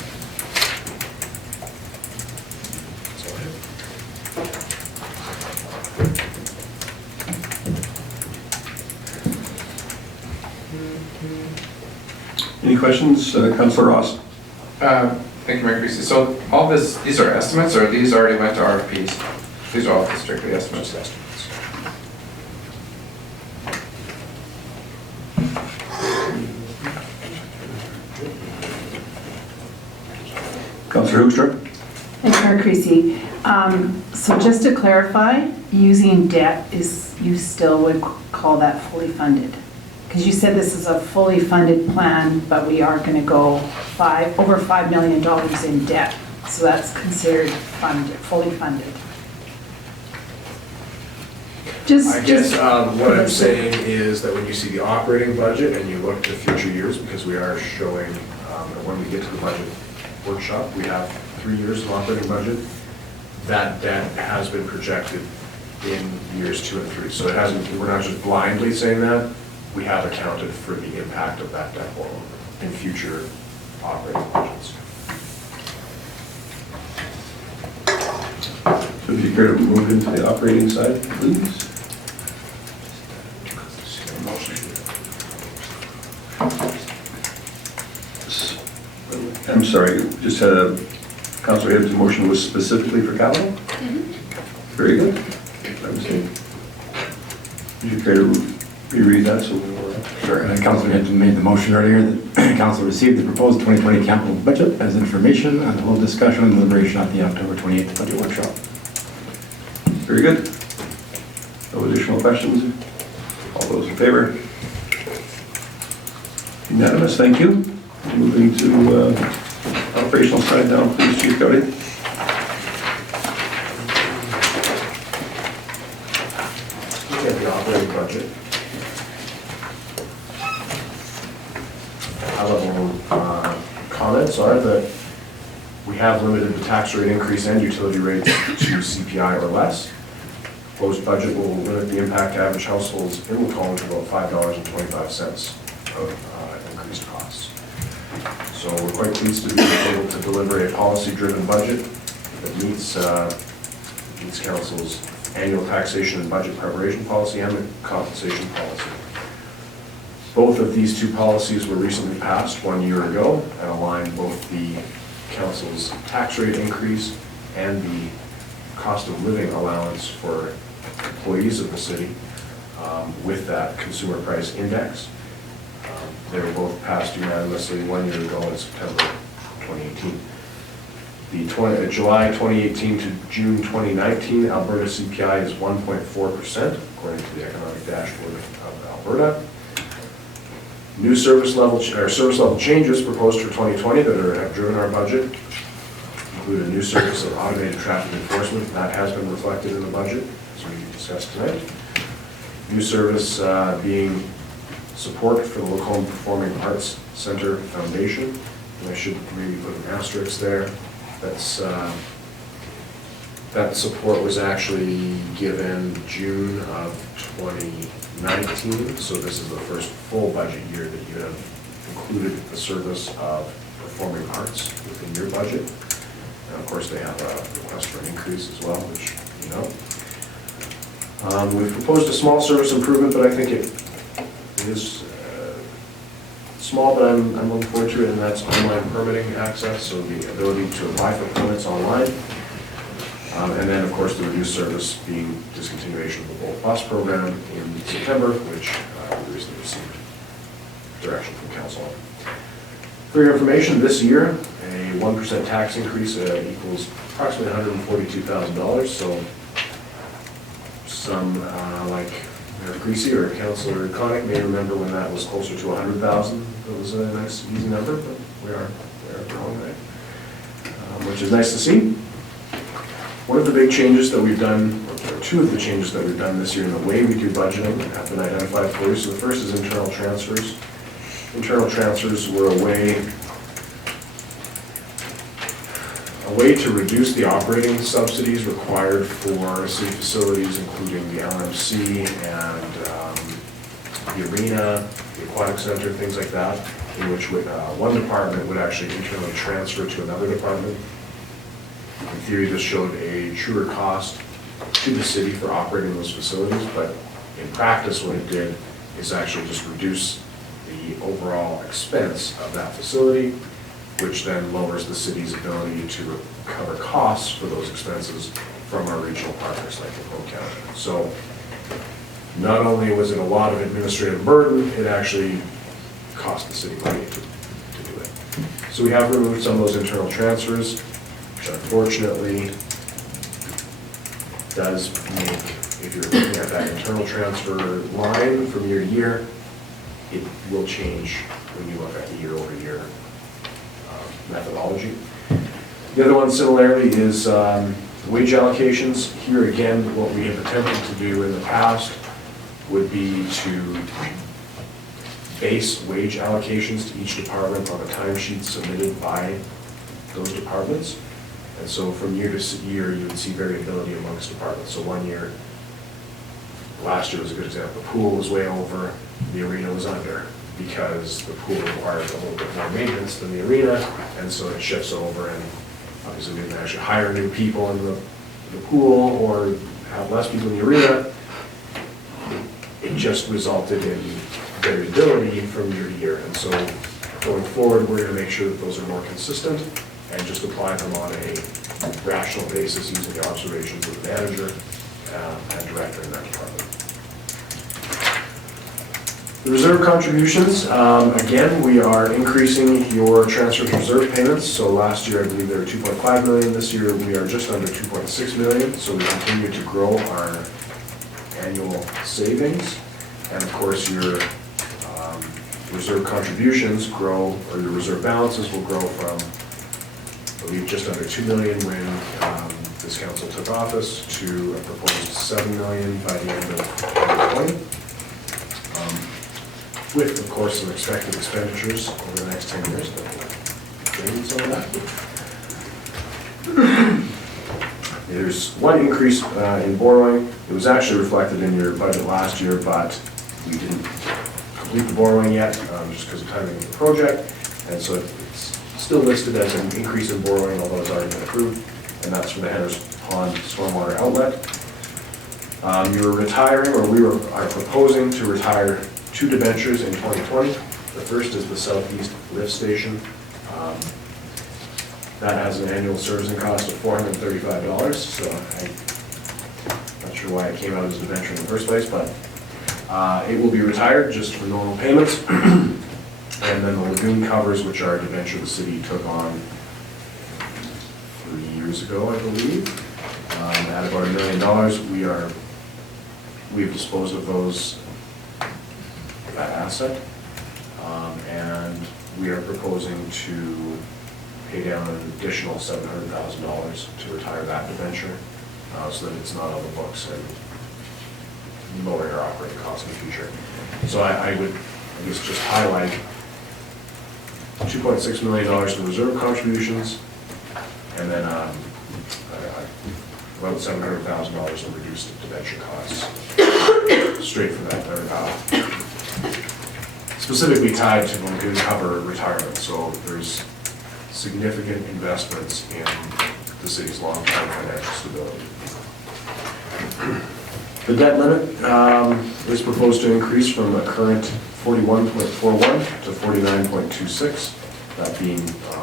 That's all I have. Any questions, Councilor Ross? Thank you, Mayor Creasy. So all this, these are estimates, or these already went to RFPs? These are all strictly estimates? Estimates. Councilor Hoekstra? Thanks, Mayor Creasy. So just to clarify, using debt is, you still would call that fully funded? Because you said this is a fully funded plan, but we are going to go over $5 million in debt. So that's considered funded, fully funded. I guess what I'm saying is that when you see the operating budget and you look to future years, because we are showing, when we get to the budget workshop, we have 3 years of operating budget, that debt has been projected in years 2 and 3. So it hasn't, we're not just blindly saying that, we have accounted for the impact of that debt load in future operating budgets. So if you care to move into the operating side, please. I'm sorry, just had a, Councilor Hibbs' motion was specifically for capital? Very good. I was saying, would you care to reread that so we know? Sure, and Councilor Hibbs made the motion earlier that Council received the proposed 2020 capital budget as information and hold discussion and deliberation at the October 28th budget workshop. Very good. No additional questions? All those in favor? Unanimous, thank you. Moving to operational side now, please, Chief Gowdy. Looking at the operating budget, high-level comments are that We have limited the tax rate increase and utility rates to CPI or less. Proposed budget will limit the impact to average households in Macomb to about $5.25 of increased costs. So we're quite pleased to be able to deliver a policy-driven budget that meets Council's annual taxation and budget preparation policy and the compensation policy. Both of these two policies were recently passed 1 year ago and align both the Council's tax rate increase and the cost of living allowance for employees of the city with that consumer price index. They were both passed unanimously 1 year ago in September 2018. The July 2018 to June 2019 Alberta CPI is 1.4%, according to the Economic Dashboard of Alberta. New service level changes proposed for 2020 that have driven our budget include a new service of automated traffic enforcement. That has been reflected in the budget, as we discussed tonight. New service being support for the Lacombe Performing Arts Center Foundation. And I should maybe put an asterisk there. That support was actually given June of 2019, so this is the first full budget year that you have included the service of performing arts within your budget. And of course, they have a request for an increase as well, which you know. We've proposed a small service improvement, but I think it is small, but I'm looking forward to it, and that's online permitting access, so the ability to apply for permits online. And then, of course, the reduced service being discontinuation of the Bolt Bus program in September, which we recently received direction from Council on. For your information, this year, a 1% tax increase equals approximately $142,000, so some like Mayor Greasy or Councilor Connick may remember when that was closer to 100,000. It was a nice, easy number, but we are growing, right? Which is nice to see. One of the big changes that we've done, or two of the changes that we've done this year in the way we do budgeting have been identified for you. So the first is internal transfers. Internal transfers were a way to reduce the operating subsidies required for city facilities, including the LMC and the arena, the aquatic center, things like that, in which one department would actually internally transfer to another department. In theory, this showed a truer cost to the city for operating those facilities, but in practice, what it did is actually just reduce the overall expense of that facility, which then lowers the city's ability to recover costs for those expenses from our regional partners like Macomb County. So not only was it a lot of administrative burden, it actually cost the city money to do it. So we have removed some of those internal transfers, which unfortunately does make, if you're looking at that internal transfer line from year to year, it will change when you look at the year-over-year methodology. The other one similarly is wage allocations. Here again, what we have attempted to do in the past would be to base wage allocations to each department on a timesheet submitted by those departments. And so from year to year, you would see variability amongst departments. So 1 year, last year was a good example, the pool was way over, the arena was under, because the pool requires a little bit more maintenance than the arena, and so it shifts over, and obviously we didn't actually hire new people in the pool or have less people in the arena. It just resulted in variability from year to year, and so going forward, we're going to make sure that those are more consistent and just apply them on a rational basis using the observations of the manager and director in that department. The reserve contributions, again, we are increasing your transfer reserve payments. So last year, I believe they were 2.5 million. This year, we are just under 2.6 million. So we continue to grow our annual savings. And of course, your reserve contributions grow, or your reserve balances will grow from, I believe, just under 2 million when this council took office to a proposed 7 million by the end of 2020. With, of course, some expected expenditures over the next 10 years, but we'll some of that. There's one increase in borrowing. It was actually reflected in your budget last year, but we didn't complete the borrowing yet, just because of timing of the project. And so it's still listed as an increase in borrowing, although it's already been approved, and that's for the Henners Pond Stormwater Outlet. You were retiring, or we are proposing to retire 2 debentures in 2020. The first is the Southeast Lift Station. That has an annual servicing cost of $435, so I'm not sure why it came out as a debenture in the first place, but it will be retired just for normal payments. And then the lagoon covers, which are a debenture the city took on 3 years ago, I believe, at about $1 million. We've disposed of that asset, and we are proposing to pay down an additional $700,000 to retire that debenture, so that it's not on the books and lowering our operating costs in the future. So I would, I guess, just highlight $2.6 million in reserve contributions, and then about $700,000 in reduced debenture costs, straight from that, specifically tied to the lagoon cover retirement. So there's significant investments in the city's long-term financial stability. The debt limit is proposed to increase from a current 41.41 to 49.26, that being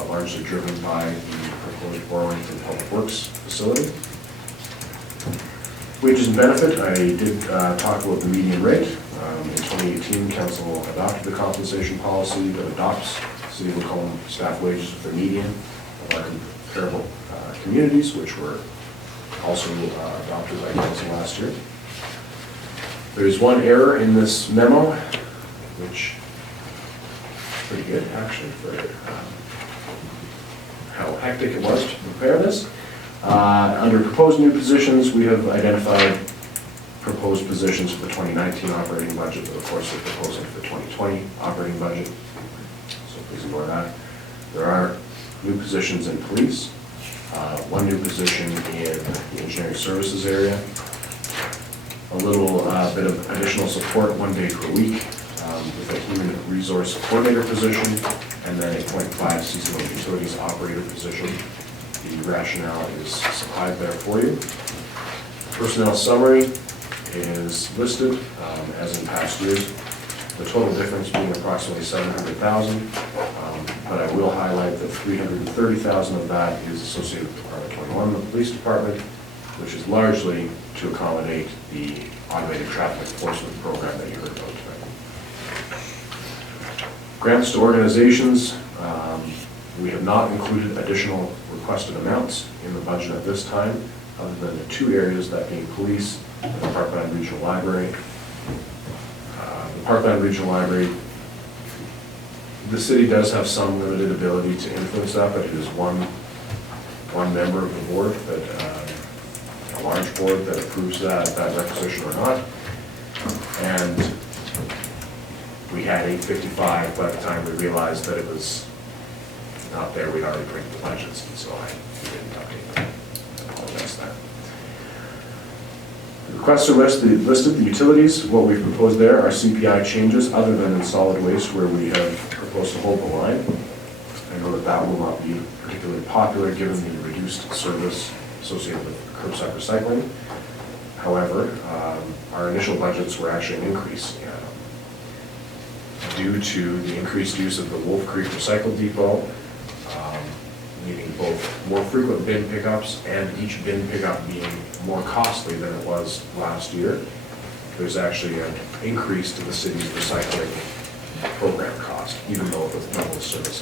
largely driven by the proposed borrowing from the Public Works facility. Wages and benefit, I did talk about the median rate. In 2018, council adopted the compensation policy that adopts City of Macomb staff wages with the median of our comparable communities, which were also adopted by council last year. There's one error in this memo, which is pretty good actually for how hectic it was to prepare this. Under proposed new positions, we have identified proposed positions for the 2019 operating budget, but of course we're proposing for the 2020 operating budget, so please ignore that. There are new positions in police, one new position in the engineering services area, a little bit of additional support 1 day per week with a human resource coordinator position, and then a 0.5 seasonal utilities operator position. The rationale is supplied there for you. Personnel summary is listed as in past years. The total difference being approximately $700,000, but I will highlight that $330,000 of that is associated with Department 21, the police department, which is largely to accommodate the automated traffic enforcement program that you heard about tonight. Grants to organizations, we have not included additional requested amounts in the budget at this time, other than the 2 areas, that being police and the Parkland Regional Library. The Parkland Regional Library, the city does have some limited ability to influence that, but it is one member of the board that, a large board that approves that requisition or not. And we had 855 by the time we realized that it was not there. We'd already printed the budgets, and so I didn't update them. I apologize for that. The requests are listed, the utilities. What we've proposed there are CPI changes, other than in solid waste, where we have proposed to hold the line. I know that will not be particularly popular given the reduced service associated with curbside recycling. However, our initial budgets were actually an increase due to the increased use of the Wolf Creek Recycle Depot, needing both more frequent bin pickups and each bin pickup being more costly than it was last year. There's actually an increase to the city's recycling program cost, even though the level of service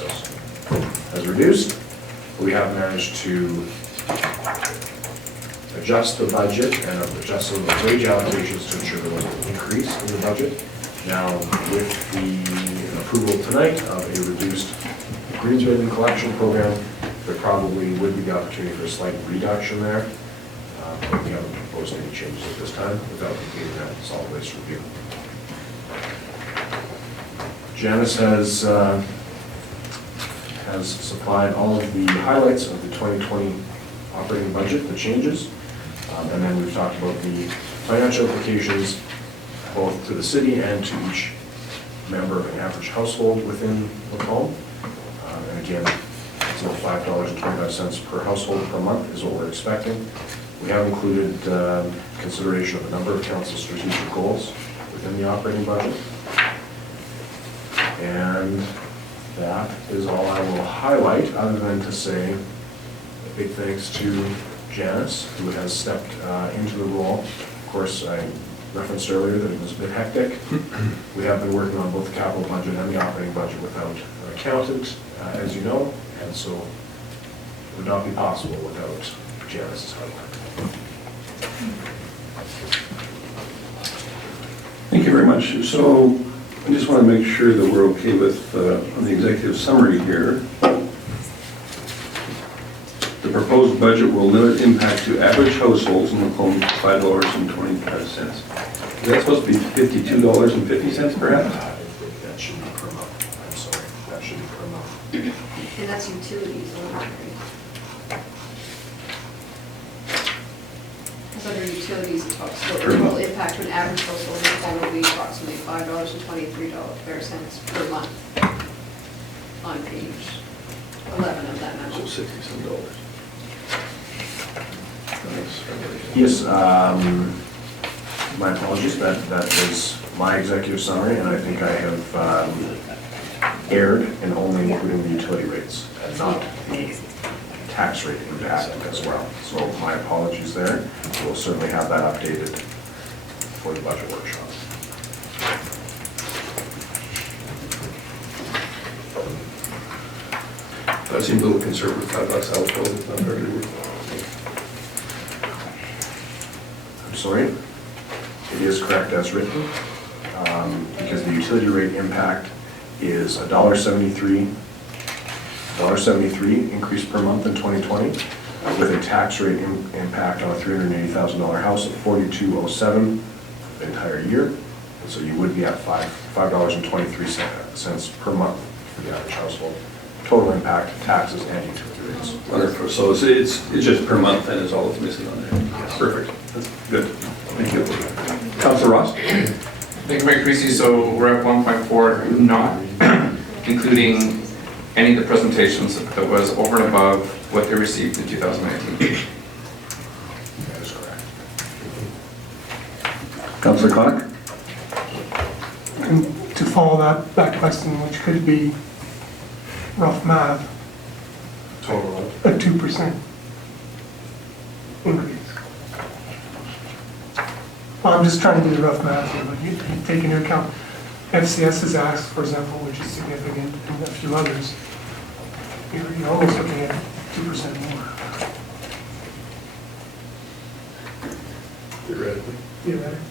has reduced. We have managed to adjust the budget and adjust some of the wage allocations to ensure there was an increase in the budget. Now, with the approval tonight of a reduced greens bin collection program, there probably would be the opportunity for a slight reduction there. But we haven't proposed any changes at this time without completing that solid waste review. Janice has supplied all of the highlights of the 2020 operating budget, the changes. And then we've talked about the financial implications both to the city and to each member of an average household within Macomb. And again, it's about $5.25 per household per month is what we're expecting. We have included consideration of a number of council strategic goals within the operating budget. And that is all I will highlight, other than to say a big thanks to Janice, who has stepped into the role. Of course, I referenced earlier that it was a bit hectic. We have been working on both the capital budget and the operating budget without an accountant, as you know, and so it would not be possible without Janice's hard work. Thank you very much. So I just want to make sure that we're okay with, on the executive summary here. The proposed budget will limit impact to average households in Macomb to $5.25. Is that supposed to be $52.50 per half? That should be per month. I'm sorry, that should be per month. And that's utilities only, right? Because under utilities, it talks about the total impact to an average household in Macomb will be approximately $5.23 per month on page 11 of that memo. So $60-some. Yes, my apologies, that is my executive summary, and I think I have erred in only including the utility rates and not the tax rate impact as well. So my apologies there. We'll certainly have that updated for the budget workshop. That seems a little conservative, $5 household, it's not very good. I'm sorry, it is correct as written, because the utility rate impact is $1.73 increase per month in 2020, with a tax rate impact on a $380,000 house of $42.07 for the entire year. And so you would be at $5.23 per month for the average household. Total impact, taxes and utility rates. Wonderful. So it's just per month then is all that's missing on there. Yes. Perfect. That's good. Thank you. Councilor Ross? Thank you, Mayor Creasy. So we're at 1.4, not including any of the presentations that was over and above what they received in 2019. That is correct. Councilor Connick? And to follow that question, which could be rough math, Total. a 2% increase. Well, I'm just trying to do the rough math here, but you take into account FCS has asked, for example, which is significant, and a few others. You're almost looking at 2% more. Theoretically. Theoretically.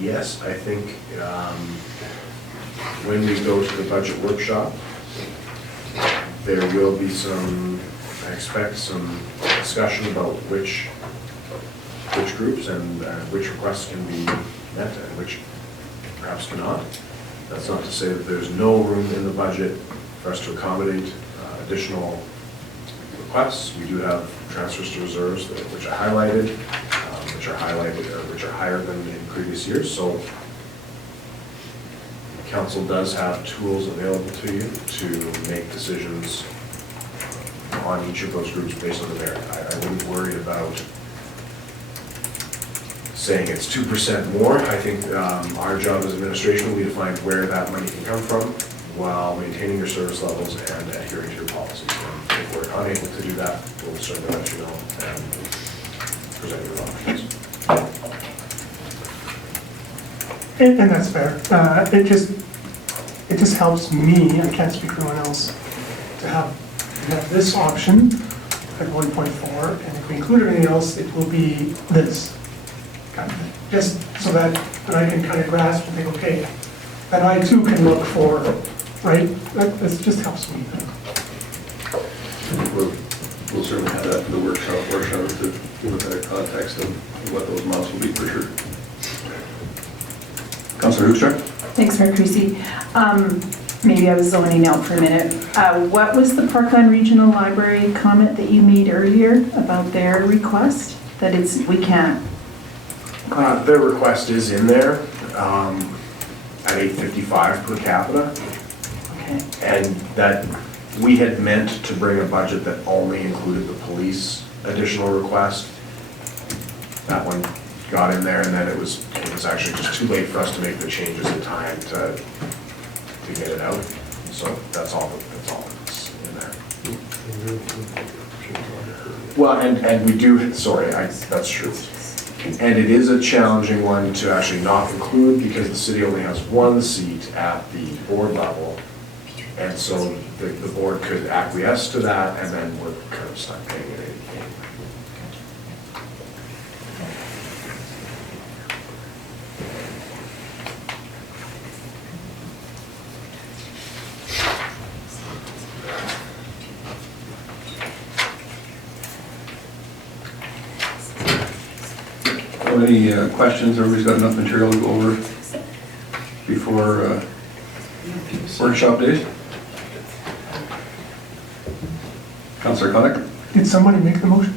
Yes, I think when we go to the budget workshop, there will be some, I expect some discussion about which groups and which requests can be met and which perhaps cannot. That's not to say that there's no room in the budget for us to accommodate additional requests. We do have transfers to reserves which are highlighted, which are higher than in previous years. So council does have tools available to you to make decisions on each of those groups based on the merit. I wouldn't worry about saying it's 2% more. I think our job as administration will be to find where that money can come from while maintaining your service levels and adhering to your policies. And if we're unable to do that, we'll certainly let you know and present your options. And that's fair. It just helps me, I can't speak for anyone else, to have this option at 1.4, and if we include anything else, it will be this. Just so that I can kind of grasp and think, okay, that I too can look for, right? This just helps me. We'll certainly have that in the workshop to give a better context of what those amounts will be for sure. Councilor Hoekstra? Thanks, Mayor Creasy. maybe I was zoning out for a minute. What was the Parkland Regional Library comment that you made earlier about their request? That we can't? Their request is in there at $855 per capita, Okay. and that we had meant to bring a budget that only included the police additional request. That one got in there, and then it was actually just too late for us to make the changes in time to get it out. So that's all that's in there. Well, and we do, that's true. And it is a challenging one to actually not include because the city only has one seat at the board level. And so the board could acquiesce to that, and then we're kind of stuck paying it 80K. Any questions? Everybody's got enough material to go over before workshop days? Councillor Connick? Did somebody make the motion?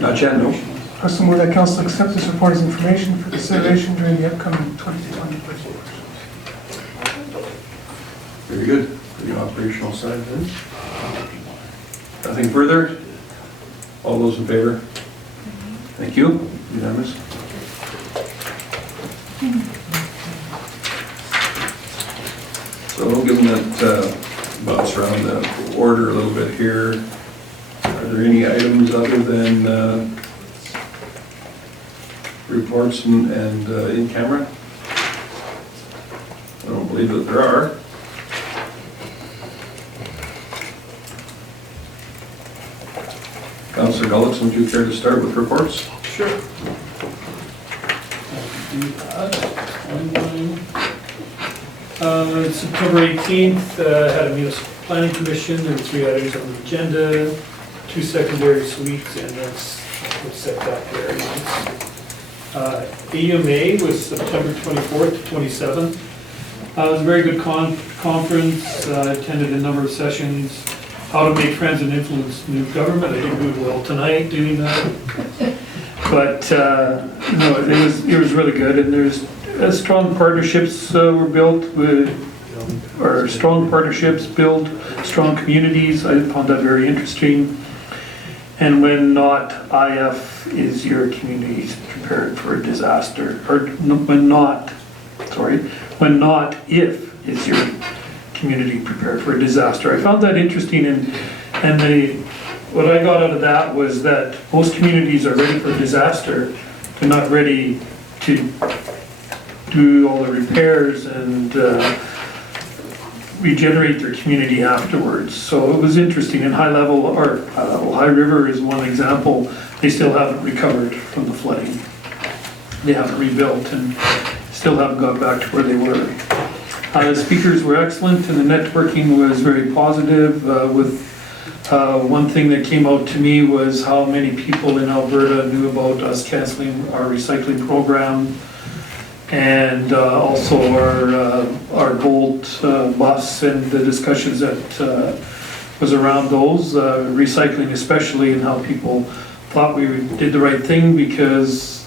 Not yet, no. Trust the move that council accept this report as information for consideration during the upcoming 2020 budget. Very good. For the operational side then. Nothing further? All those in favor? Thank you. Unanimous. So given that bounce around the order a little bit here, are there any items other than reports and in camera? I don't believe that there are. Councillor Gullicks, would you care to start with reports? Sure. September 18th, had a municipal planning commission. There were 3 items on the agenda, 2 secondary suites, and that's what set that there. AUMA was September 24th to 27th. It was a very good conference. Attended a number of sessions. How to make friends and influence new government. I think we did well tonight doing that. But no, it was really good, and there's strong partnerships were built strong partnerships build strong communities. I found that very interesting. And when not IF is your community prepared for a disaster, or when not if is your community prepared for a disaster. I found that interesting, and what I got out of that was that most communities are ready for a disaster. They're not ready to do all the repairs and regenerate their community afterwards. So it was interesting. And High River is one example. They still haven't recovered from the flooding. They haven't rebuilt and still haven't got back to where they were. The speakers were excellent, and the networking was very positive. One thing that came out to me was how many people in Alberta knew about us canceling our recycling program, and also our Bolt bus and the discussions that was around those, recycling especially, and how people thought we did the right thing because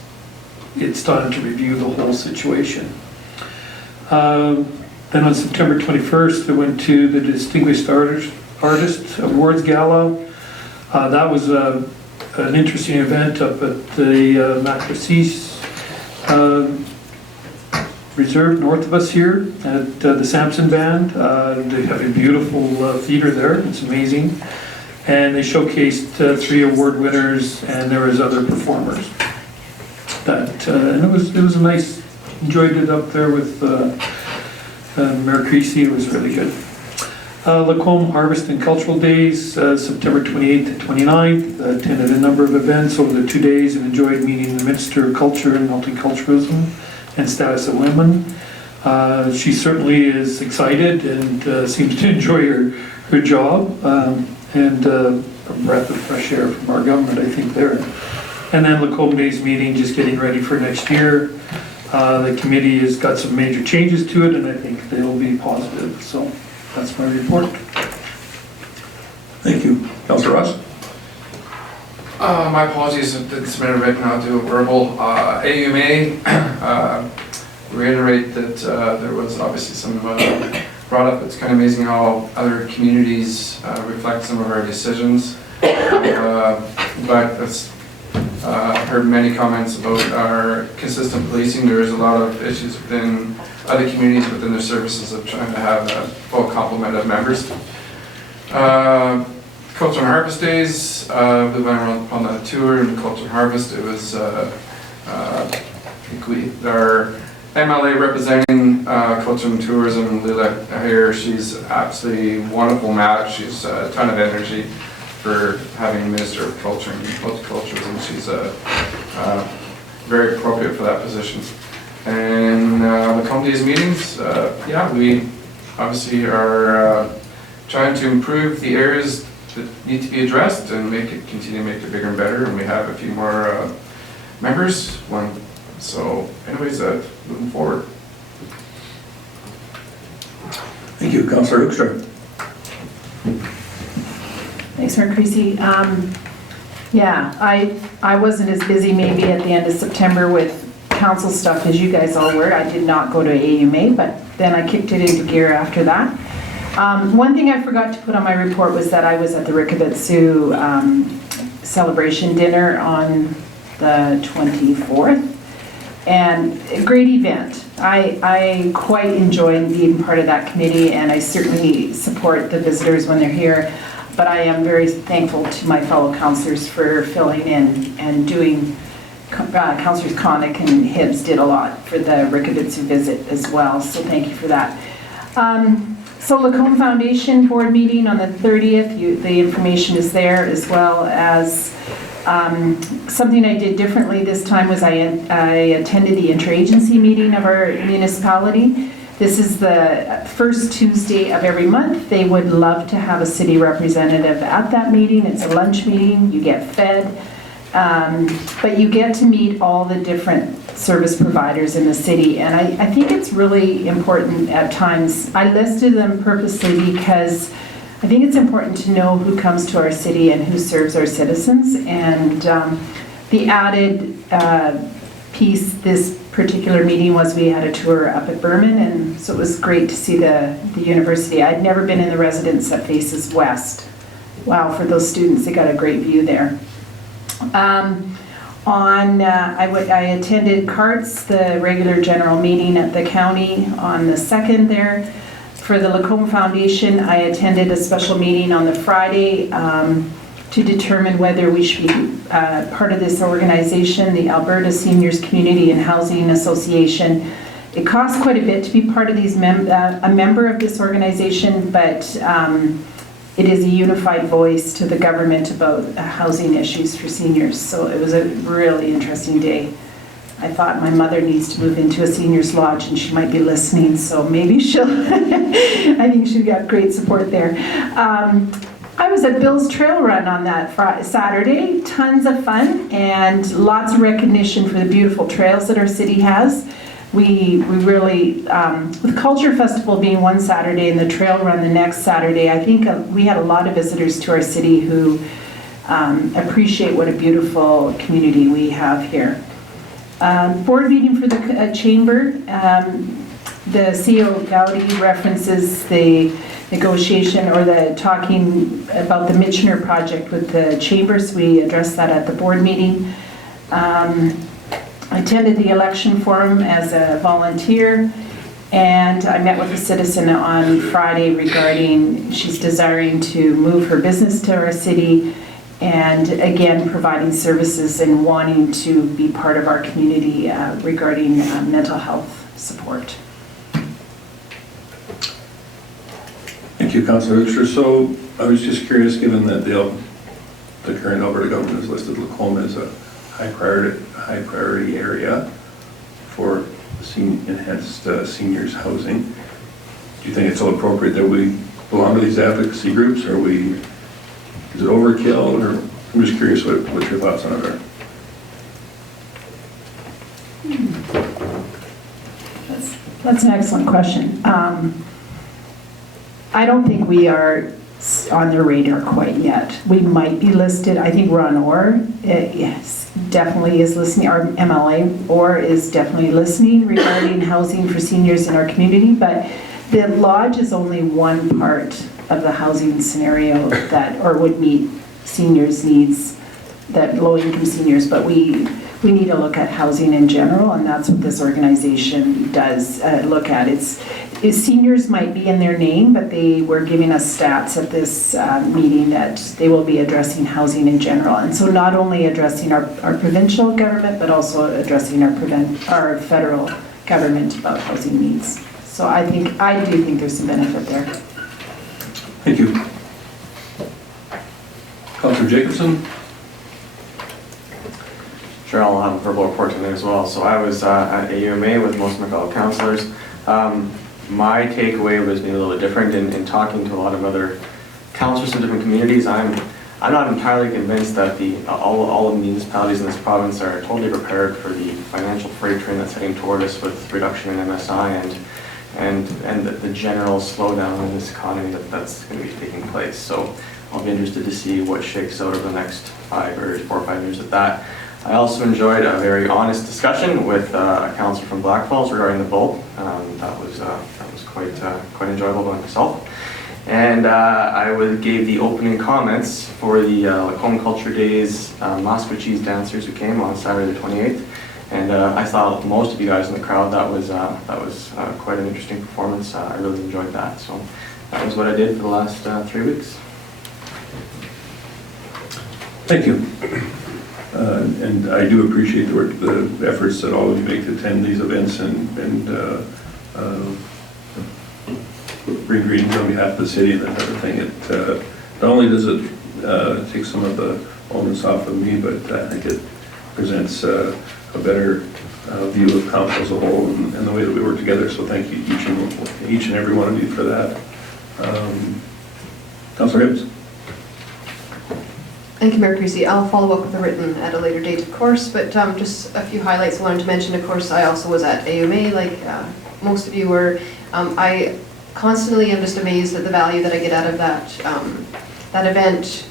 it's time to review the whole situation. Then on September 21st, I went to the Distinguished Artist Awards Gala. That was an interesting event up at the Macrosis Reserve north of us here at the Samson Band. They have a beautiful theater there. It's amazing. And they showcased 3 award winners, and there was other performers. And it was a nice, enjoyed it up there with Mayor Creasy. It was really good. Lacombe Harvest and Cultural Days, September 28th to 29th. Attended a number of events over the 2 days and enjoyed meeting the Minister of Culture and Multiculturalism and Status of Women. She certainly is excited and seems to enjoy her job, and a breath of fresh air from our government, I think, there. And then Lacombe Days meeting, just getting ready for next year. The committee has got some major changes to it, and I think they'll be positive, so that's my report. Thank you. Councillor Ross? My apologies, I didn't submit a written, I'll do a verbal. AUMA, reiterate that there was obviously some brought up, it's kind of amazing how other communities reflect some of our decisions. But it's heard many comments about our consistent policing. There is a lot of issues within other communities within their services of trying to have a full complement of members. Culture and Harvest Days, we went on the tour in Culture and Harvest. It was, I think our MLA representing Culture and Tourism, Lila here, she's absolutely wonderful match. She's a ton of energy for having Minister of Culture and Multiculturalism, and she's very appropriate for that position. And the company's meetings, yeah, we obviously are trying to improve the areas that need to be addressed and continue to make it bigger and better. And we have a few more members. So, anyways, moving forward. Thank you. Councillor Hoekstra? Thanks, Mayor Creasy. Yeah, I wasn't as busy maybe at the end of September with council stuff as you guys all were. I did not go to AUMA, but then I kicked it into gear after that. One thing I forgot to put on my report was that I was at the Rickabatsu celebration dinner on the 24th, and a great event. I quite enjoyed being part of that committee, and I certainly support the visitors when they're here, but I am very thankful to my fellow councillors for filling in and doing. Councillors Connick and Hibbs did a lot for the Rickabatsu visit as well, so thank you for that. So Lacombe Foundation board meeting on the 30th, the information is there, as well as something I did differently this time was I attended the interagency meeting of our municipality. This is the first Tuesday of every month. They would love to have a city representative at that meeting. It's a lunch meeting, you get fed, but you get to meet all the different service providers in the city, and I think it's really important at times. I listed them purposely because I think it's important to know who comes to our city and who serves our citizens, and the added piece this particular meeting was we had a tour up at Berman, and so it was great to see the university. I'd never been in the residence that faces west. Wow, for those students, they got a great view there. I attended CARTS, the regular general meeting at the county on the 2nd there. For the Lacombe Foundation, I attended a special meeting on the Friday to determine whether we should be part of this organization, the Alberta Seniors Community and Housing Association. It costs quite a bit to be part of these a member of this organization, but it is a unified voice to the government about housing issues for seniors. So it was a really interesting day. I thought my mother needs to move into a seniors lodge and she might be listening, so maybe she'll, I think she'll get great support there. I was at Bill's Trail Run on that Saturday, tons of fun and lots of recognition for the beautiful trails that our city has. We really, with Culture Festival being one Saturday and the trail run the next Saturday, I think we had a lot of visitors to our city who appreciate what a beautiful community we have here. Board meeting for the chamber, the CEO Gowdy references the negotiation or the talking about the Michener project with the chambers. We addressed that at the board meeting. I attended the election forum as a volunteer, and I met with a citizen on Friday regarding she's desiring to move her business to our city and again providing services and wanting to be part of our community regarding mental health support. Thank you, Councillor Hoekstra. So I was just curious, given that the current Alberta government has listed Lacombe as a high priority area for enhanced seniors housing, do you think it's so appropriate that we belong to these advocacy groups? Is it overkill? Or I'm just curious what your thoughts on it are. That's an excellent question. I don't think we are on their radar quite yet. We might be listed, I think Ron Orr, yes, definitely is listening, our MLA Orr is definitely listening regarding housing for seniors in our community, but the lodge is only one part of the housing scenario that, or would meet seniors' needs, that low-income seniors, but we need to look at housing in general, and that's what this organization does look at. Seniors might be in their name, but they were giving us stats at this meeting that they will be addressing housing in general. And so not only addressing our provincial government, but also addressing our federal government about housing needs. So I do think there's some benefit there. Thank you. Councillor Jacobson? Sure, I'll have a verbal report today as well. So I was at AUMA with most of my fellow councillors. My takeaway was maybe a little bit different in talking to a lot of other councillors in different communities. I'm not entirely convinced that all of the municipalities in this province are totally prepared for the financial freight train that's heading toward us with reduction in MSI and the general slowdown in this economy that's going to be taking place. So I'll be interested to see what shakes out over the next 4 or 5 years of that. I also enjoyed a very honest discussion with a councillor from Black Falls regarding the bulb. That was quite enjoyable by myself. And I gave the opening comments for the Lacombe Culture Days Moscow Cheese dancers who came on Saturday the 28th. And I saw most of you guys in the crowd. That was quite an interesting performance. I really enjoyed that. So that was what I did for the last 3 weeks. Thank you. And I do appreciate the efforts that all of you make to attend these events and bring greetings on behalf of the city and that type of thing. It not only does it take some of the onus off of me, but I think it presents a better view of council as a whole and the way that we work together. So thank you each and every one of you for that. Councillor Hibbs. Thank you, Mayor Creasy. I'll follow up with a written at a later date, of course, but just a few highlights I wanted to mention. Of course, I also was at AUMA, like most of you were. I constantly am just amazed at the value that I get out of that event.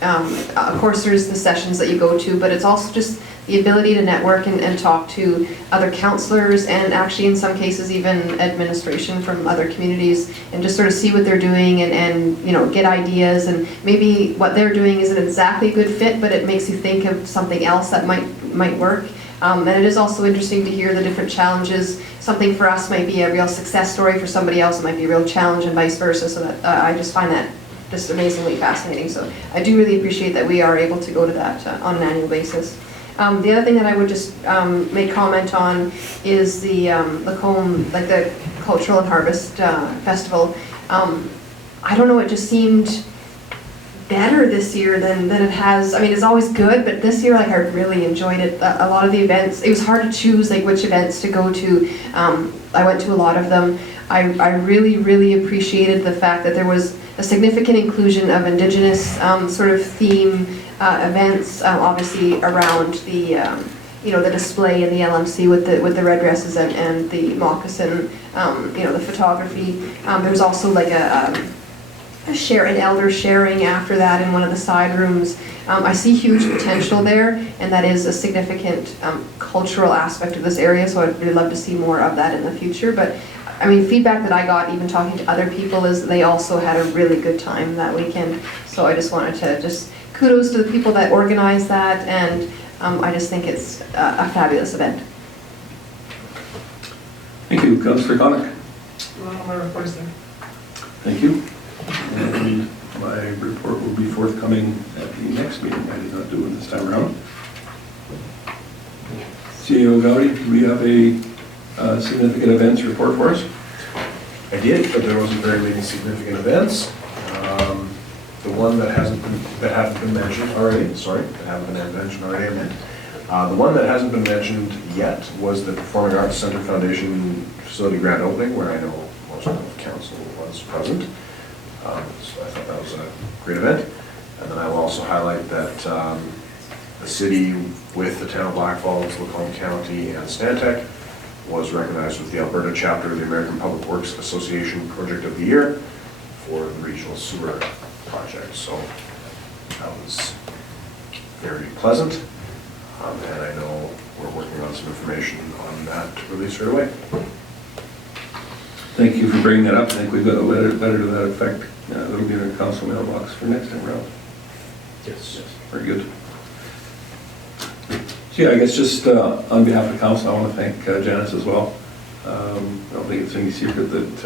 Of course, there's the sessions that you go to, but it's also just the ability to network and talk to other councillors and actually in some cases even administration from other communities and just sort of see what they're doing and you know, get ideas, and maybe what they're doing isn't exactly a good fit, but it makes you think of something else that might work. And it is also interesting to hear the different challenges. Something for us might be a real success story, for somebody else it might be a real challenge, and vice versa. So that I just find that just amazingly fascinating. So I do really appreciate that we are able to go to that on an annual basis. The other thing that I would just make comment on is the Lacombe, like the Cultural and Harvest Festival. I don't know, it just seemed better this year than it has. I mean, it's always good, but this year, like, I really enjoyed it. A lot of the events, it was hard to choose like which events to go to. I went to a lot of them. I really, really appreciated the fact that there was a significant inclusion of Indigenous sort of theme events, obviously around the you know, the display in the LMC with the red dresses and the moccasin, you know, the photography. There was also like an elder sharing after that in one of the side rooms. I see huge potential there, and that is a significant cultural aspect of this area, so I'd really love to see more of that in the future. But I mean, feedback that I got even talking to other people is they also had a really good time that weekend. So I just wanted to just kudos to the people that organized that, and I just think it's a fabulous event. Thank you. Councillor Connick. Well, my report is there. Thank you. And my report will be forthcoming at the next meeting. I did not do it this time around. CEO Gowdy, do we have a significant events report for us? I did, but there wasn't very many significant events. The one that haven't been mentioned already, I meant. The one that hasn't been mentioned yet was the Performing Arts Center Foundation facility grand opening, where I know most of the council was present. So I thought that was a great event. And then I will also highlight that the city with the town of Black Falls, Lacombe County, and Stantec was recognized with the Alberta chapter of the American Public Works Association Project of the Year for the regional sewer project. So that was very pleasant. And I know we're working on some information on that to release right away. Thank you for bringing that up. I think we've got a letter to that effect. That'll be in our council mailbox for next time around. Yes. Very good. So yeah, I guess just on behalf of the council, I want to thank Janice as well. I don't think it's any secret that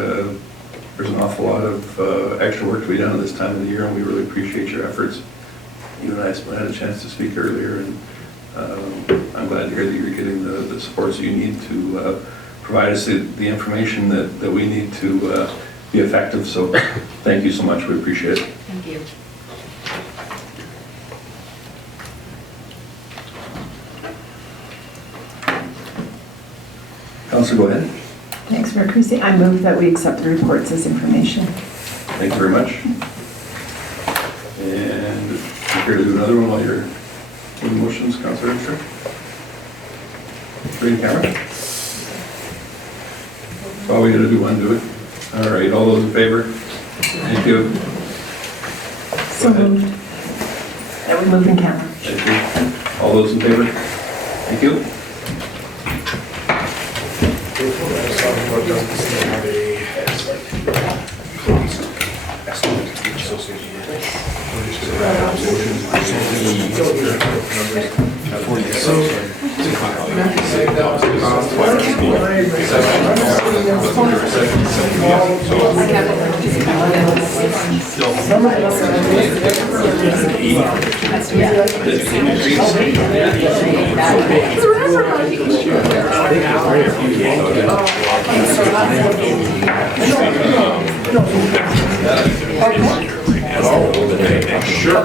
there's an awful lot of extra work to be done at this time of the year, and we really appreciate your efforts. You and I had a chance to speak earlier, and I'm glad to hear that you're getting the supports that you need to provide us the information that we need to be effective. So thank you so much. We appreciate it. Thank you. Councilor, go ahead. Thanks, Mayor Creasy. I move that we accept the reports as information. Thank you very much. And you're here to do another one while you're doing motions, Councilor Ister? Green camera? So all we gotta do one, do it. All right, all those in favor? Thank you. So moved. That we move in camera. Thank you. All those in favor? Thank you. Sure.